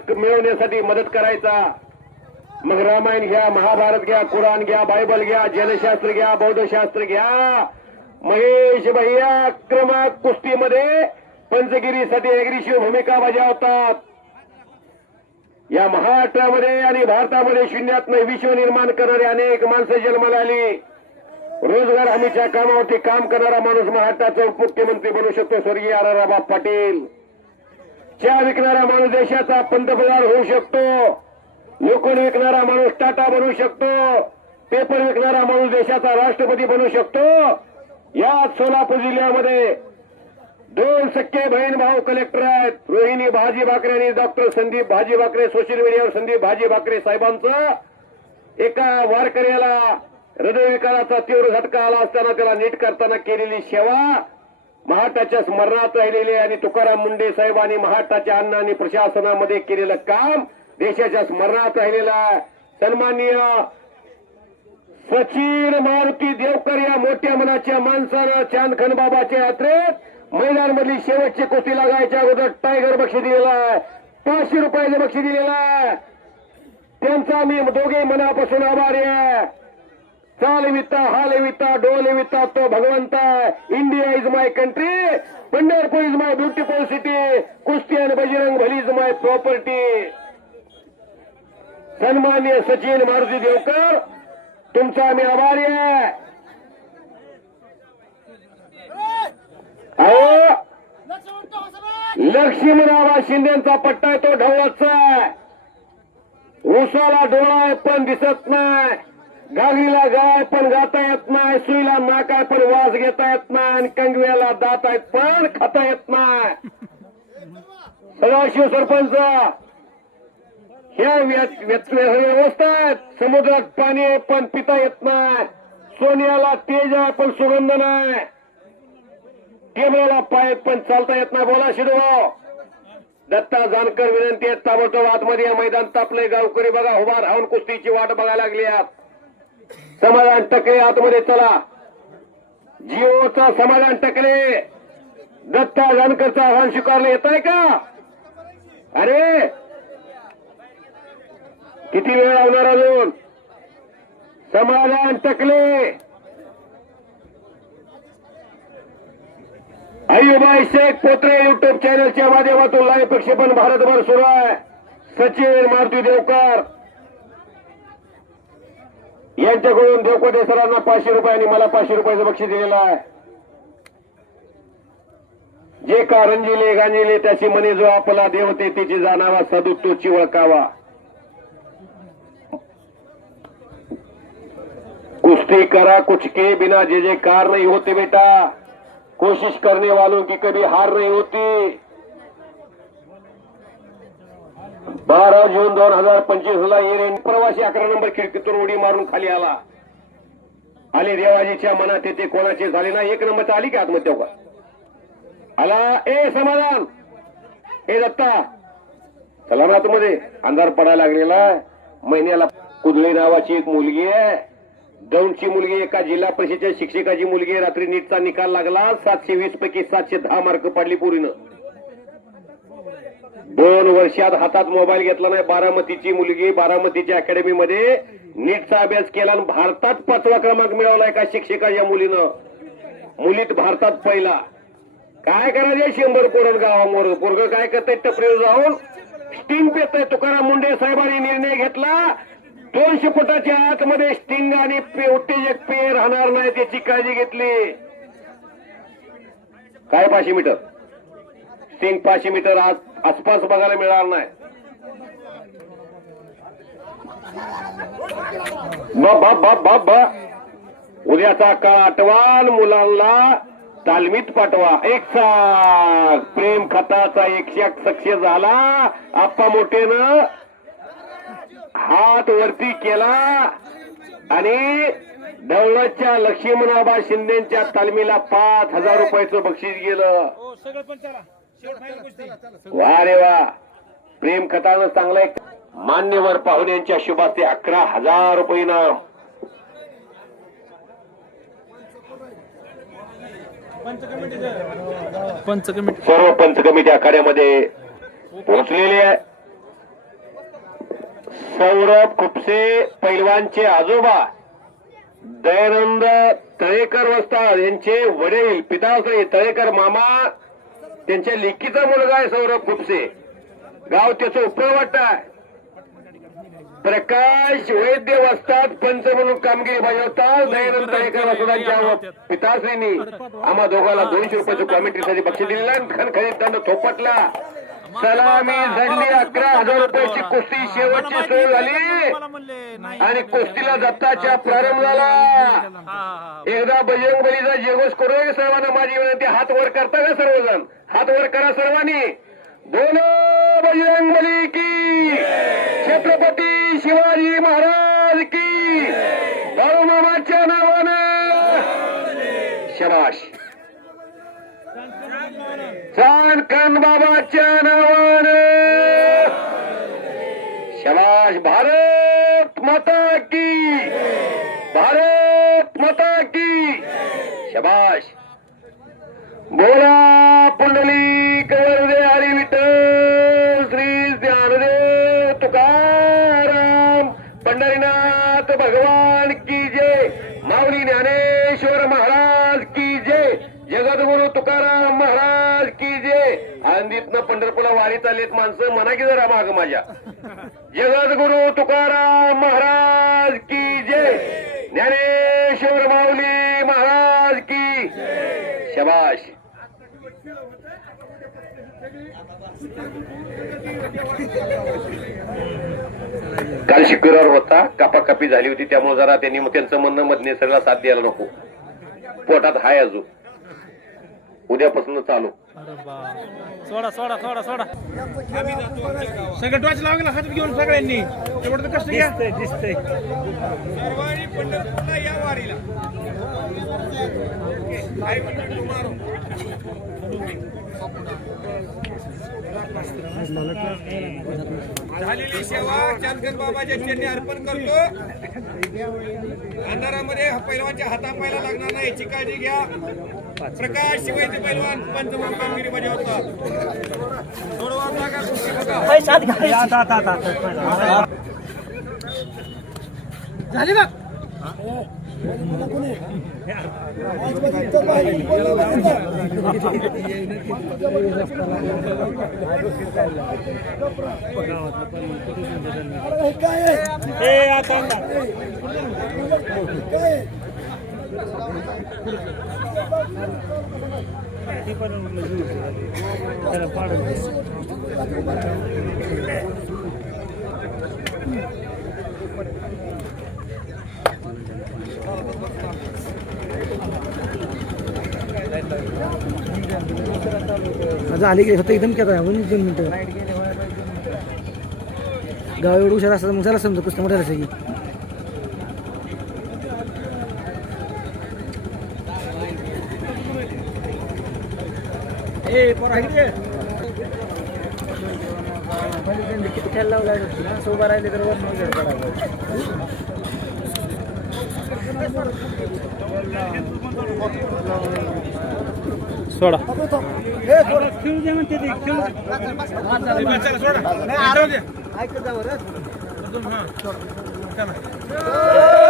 मिळवण्यासाठी मदत करायचा. मग रामायण घ्या, महाभारत घ्या, कुराण घ्या, बायबल घ्या, जनशास्त्र घ्या, बौद्धशास्त्र घ्या. महेश भैया आक्रमक कुस्तीमध्ये पंचगिरीसाठी अग्रेसिव्ह भूमिका बजावतात. या महाराष्ट्रामध्ये आणि भारतामध्ये शून्यातनं विश्व निर्माण करणारे अनेक माणसं जन्माला आली. रोजगार हमीच्या कामावरती काम करणारा माणूस महाराष्ट्राचा उपमुख्यमंत्री बनू शकतो, स्वर्गीय आराराबाब पाटील. चहा विकणारा माणूस देशाचा पंतप्रधान होऊ शकतो. लोखंड विकणारा माणूस टाटा बनू शकतो. पेपर विकणारा माणूस देशाचा राष्ट्रपती बनू शकतो. याच सोलापूर जिल्ह्यामध्ये 2 सख्खे बहीण भाऊ कलेक्टर आहेत. रोहिणी भाजी भाकरे आणि डॉक्टर संदीप भाजी भाकरे. सोशल मीडियावर संदीप भाजी भाकरे साहेबांचं एका वारकऱ्याला हृदयविकाराचा तीव्र झटका आला असताना त्याला नीट करताना केलेली सेवा महाराष्ट्राच्या स्मरणात राहिलेली आणि तुकाराम मुंडे साहेबांनी महाराष्ट्राच्या अन्न आणि प्रशासनामध्ये केलेलं काम देशाच्या स्मरणात राहिलेला. सन्माननीय सचिन मारुती देवकर या मोठ्या मनाच्या माणसानं चांदखन बाबाच्या यात्रेत मैदानमधली शेवटची कुस्ती लागायच्या अगोदर टायगर बक्षीस दिलेला आहे. 500 रुपयाचं बक्षीस दिलेलं आहे. त्यांचा मी दोघे मनापासून आभारी आहे. चालविता हालविता डोलविता तो भगवंता. India is my country, Pandharpur is my beautiful city, कुस्ती आणि Bajrang Bali is my property. सन्मान्य सचिन मारुती देवकर, तुमचा आम्ही आभारी आहे. अहो, लक्ष्मणराव शिंदेचा पट्टा आहे तो ढवळाचा आहे. ऊसाला डोळा आहे पण दिसत नाही, गागरीला गाय पण गाता येत नाही, सुईला नाक आहे पण वास घेता येत नाही, आणि कंगव्याला दात आहेत पण खाता येत नाही. सदाशिव सरपंच, ह्या व्यवस्था आहेत. समुद्रात पाणी आहे पण पिता येत नाही, सोन्याला तेज आहे पण सुगंध नाही, टेबलाला पाय पण चालता येत नाही. बोला शिडो. दत्ता जानकर विनंती आहे, ताबडतोब आतमध्ये या मैदान तापले. गावकरी बघा उभा राहून कुस्तीची वाट बघायला लागली. समाधान टकले आतमध्ये चला. जिओचा समाधान टकले दत्ता जानकरचं आव्हान स्वीकारलं. येत आहे का? अरे किती वेळ लावणार अजून? समाधान टकले. अय्यूबाई शेख पोत्रे युट्यूब चॅनलच्या माध्यमातून लाईव्ह प्रक्षेपण भारतभर सुरू आहे. सचिन मारुती देवकर यांच्याकडून देवकोटे सरांना 500 रुपये आणि मला 500 रुपयाचं बक्षीस दिलेलं आहे. जे का रंजिले गांजिले त्याची म्हणे जो आपला देवते तिची जाणावा सदू तोची ओळखावा. कुश्ती करा कुछ के बिना जे जे कार नहीं होते बेटा. कोशिश करने वालों की कभी हार नहीं होती. 12 जून 2025 ला येणे प्रवासी 11 नंबर खिडकीतून उडी मारून खाली आला. आली देवाजीच्या मनात येते कोणाचे झाले ना. 1 नंबरचा आली की आत्महत्या का आला. ए समाधान ए दत्ता चला ना आतमध्ये. अंधार पडायला लागलेला. महिन्याला कुदळे नावाची एक मुलगी आहे. दौंडची मुलगी एका जिल्हा परिषदेच्या शिक्षकाची मुलगी. रात्री नीटचा निकाल लागला. 720 पैकी 710 मार्क पडली पोरीनं. 2 वर्षात हातात मोबाईल घेतला नाही. बारामतीची मुलगी बारामतीच्या अकॅडमीमध्ये नीटचा अभ्यास केला आणि भारतात 5वा क्रमांक मिळवला एका शिक्षकाच्या मुलीनं. मुलीत भारतात पहिला. काय करायचे 100 पोरण गावामोर. पोरग काय करतंय टपरीवर जाऊन स्टिंग पेतय. तुकाराम मुंडे साहेबांनी निर्णय घेतला 200 फुटाच्या आतमध्ये स्टिंग आणि उत्तेजक पेय राहणार नाही त्याची काळजी घेतली. काय 500 मीटर स्टिंग 500 मीटर आसपास बघायला मिळणार नाही. बा उद्याचा काळ आठवाल. मुलांना तालमीत पाठवा. एक प्रेम खताचा 100 सक्सेस झाला. आप्पा मोठेनं हात वरती केला आणि दौलतच्या लक्ष्मणाबा शिंदेच्या तालमीला 5000 रुपयाचं बक्षीस गेलं. वा रे वा. प्रेम खतानं चांगला एक मान्यवर पाहुण्यांच्या शुभास्ते 11,000 रुपये इनाम. सर्व पंच कमिटी आखाड्यामध्ये पोहोचलेले आहे. सौरभ खुपसे पैलवानचे आजोबा दयानंद तळेकर वस्ताद यांचे वडील पिताश्री तळेकर मामा त्यांच्या लेकीचा मुलगा आहे सौरभ खुपसे. गाव त्याचं उपरवाट आहे. प्रकाश वैद्य वस्ताद पंच म्हणून कामगिरी बजावतात. दयानंद तळेकर वस्तादांच्या पिताश्रींनी आम्हा दोघांना 200 रुपयाचं कॉमेंट्रीसाठी बक्षीस दिलेला आणि खणखणीत दंड थोपटला. सलामी झडली. 11,000 रुपयाची कुस्ती शेवटची सुरू झाली आणि कुस्तीला दत्ताच्या प्रारंभ झाला. एकदा बजरंग बलीचा जयघोष करू सर्वांना माझी विनंती. हात वर करता का सर्वजण. हात वर करा सर्वांनी. बोलो बजरंग बली की. छत्रपती शिवाजी महाराज की. बाळूमामाच्या नावानं शबाश. चांदखान बाबाच्या नावानं शबाश. भारत माता की. भारत माता की. शबाश. बोला पुंडलिक वरदे हरी विठ्ठल श्री ज्ञानदेव तुकाराम पंढरीनाथ भगवान की जय. माऊली ज्ञानेश्वर महाराज की जय. जगद्गुरु तुकाराम महाराज की जय. आळंदीतनं पंढरपूरला वारी चाललीत माणसं म्हणा की जरा माग माझ्या. जगद्गुरु तुकाराम महाराज की जय. ज्ञानेश्वर माऊली महाराज की शबाश. काल शुक्रवार होता. कापाकापी झाली होती त्यामुळे जरा त्यांनी त्यांचं म्हणणं मधने सगळा साथ द्यायला नको. पोटात हाय अजून. उद्यापासून चालू. सोडा सोडा सोडा सोडा. सगळं टॉर्च लावला हात घेऊन सगळ्यांनी. तेवढं कष्ट घ्या. दिसतंय सर्वांनी पंढरपूरला या वारीला. झालेली सेवा चांदखन बाबाच्या चरणी अर्पण करतो. अंधारामध्ये पैलवानच्या हातापायला लागणार नाही याची काळजी घ्या. प्रकाश शिवाजी पैलवान पंच म्हणून कामगिरी बजावतात. झाली बघ. झाली की फक्त एकदम केला 2 मिनिटं गाव एवढं हुशार असतं मग झाला समजा कुस्ती मोठ्या की किती खेळ लावला उभा राहिले तर वर सोडा खेळू दे म्हणते ते खेळू सोडा ऐकत जा बरं चला